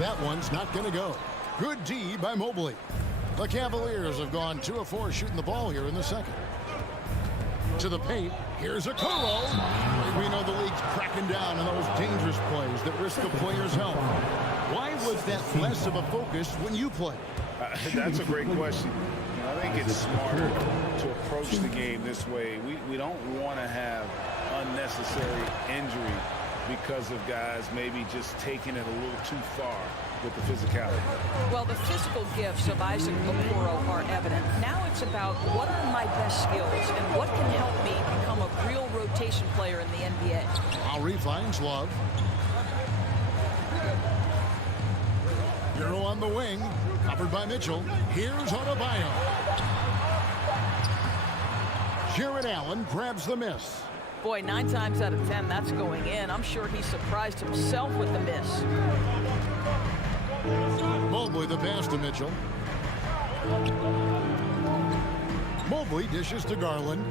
That one's not going to go. Good D by Mobley. The Cavaliers have gone 2 of 4 shooting the ball here in the second. To the paint. Here's Okoro. We know the league's cracking down on those dangerous plays that risk a player's health. Why was that less of a focus when you play? That's a great question. I think it's smarter to approach the game this way. We don't want to have unnecessary injury because of guys maybe just taking it a little too far with the physicality. Well, the physical gifts of Isaac Okoro are evident. Now it's about what are my best skills and what can help me become a real rotation player in the NBA. Lowry finds Love. Hero on the wing, covered by Mitchell. Here's Adebayo. Jared Allen grabs the miss. Boy, 9 times out of 10, that's going in. I'm sure he surprised himself with the miss. Mobley the pass to Mitchell. Mobley dishes to Garland.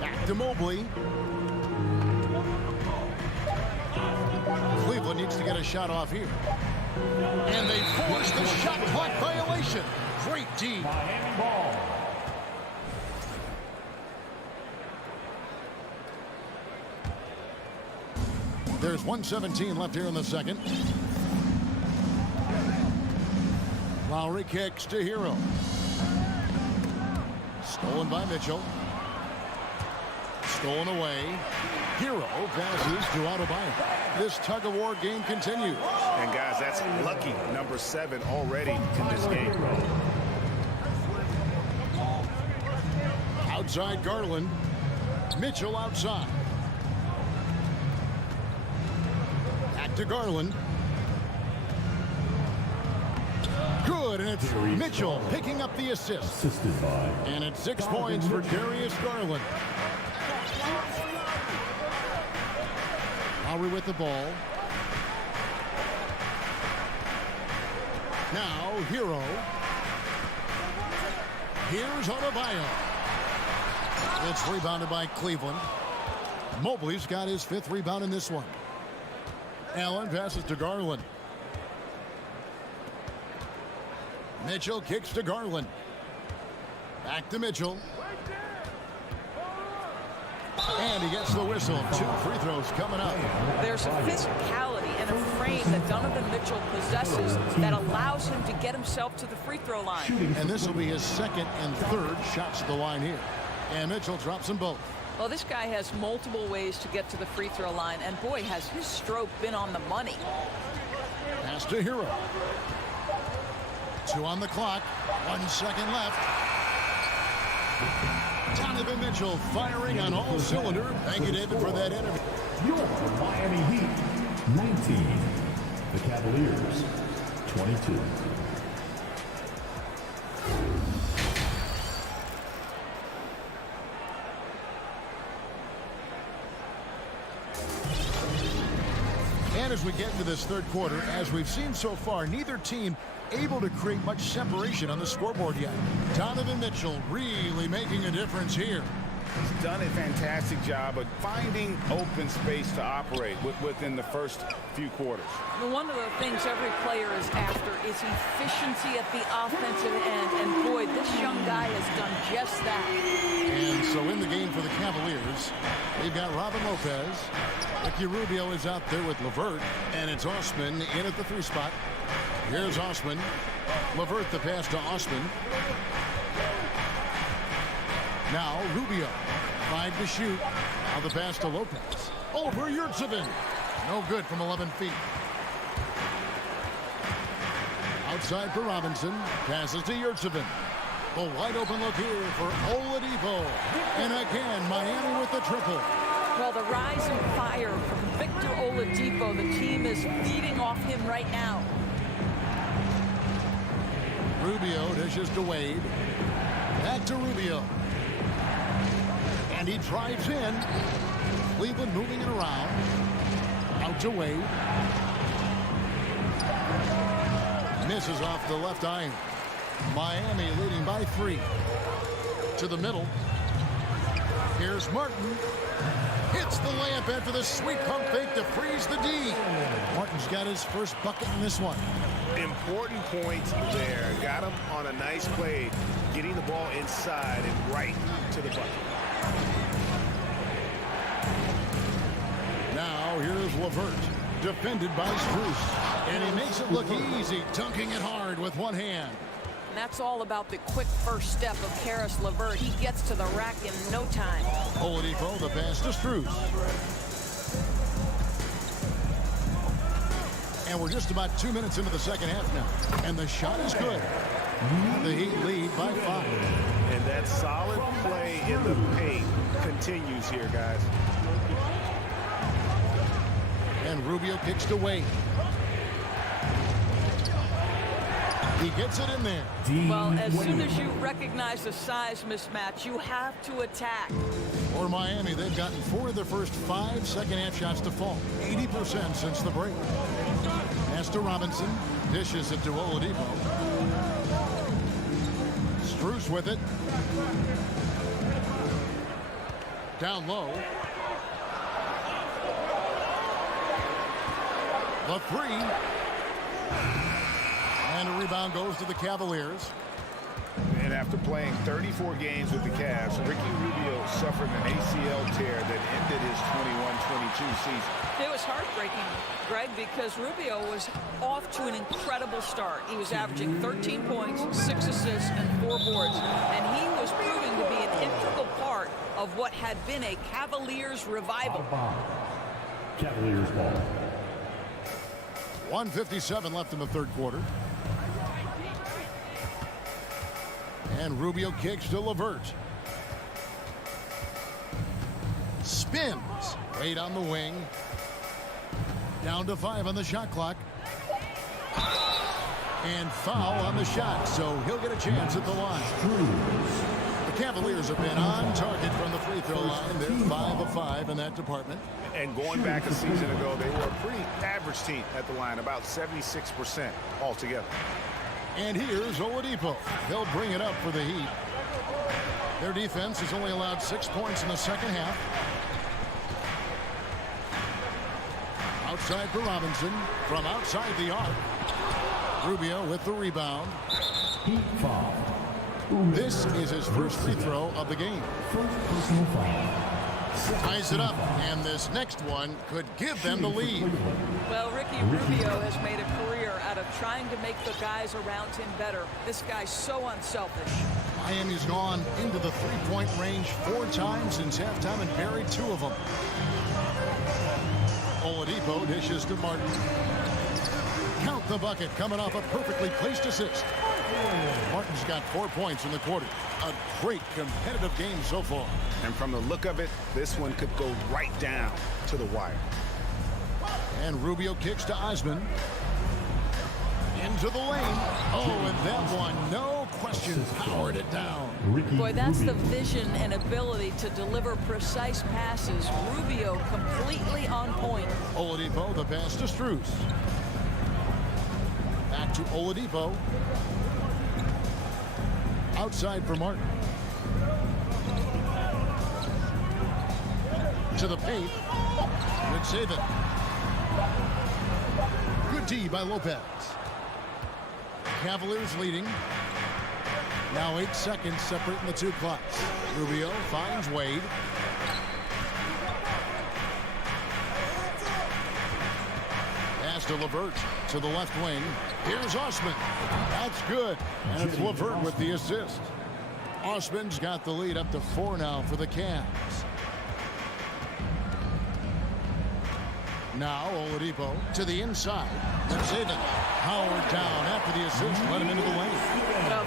Back to Mobley. Cleveland needs to get a shot off here. And they force the shot clock violation. Great D. Miami ball. Their There's 1:17 left here in the second. Lowry kicks to Hero. Stolen by Mitchell. Stolen away. Hero passes to Adebayo. This tug-of-war game continues. And guys, that's lucky number 7 already in this game. Outside Garland. Mitchell outside. Back to Garland. Good, and it's Mitchell picking up the assist. And it's 6 points for Darius Garland. Lowry with the ball. Now, Hero. Here's Adebayo. It's rebounded by Cleveland. Mobley's got his 5th rebound in this one. Allen passes to Garland. Mitchell kicks to Garland. Back to Mitchell. And he gets the whistle. 2 free throws coming up. There's a physicality and a frame that Donovan Mitchell possesses that allows him to get himself to the free throw line. And this will be his 2nd and 3rd shots at the line here. And Mitchell drops them both. Well, this guy has multiple ways to get to the free throw line, and boy, has his stroke been on the money. Pass to Hero. 2 on the clock. 1 second left. Donovan Mitchell firing on all cylinders. Thank you, David, for that interview. Your Miami Heat, 19. The Cavaliers, 22. And as we get into this 3rd quarter, as we've seen so far, neither team able to create much separation on the scoreboard yet. Donovan Mitchell really making a difference here. He's done a fantastic job of finding open space to operate within the first few quarters. One of the things every player is after is efficiency at the offensive end, and boy, this young guy has done just that. And so in the game for the Cavaliers, they've got Robin Lopez. Ricky Rubio is out there with LeVert, and it's Osman in at the 3 spot. Here's Osman. LeVert the pass to Osman. Now Rubio. 5 to shoot. Now the pass to Lopez. Over Yurtsevin. No good from 11 feet. Outside for Robinson. Passes to Yurtsevin. A wide open look here for Oladipo. And again, Miami with the triple. Well, the rise in fire from Victor Oladipo, the team is feeding off him right now. Rubio dishes to Wade. Back to Rubio. And he drives in. Cleveland moving it around. Out to Wade. Misses off the left iron. Miami leading by 3. To the middle. Here's Martin. Hits the layup after the sweet pump fake to freeze the D. Martin's got his first bucket in this one. Important points there. Got him on a nice play, getting the ball inside and right to the bucket. Now here's LeVert, defended by Strus. And he makes it look easy, dunking it hard with one hand. And that's all about the quick first step of Caris LeVert. He gets to the rack in no time. Oladipo, the pass to Strus. And we're just about 2 minutes into the second half now. And the shot is good. The Heat lead by 5. And that solid play in the paint continues here, guys. And Rubio kicks to Wade. He gets it in there. Well, as soon as you recognize the size mismatch, you have to attack. For Miami, they've gotten 4 of their first 5 second-half shots to fall. 80% since the break. Pass to Robinson. Dishes it to Oladipo. Strus with it. Down low. The 3. And a rebound goes to the Cavaliers. And after playing 34 games with the Cavs, Ricky Rubio suffered an ACL tear that ended his 21-22 season. It was heartbreaking, Greg, because Rubio was off to an incredible start. He was averaging 13 points, 6 assists, and 4 boards. And he was proving to be an integral part of what had been a Cavaliers revival. Cavaliers ball. 1:57 left in the third quarter. And Rubio kicks to LeVert. Spins. Wade on the wing. Down to 5 on the shot clock. And foul on the shot, so he'll get a chance at the line. The Cavaliers have been on target from the free throw line. They're 5 of 5 in that department. And going back a season ago, they were a pretty average team at the line, about 76% altogether. And here's Oladipo. They'll bring it up for the Heat. Their defense has only allowed 6 points in the second half. Outside for Robinson from outside the arc. Rubio with the rebound. Heat foul. This is his first free throw of the game. First personal foul. Ties it up, and this next one could give them the lead. Well, Ricky Rubio has made a career out of trying to make the guys around him better. This guy's so unselfish. Miami's gone into the three-point range 4 times since halftime and buried 2 of them. Oladipo dishes to Martin. Count the bucket, coming off a perfectly placed assist. Martin's got 4 points in the quarter. A great competitive game so far. And from the look of it, this one could go right down to the wire. And Rubio kicks to Osman. Into the lane. Oh, and that one, no question, powered it down. Boy, that's the vision and ability to deliver precise passes. Rubio completely on point. Oladipo, the pass to Strus. Back to Oladipo. Outside for Martin. To the paint. Good save it. Good D by Lopez. Cavaliers leading. Now 8 seconds separating the 2 clocks. Rubio finds Wade. Pass to LeVert to the left wing. Here's Osman. That's good. And it's LeVert with the assist. Osman's got the lead up to 4 now for the Cavs. Now Oladipo to the inside. Let's save it. Howard down after the assist. Let him into the lane.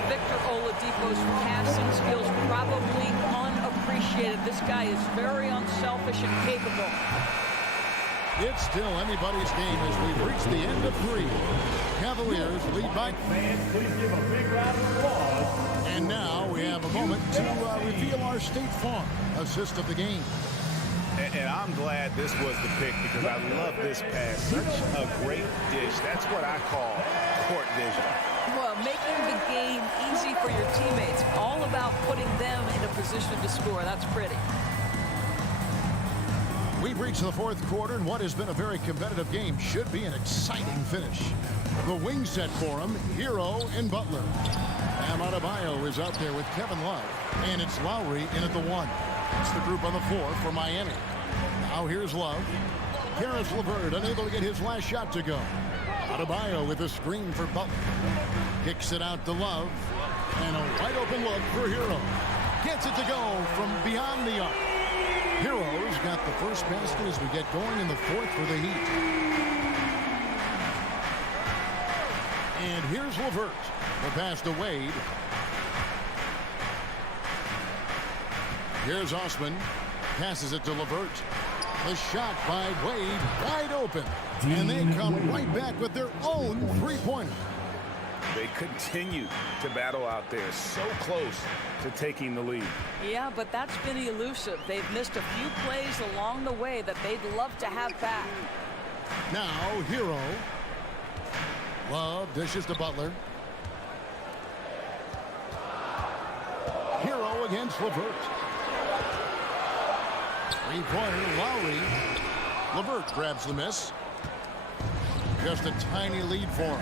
Victor Oladipo's passing skills probably unappreciated. This guy is very unselfish and capable. It's still anybody's game as we've reached the end of 3. Cavaliers lead by. Fans, please give a big round of applause. And now we have a moment to reveal our State Farm assist of the game. And I'm glad this was the pick because I love this pass. Such a great dish. That's what I call court vision. Well, making the game easy for your teammates. All about putting them in a position to score. That's pretty. We've reached the 4th quarter, and what has been a very competitive game should be an exciting finish. The wing set for him, Hero and Butler. Bam Adebayo is out there with Kevin Love, and it's Lowry in at the 1. It's the group on the floor for Miami. Now here's Love. Karis LeVert unable to get his last shot to go. Adebayo with a screen for Butler. Kicks it out to Love. And a wide open look for Hero. Gets it to go from beyond the arc. Hero's got the first basket as we get going in the 4th for the Heat. And here's LeVert. The pass to Wade. Here's Osman. Passes it to LeVert. The shot by Wade, wide open. And they come right back with their own 3-pointer. They continue to battle out there, so close to taking the lead. Yeah, but that's been elusive. They've missed a few plays along the way that they'd love to have back. Now, Hero. Love dishes to Butler. Hero against LeVert. 3-pointer, Lowry. LeVert grabs the miss. Just a tiny lead for him.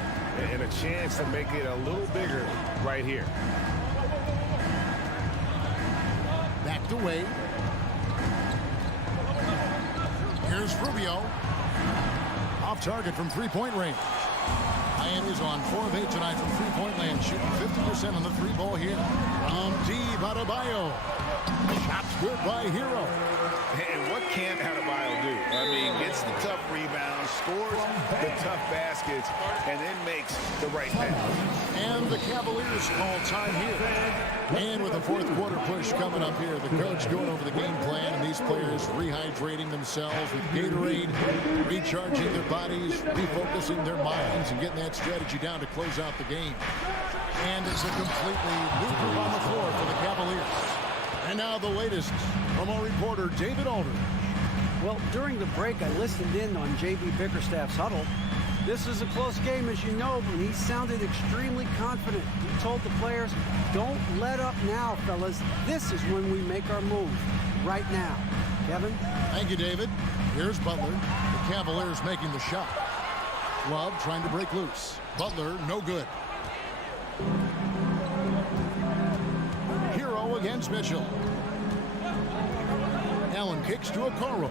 And a chance to make it a little bigger right here. knocked away. Here's Rubio. Off target from three-point range. Miami's on 4 of 8 tonight from three-point land, shooting 50% on the three-ball here. From deep, Adebayo. Shots good by Hero. And what can't Adebayo do? I mean, gets the tough rebounds, scores the tough baskets, and then makes the right pass. And the Cavaliers call time here. And with the fourth quarter push coming up here, the coach going over the game plan, and these players rehydrating themselves with Gatorade, recharging their bodies, refocusing their minds, and getting that strategy down to close out the game. And it's a completely new group on the floor for the Cavaliers. And now the latest from our reporter, David Aldridge. Well, during the break, I listened in on J.B. Bickerstaff's huddle. This is a close game, as you know, but he sounded extremely confident. He told the players, don't let up now, fellas. This is when we make our move, right now. Kevin? Thank you, David. Here's Butler. The Cavaliers making the shot. Love trying to break loose. Butler, no good. Hero against Mitchell. Allen kicks to Okoro.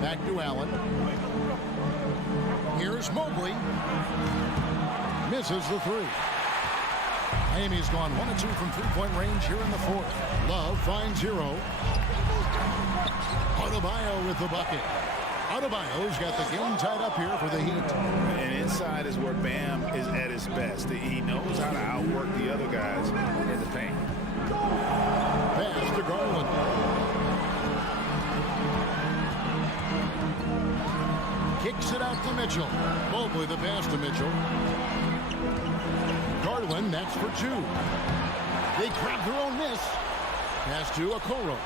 Back to Allen. Here's Mobley. Misses the three. Miami's gone 1 of 2 from three-point range here in the fourth. Love finds Hero. Adebayo with the bucket. Adebayo's got the game tied up here for the Heat. And inside is where Bam is at his best. He knows how to outwork the other guys in the paint. Pass to Garland. Kicks it out to Mitchell. Mobley the pass to Mitchell. Garland, that's for 2. They grab their own miss. Pass to Okoro.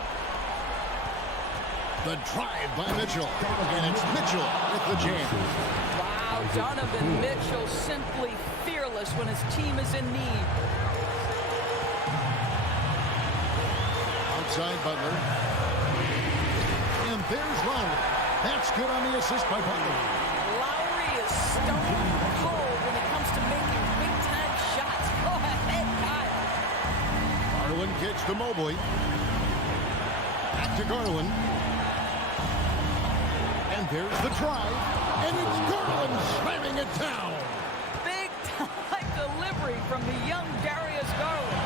The drive by Mitchell. And it's Mitchell with the jam. Wow, Donovan Mitchell simply fearless when his team is in need. Outside Butler. And there's Lowry. That's good on the assist by Butler. Lowry is stone cold when it comes to making big-time shots. Go ahead, Kyle. Garland kicks to Mobley. Back to Garland. And there's the drive. And it's Garland slamming it down. Big-time delivery from the young Darius Garland.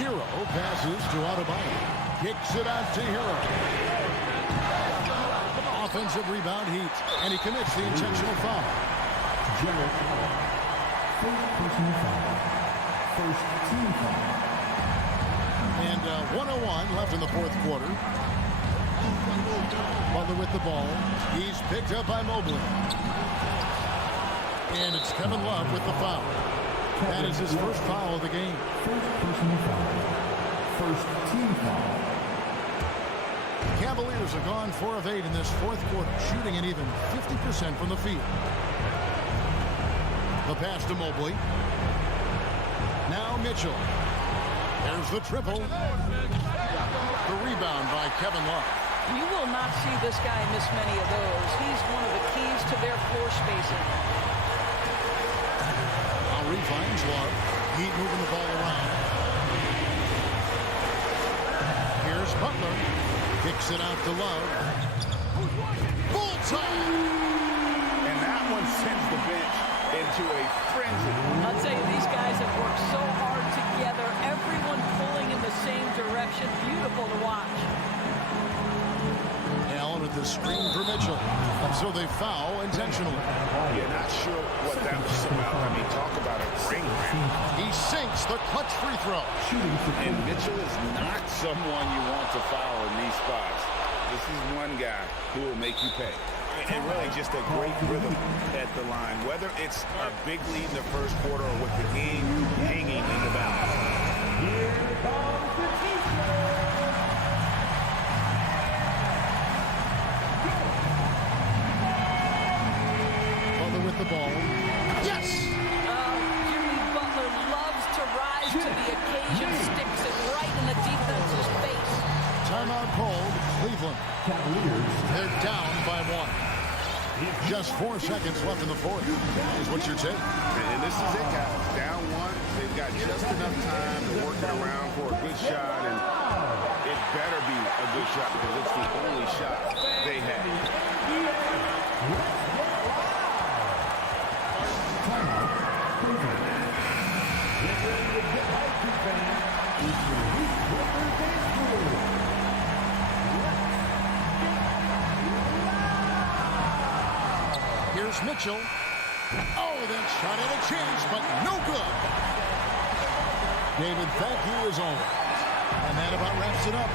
Hero passes to Adebayo. Kicks it out to Hero. Offensive rebound Heat. And he commits the intentional foul. Jarrett, first personal foul. First team foul. And 1:01 left in the fourth quarter. Butler with the ball. He's picked up by Mobley. And it's Kevin Love with the foul. That is his first foul of the game. First personal foul. First team foul. Cavaliers have gone 4 of 8 in this fourth quarter, shooting an even 50% from the field. The pass to Mobley. Now Mitchell. There's the triple. The rebound by Kevin Love. You will not see this guy miss many of those. He's one of the keys to their floor spacing. Lowry finds Love. Heat moving the ball around. Here's Butler. Kicks it out to Love. Bullseye! And that one sends the bench into a frenzy. I'll tell you, these guys have worked so hard together. Everyone pulling in the same direction. Beautiful to watch. Allen with the screen for Mitchell. So they foul intentionally. You're not sure what that was about. I mean, talk about a ring. He sinks the clutch free throw. And Mitchell is not someone you want to foul in these spots. This is one guy who will make you pay. And really just a great rhythm at the line. Whether it's a big lead in the first quarter or with the game hanging in the balance. Here comes the teacher. With the ball. Yes! Jimmy Butler loves to rise to the occasion, sticks it right in the defense's face. Timeout called. Cleveland. Cavaliers. They're down by 1. Just 4 seconds left in the fourth. Here's what your take. And this is it, guys. Down one. They've got just enough time to work it around for a good shot, and it better be a good shot because it's the only shot they have. Here's Mitchell. Oh, that shot had a chance, but no good. David, thank you as always. And that about wraps it up.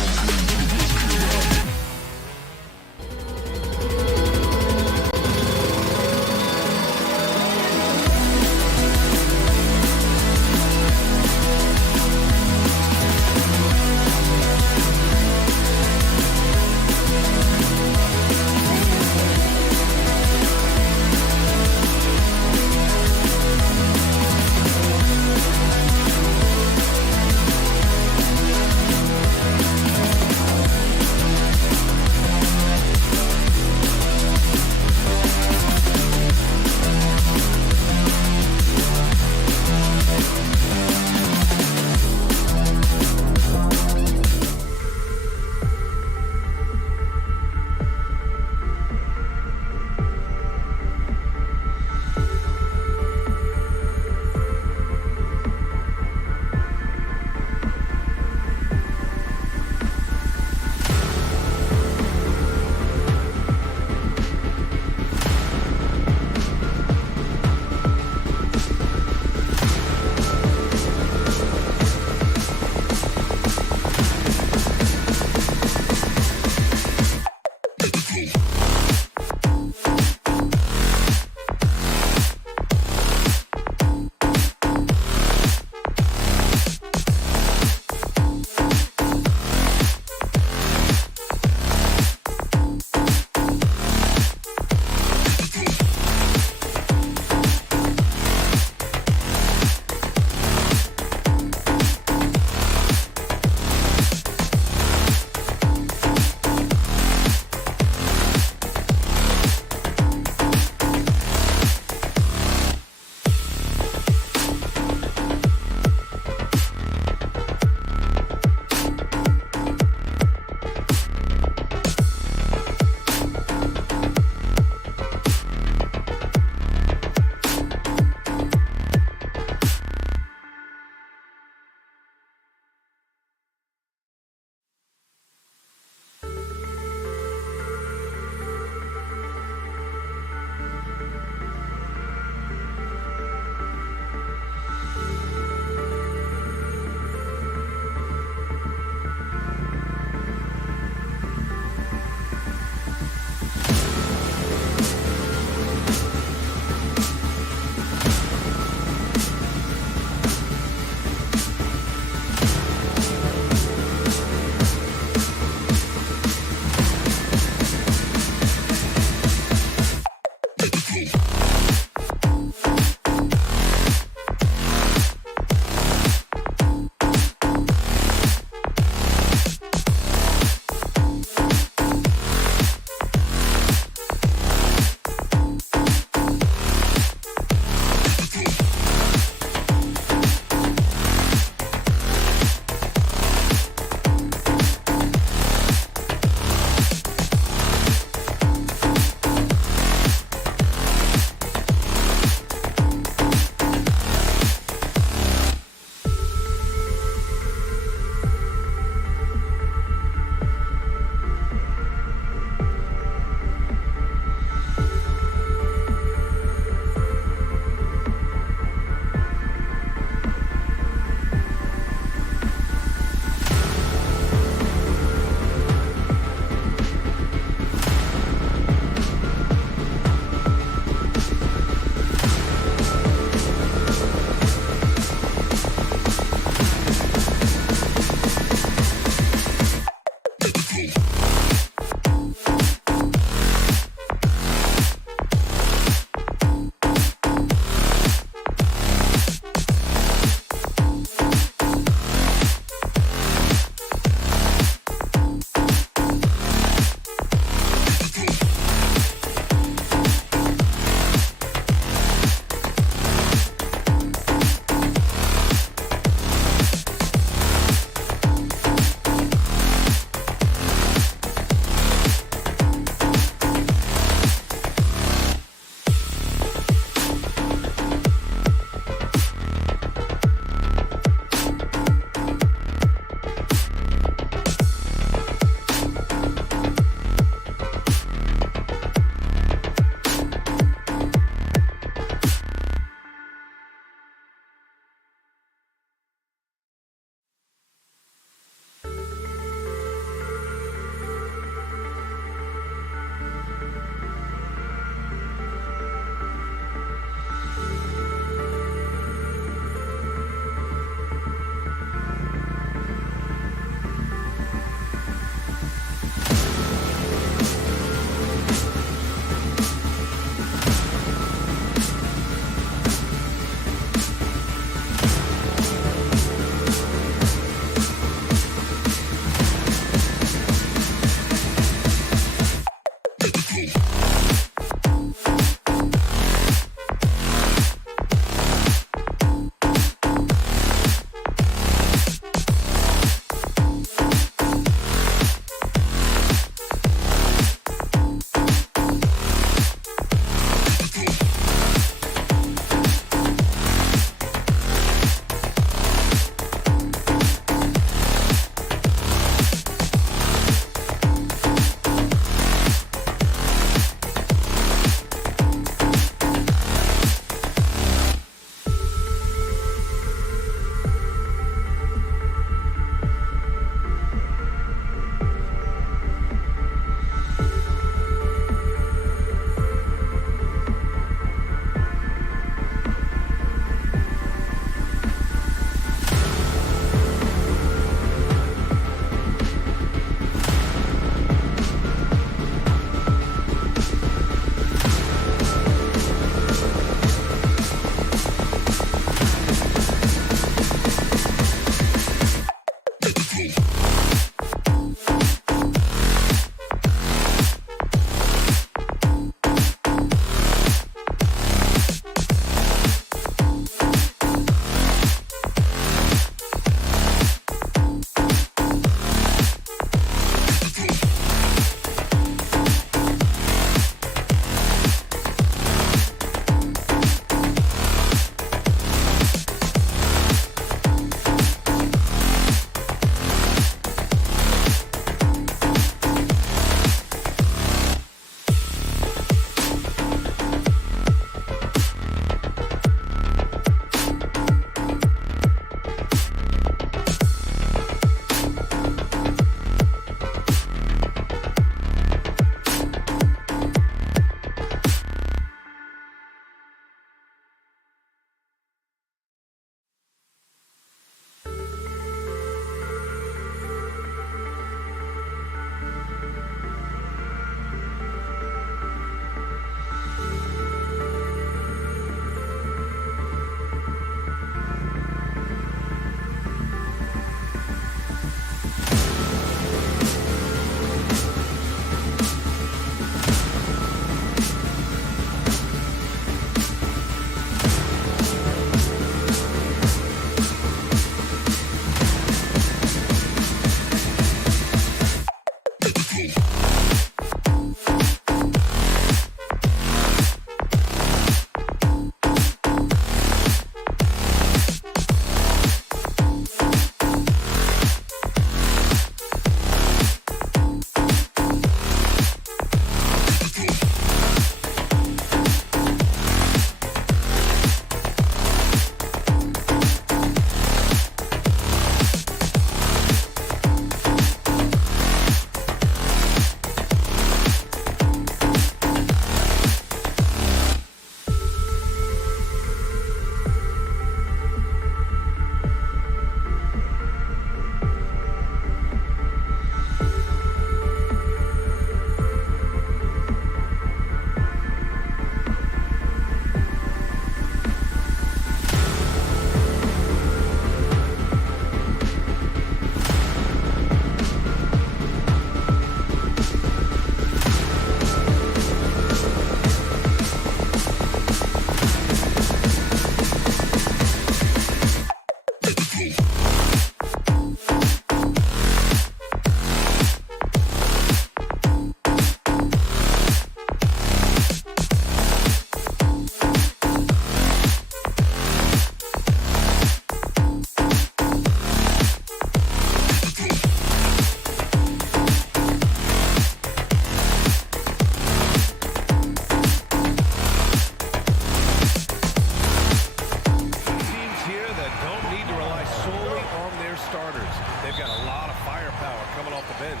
starters. They've got a lot of firepower coming off the bench.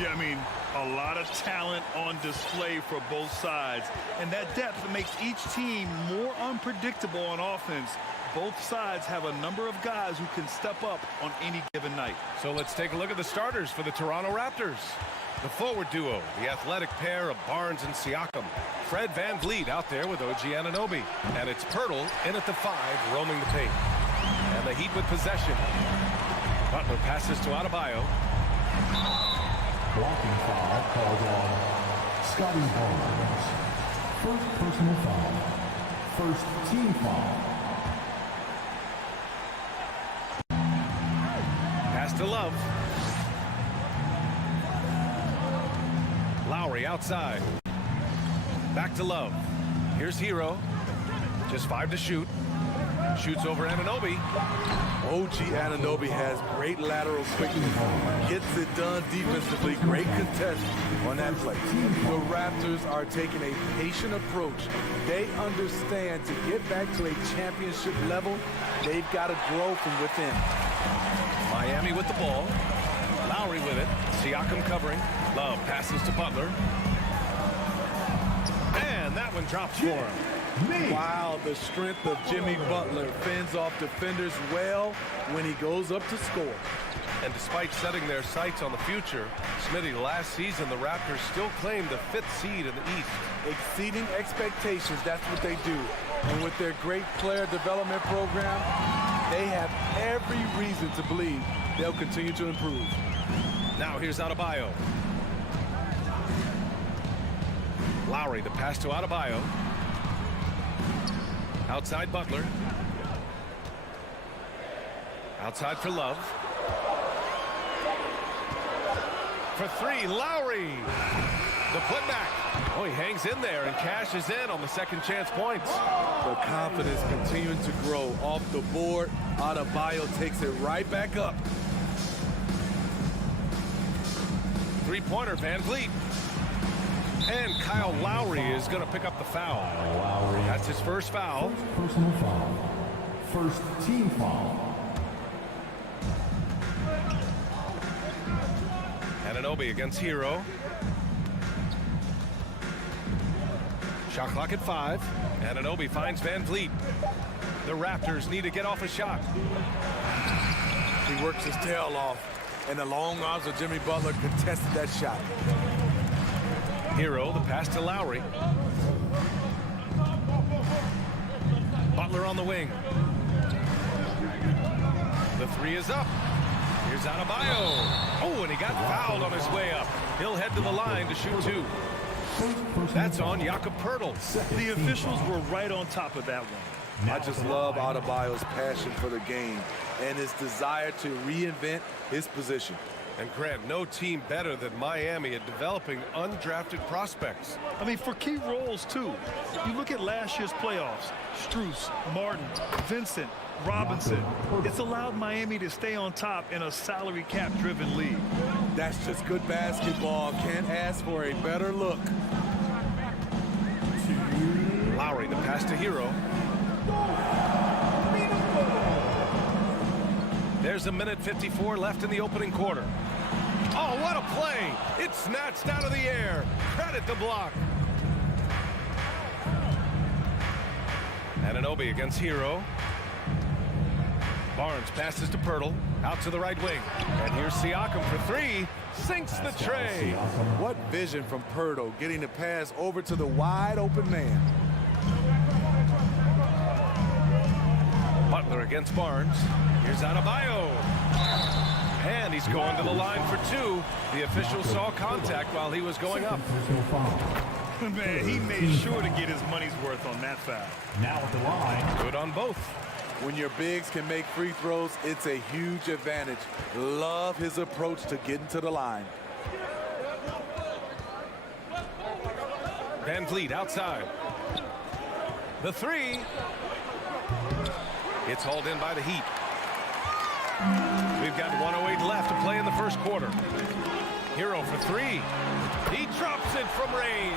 Yeah, I mean, a lot of talent on display for both sides. And that depth makes each team more unpredictable on offense. Both sides have a number of guys who can step up on any given night. So let's take a look at the starters for the Toronto Raptors. The forward duo, the athletic pair of Barnes and Siakam. Fred VanVleet out there with OG Anunoby. And it's Pirtle in at the 5, roaming the paint. And the Heat with possession. Butler passes to Adebayo. Blocking foul called on Scotty Barnes. First personal foul. First team foul. Pass to Love. Lowry outside. Back to Love. Here's Hero. Just 5 to shoot. Shoots over Anunoby. OG Anunoby has great lateral quickness. Gets it done defensively. Great contest on that play. The Raptors are taking a patient approach. They understand to get back to a championship level, they've got to grow from within. Miami with the ball. Lowry with it. Siakam covering. Love passes to Butler. And that one drops for him. Wow, the strength of Jimmy Butler fends off defenders well when he goes up to score. And despite setting their sights on the future, Smitty, last season the Raptors still claimed the 5th seed in the East. Exceeding expectations, that's what they do. And with their great player development program, they have every reason to believe they'll continue to improve. Now here's Adebayo. Lowry, the pass to Adebayo. Outside Butler. Outside for Love. For 3, Lowry. The putback. Oh, he hangs in there and cashes in on the second chance points. The confidence continuing to grow off the board. Adebayo takes it right back up. Three-pointer, VanVleet. And Kyle Lowry is going to pick up the foul. Lowry. That's his first foul. First personal foul. First team foul. Anunoby against Hero. Shot clock at 5. Anunoby finds VanVleet. The Raptors need to get off a shot. He works his tail off, and the long arms of Jimmy Butler contested that shot. Hero, the pass to Lowry. Butler on the wing. The 3 is up. Here's Adebayo. Oh, and he got fouled on his way up. He'll head to the line to shoot 2. That's on Jakob Pirtle. The officials were right on top of that one. I just love Adebayo's passion for the game and his desire to reinvent his position. And Grant, no team better than Miami at developing undrafted prospects. I mean, for key roles, too. You look at last year's playoffs. Strus, Martin, Vincent, Robinson. It's allowed Miami to stay on top in a salary cap-driven league. That's just good basketball. Can't ask for a better look. Lowry, the pass to Hero. There's a minute 54 left in the opening quarter. Oh, what a play! It's snatched out of the air. Credit the block. Anunoby against Hero. Barnes passes to Pirtle. Out to the right wing. And here's Siakam for 3. Sinks the tray. What vision from Pirtle, getting the pass over to the wide open man. Butler against Barnes. Here's Adebayo. And he's going to the line for 2. The official saw contact while he was going up. Man, he made sure to get his money's worth on that foul. Now at the line. Good on both. When your bigs can make free throws, it's a huge advantage. Love his approach to getting to the line. VanVleet outside. The 3. It's hauled in by the Heat. We've got 1:08 left to play in the first quarter. Hero for 3. He drops it from range.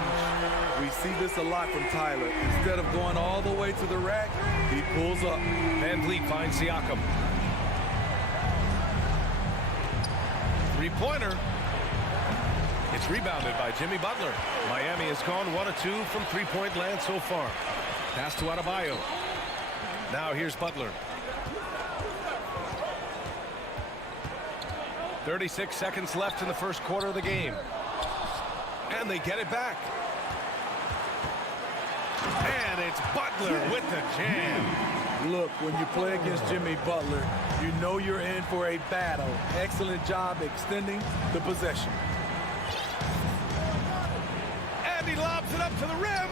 We see this a lot from Tyler. Instead of going all the way to the rack, he pulls up. VanVleet finds Siakam. Three-pointer. It's rebounded by Jimmy Butler. Miami has gone 1 of 2 from three-point land so far. Pass to Adebayo. Now here's Butler. 36 seconds left in the first quarter of the game. And they get it back. And it's Butler with the jam. Look, when you play against Jimmy Butler, you know you're in for a battle. Excellent job extending the possession. And he lobs it up to the rim.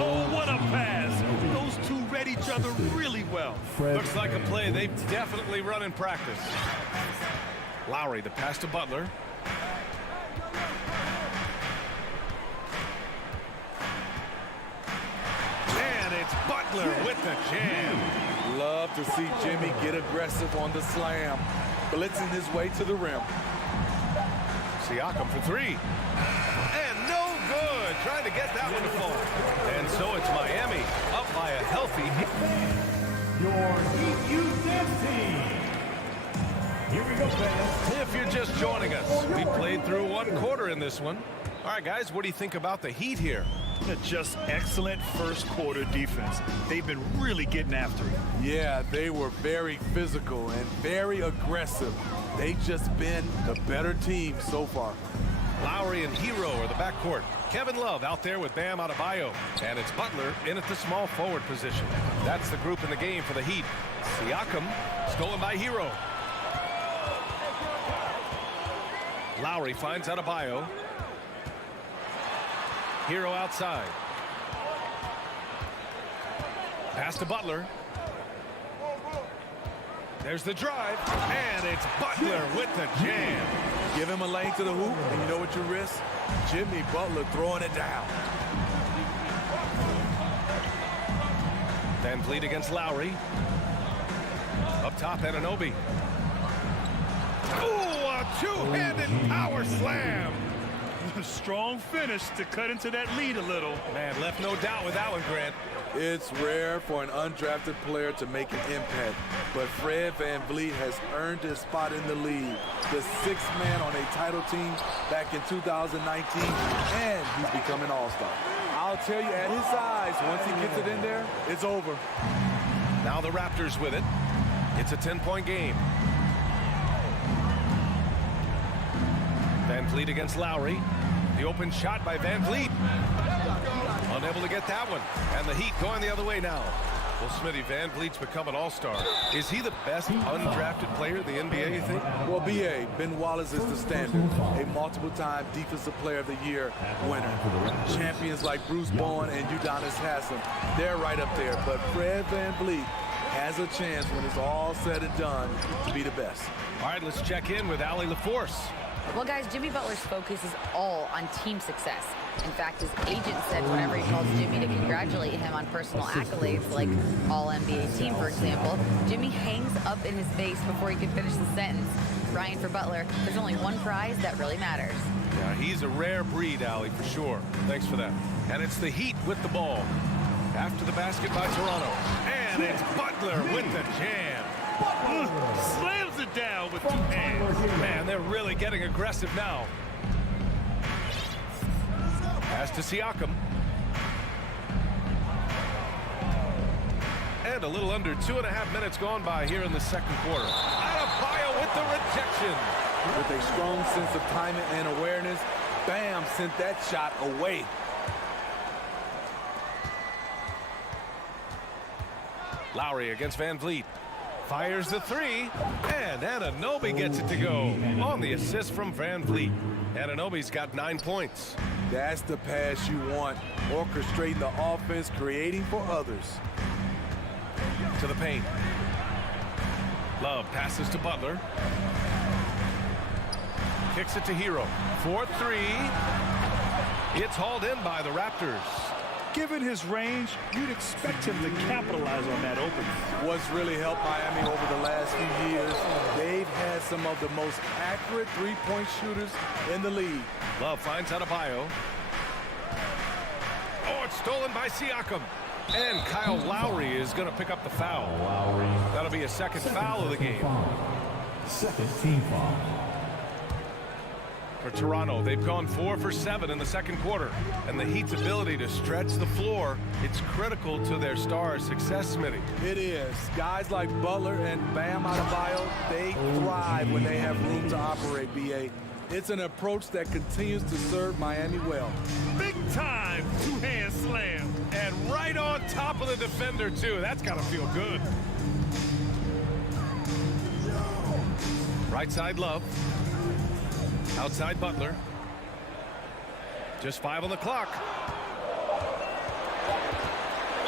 Oh, what a pass. Those two read each other really well. Looks like a play they've definitely run in practice. Lowry, the pass to Butler. And it's Butler with the jam. Love to see Jimmy get aggressive on the slam, blitzing his way to the rim. Siakam for three. And no good. Trying to get that one to fall. And so it's Miami up by a healthy. Your Heat Youth Dance Team. Here we go, fans. If you're just joining us, we played through one quarter in this one. All right, guys, what do you think about the Heat here? Just excellent first quarter defense. They've been really getting after it. Yeah, they were very physical and very aggressive. They've just been the better team so far. Lowry and Hero are the backcourt. Kevin Love out there with Bam Adebayo. And it's Butler in at the small forward position. That's the group in the game for the Heat. Siakam stolen by Hero. Lowry finds Adebayo. Hero outside. Pass to Butler. There's the drive. And it's Butler with the jam. Give him a lane to the hoop, and you know what you risk? Jimmy Butler throwing it down. Van Vliet against Lowry. Up top, Anunoby. Ooh, a two-handed power slam. Strong finish to cut into that lead a little. Man, left no doubt with that one, Grant. It's rare for an undrafted player to make an impact, but Fred Van Vliet has earned his spot in the league. The sixth man on a title team back in 2019, and he's become an all-star. I'll tell you, at his size, once he gets it in there, it's over. Now the Raptors with it. It's a 10-point game. Van Vliet against Lowry. The open shot by Van Vliet. Unable to get that one. And the Heat going the other way now. Well, Smitty, Van Vliet's become an all-star. Is he the best undrafted player in the NBA, you think? Well, B.A., Ben Wallace is the standard. A multiple-time Defensive Player of the Year winner. Champions like Bruce Bowen and Udonis Haslem, they're right up there. But Fred Van Vliet has a chance when it's all said and done to be the best. All right, let's check in with Allie LaForce. Well, guys, Jimmy Butler's focus is all on team success. In fact, his agent said whenever he calls Jimmy to congratulate him on personal accolades, like All-NBA team, for example, Jimmy hangs up in his face before he can finish the sentence. Ryan, for Butler, there's only one prize that really matters. Yeah, he's a rare breed, Allie, for sure. Thanks for that. And it's the Heat with the ball. After the basket by Toronto. And it's Butler with the jam. Slams it down with two hands. Man, they're really getting aggressive now. Pass to Siakam. And a little under 2.5 minutes gone by here in the second quarter. Adebayo with the rejection. With a strong sense of timing and awareness, Bam sent that shot away. Lowry against Van Vliet. Fires the three, and Anunoby gets it to go on the assist from Van Vliet. Anunoby's got 9 points. That's the pass you want. Orchestrating the offense, creating for others. To the paint. Love passes to Butler. Kicks it to Hero. 4-3. It's hauled in by the Raptors. Given his range, you'd expect him to capitalize on that opening. What's really helped Miami over the last few years, they've had some of the most accurate three-point shooters in the league. Love finds Adebayo. Oh, it's stolen by Siakam. And Kyle Lowry is going to pick up the foul. That'll be a second foul of the game. Second team foul. For Toronto, they've gone 4 for 7 in the second quarter. And the Heat's ability to stretch the floor, it's critical to their stars' success, Smitty. It is. Guys like Butler and Bam Adebayo, they thrive when they have room to operate, BA. It's an approach that continues to serve Miami well. Big time two-hand slam. And right on top of the defender, too. That's got to feel good. Right side, Love. Outside, Butler. Just 5 on the clock.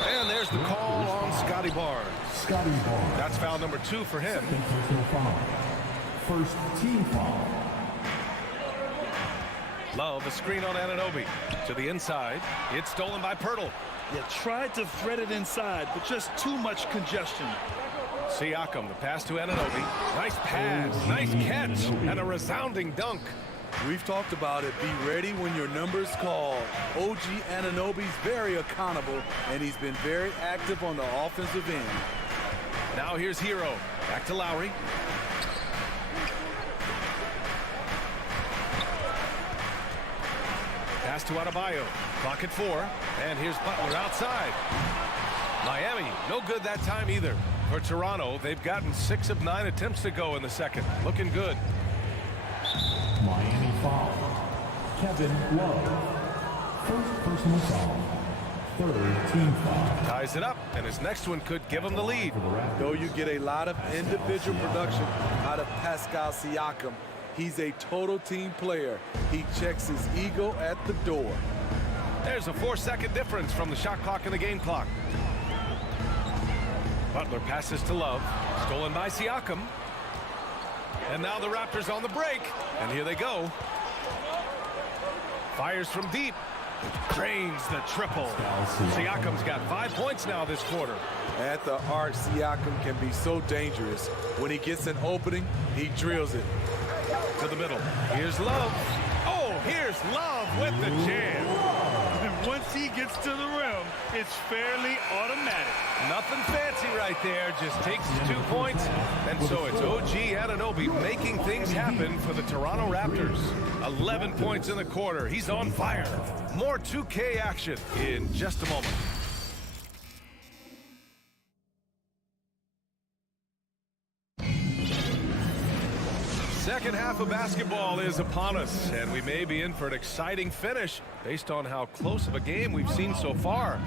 And there's the call on Scotty Barnes. Scotty Barnes. That's foul number 2 for him. Second personal foul. First team foul. Love, a screen on Anunoby. To the inside. It's stolen by Pirtle. Yeah, tried to thread it inside, but just too much congestion. Siakam, the pass to Anunoby. Nice pass, nice catch, and a resounding dunk. We've talked about it. Be ready when your number's called. OG Anunoby's very accountable, and he's been very active on the offensive end. Now here's Hero. Back to Lowry. Pass to Adebayo. Clock at 4. And here's Butler outside. Miami, no good that time either. For Toronto, they've gotten 6 of 9 attempts to go in the second. Looking good. Miami foul. Kevin Love. First personal foul. Third team foul. Ties it up, and his next one could give him the lead. Though you get a lot of individual production out of Pascal Siakam, he's a total team player. He checks his ego at the door. There's a 4-second difference from the shot clock and the game clock. Butler passes to Love. Stolen by Siakam. And now the Raptors on the break. And here they go. Fires from deep. Drains the triple. Siakam's got 5 points now this quarter. At the arc, Siakam can be so dangerous. When he gets an opening, he drills it. To the middle. Here's Love. Oh, here's Love with the jam. And once he gets to the rim, it's fairly automatic. Nothing fancy right there. Just takes his 2 points. And so it's OG Anunoby making things happen for the Toronto Raptors. 11 points in the quarter. He's on fire. More 2K action in just a moment. Second half of basketball is upon us, and we may be in for an exciting finish based on how close of a game we've seen so far.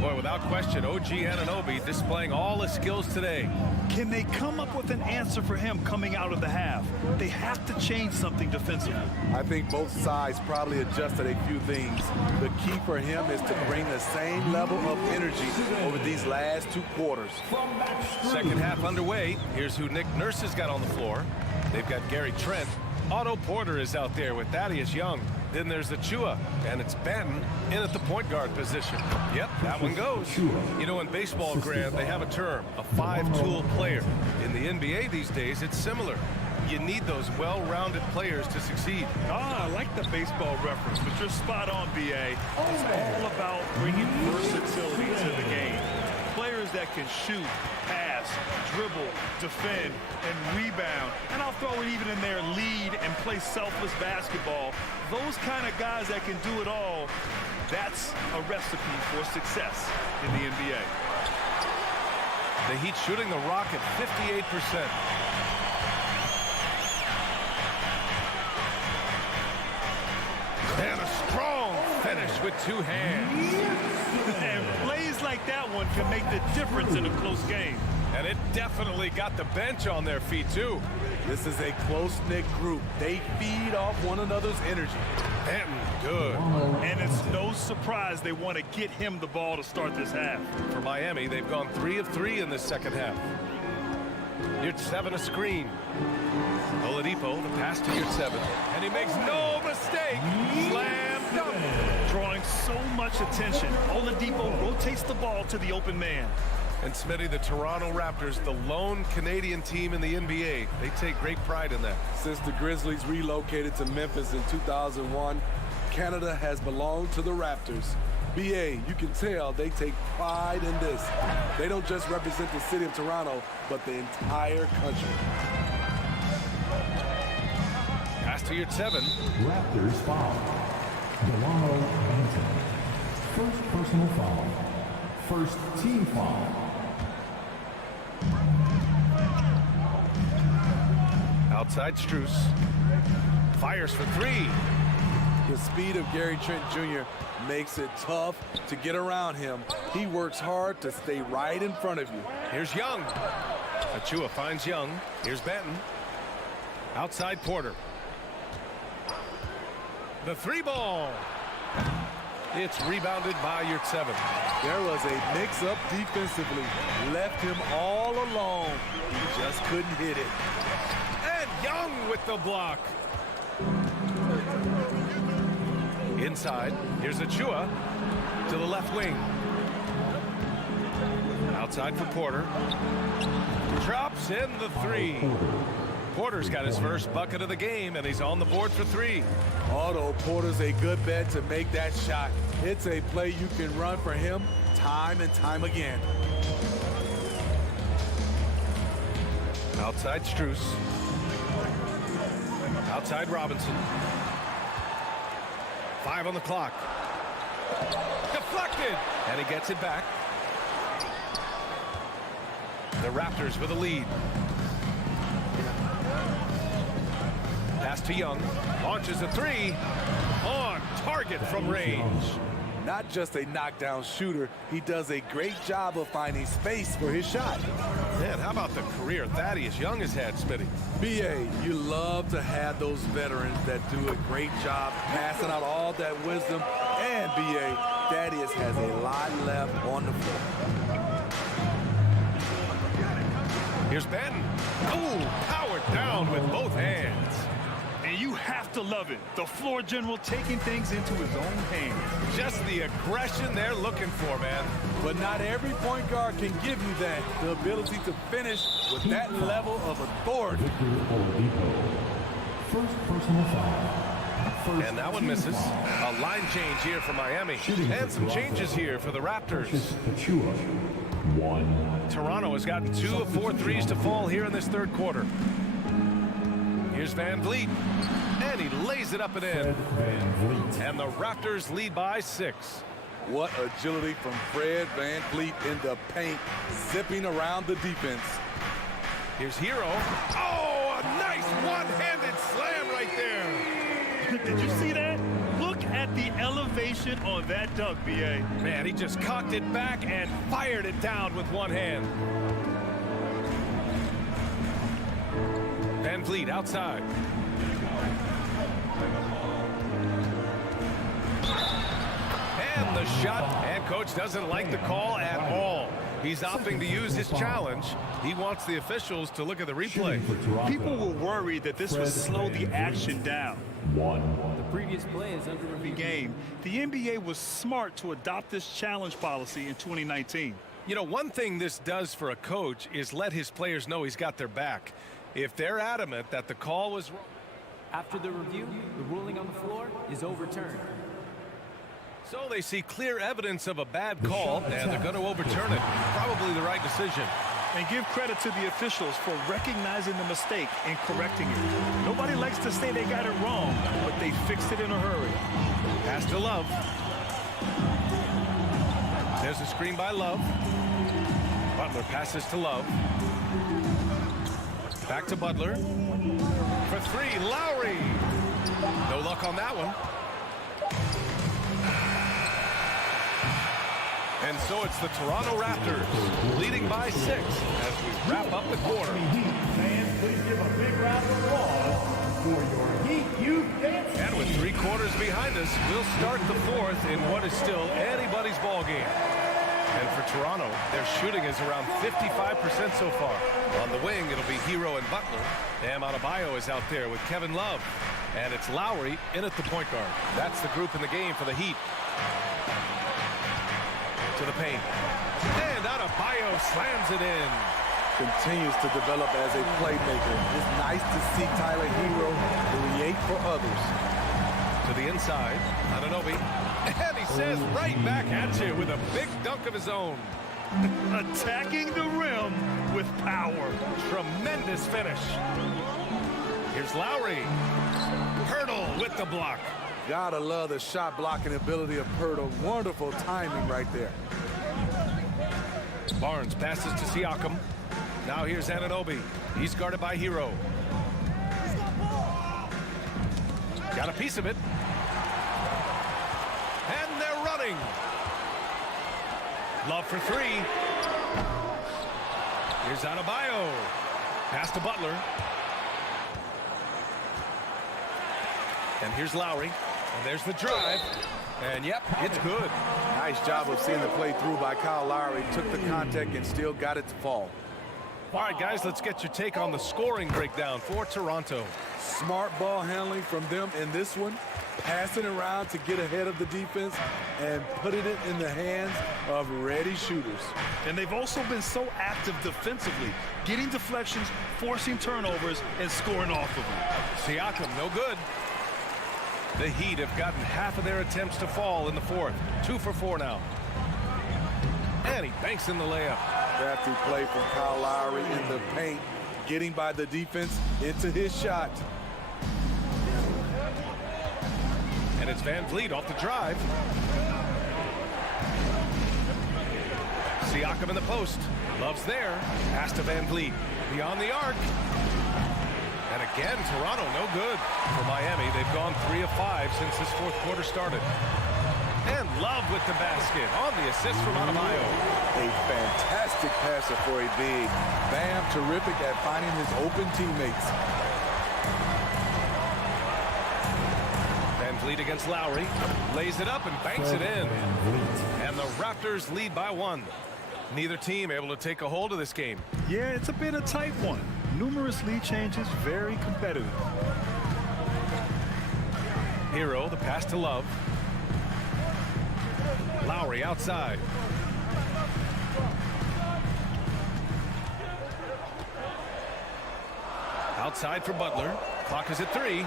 Boy, without question, OG Anunoby displaying all his skills today. Can they come up with an answer for him coming out of the half? They have to change something defensively. I think both sides probably adjusted a few things. The key for him is to bring the same level of energy over these last 2 quarters. Second half underway. Here's who Nick Nurse has got on the floor. They've got Gary Trent. Otto Porter is out there with Thaddeus Young. Then there's Achua, and it's Benton in at the point guard position. Yep, that one goes. You know, in baseball, Grant, they have a term, a 5-tool player. In the NBA these days, it's similar. You need those well-rounded players to succeed. I like the baseball reference, but you're spot on, BA. It's all about bringing versatility to the game. Players that can shoot, pass, dribble, defend, and rebound. And I'll throw it even in there, lead and play selfless basketball. Those kind of guys that can do it all, that's a recipe for success in the NBA. The Heat shooting the rock at 58%. And a strong finish with 2 hands. And plays like that one can make the difference in a close game. And it definitely got the bench on their feet, too. This is a close-knit group. They feed off one another's energy. Benton, good. And it's no surprise they want to get him the ball to start this half. For Miami, they've gone 3 of 3 in this second half. Yurt 7 a screen. Oladipo, the pass to Yurt 7. And he makes no mistake. Slam dunk. Drawing so much attention. Oladipo rotates the ball to the open man. And Smitty, the Toronto Raptors, the lone Canadian team in the NBA. They take great pride in that. Since the Grizzlies relocated to Memphis in 2001, Canada has belonged to the Raptors. BA, you can tell they take pride in this. They don't just represent the city of Toronto, but the entire country. to your 7. Raptors foul. Delano Banton. First personal foul. First team foul. Outside Strus. Fires for 3. The speed of Gary Trent Jr. makes it tough to get around him. He works hard to stay right in front of you. Here's Young. Achua finds Young. Here's Benton. Outside Porter. The 3 ball. It's rebounded by your 7. There was a mix-up defensively. Left him all alone. He just couldn't hit it. And Young with the block. Inside, here's Achua to the left wing. Outside for Porter. Drops in the 3. Porter's got his first bucket of the game, and he's on the board for 3. Although Porter's a good bet to make that shot. It's a play you can run for him time and time again. Outside Strus. Outside Robinson. 5 on the clock. Deflected, and he gets it back. The Raptors with a lead. Pass to Young. Launches a 3. On target from range. Not just a knockdown shooter, he does a great job of finding space for his shot. Man, how about the career Thaddeus Young has had, Smitty? B.A., you love to have those veterans that do a great job passing out all that wisdom. And B.A., Thaddeus has a lot left on the floor. Here's Benton. Oh, powered down with both hands. And you have to love it. The floor general taking things into his own hands. Just the aggression they're looking for, man. But not every point guard can give you that. The ability to finish with that level of authority. First personal foul. And that one misses. A line change here for Miami. And some changes here for the Raptors. Achua. 1. Toronto has gotten 2 of 4 threes to fall here in this third quarter. Here's Van Vliet. And he lays it up and in. And the Raptors lead by 6. What agility from Fred Van Vliet in the paint, zipping around the defense. Here's Hero. Oh, a nice one-handed slam right there. Did you see that? Look at the elevation on that dunk, B.A. Man, he just cocked it back and fired it down with one hand. Van Vliet outside. And the shot, and coach doesn't like the call at all. He's opting to use his challenge. He wants the officials to look at the replay. People were worried that this would slow the action down. 1. The previous play is under review. Game. The NBA was smart to adopt this challenge policy in 2019. You know, one thing this does for a coach is let his players know he's got their back. If they're adamant that the call was wrong. After the review, the ruling on the floor is overturned. So they see clear evidence of a bad call, and they're going to overturn it. Probably the right decision. And give credit to the officials for recognizing the mistake and correcting it. Nobody likes to say they got it wrong, but they fixed it in a hurry. Pass to Love. There's a screen by Love. Butler passes to Love. Back to Butler. For 3, Lowry. No luck on that one. And so it's the Toronto Raptors leading by 6 as we wrap up the quarter. Fans, please give a big round of applause for your Heat Youth Dance. And with 3 quarters behind us, we'll start the 4th in what is still anybody's ball game. And for Toronto, their shooting is around 55% so far. On the wing, it'll be Hero and Butler. Bam Adebayo is out there with Kevin Love. And it's Lowry in at the point guard. That's the group in the game for the Heat. To the paint. And Adebayo slams it in. Continues to develop as a playmaker. It's nice to see Tyler Hero create for others. To the inside, Anunoby. And he says right back at you with a big dunk of his own. Attacking the rim with power. Tremendous finish. Here's Here's Lowry. Hurdle with the block. Gotta love the shot blocking ability of Pirtle. Wonderful timing right there. Barnes passes to Siakam. Now here's Anunoby. He's guarded by Hero. Got a piece of it. And they're running. Love for three. Here's Adebayo. Pass to Butler. And here's Lowry. And there's the drive. And yep, it's good. Nice job of seeing the play through by Kyle Lowry. Took the contact and still got it to fall. All right, guys, let's get your take on the scoring breakdown for Toronto. Smart ball handling from them in this one. Passing around to get ahead of the defense and putting it in the hands of ready shooters. And they've also been so active defensively, getting deflections, forcing turnovers, and scoring off of them. Siakam, no good. The Heat have gotten half of their attempts to fall in the fourth. 2 for 4 now. And he banks in the layup. Crafty play from Kyle Lowry in the paint, getting by the defense into his shot. And it's Van Vliet off the drive. Siakam in the post. Love's there. Pass to Van Vliet. Beyond the arc. And again, Toronto no good. For Miami, they've gone 3 of 5 since this fourth quarter started. And Love with the basket on the assist from Adebayo. A fantastic passer for a big. Bam, terrific at finding his open teammates. Van Vliet against Lowry. Lays it up and banks it in. And the Raptors lead by 1. Neither team able to take a hold of this game. Yeah, it's been a tight one. Numerous lead changes, very competitive. Hero, the pass to Love. Lowry outside. Outside for Butler. Clock is at 3.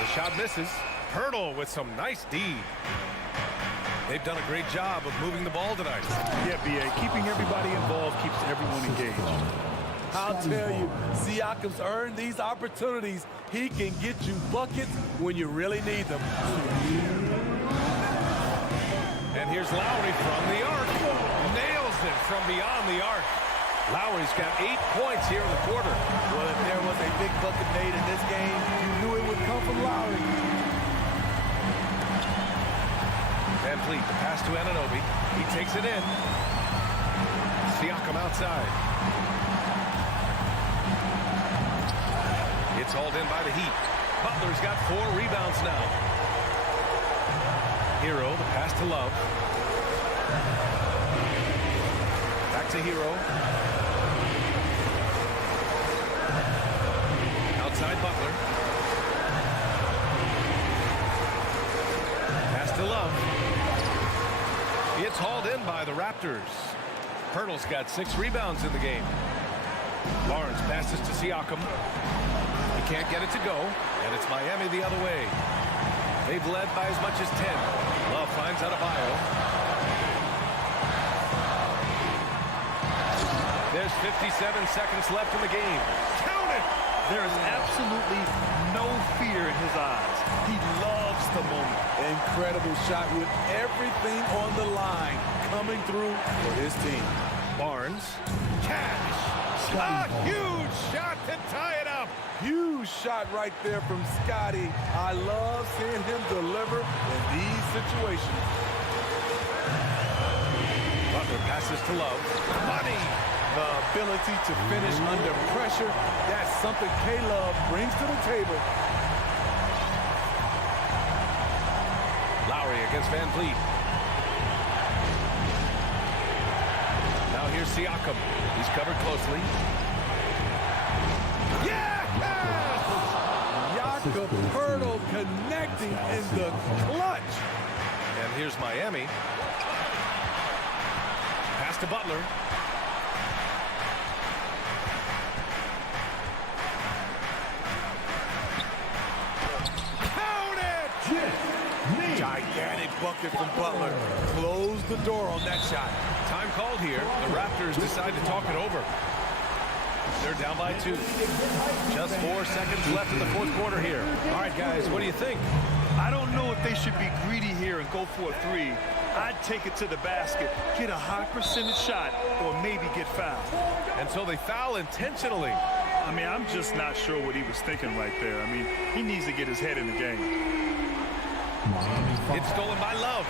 The shot misses. Hurdle with some nice D. They've done a great job of moving the ball tonight. Yeah, B.A., keeping everybody involved keeps everyone engaged. I'll tell you, Siakam's earned these opportunities. He can get you buckets when you really need them. And here's Lowry from the arc. Nails it from beyond the arc. Lowry's got 8 points here in the quarter. Well, if there was a big bucket made in this game, you knew it would come from Lowry. Van Vliet, the pass to Anunoby. He takes it in. Siakam outside. It's hauled in by the Heat. Butler's got 4 rebounds now. Hero, the pass to Love. Back to Hero. Outside Butler. Pass to Love. It's hauled in by the Raptors. Pirtle's got 6 rebounds in the game. Barnes passes to Siakam. He can't get it to go, and it's Miami the other way. They've led by as much as 10. Love finds Adebayo. There's 57 seconds left in the game. Count it! There is absolutely no fear in his eyes. He loves the moment. Incredible shot with everything on the line coming through for his team. Barnes. Cash. A huge shot to tie it up. Huge shot right there from Scotty. I love seeing him deliver in these situations. Butler passes to Love. Money. The ability to finish under pressure, that's something K-Love brings to the table. Lowry against Van Vliet. Now here's Siakam. He's covered closely. Yes! Jakob Pirtle connecting in the clutch. And here's Miami. Pass to Butler. Gigantic bucket from Butler. Close the door on that shot. Time called here. The Raptors decide to talk it over. They're down by 2. Just 4 seconds left in the fourth quarter here. All right, guys, what do you think? I don't know if they should be greedy here and go for a 3. I'd take it to the basket, get a high percentage shot, or maybe get fouled. And so they foul intentionally. I mean, I'm just not sure what he was thinking right there. I mean, he needs to get his head in the game. It's stolen by Love.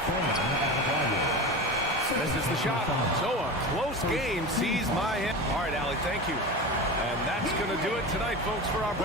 This is the shot. So a close game sees my hand. All right, Allie, thank you. And that's going to do it tonight, folks, for our...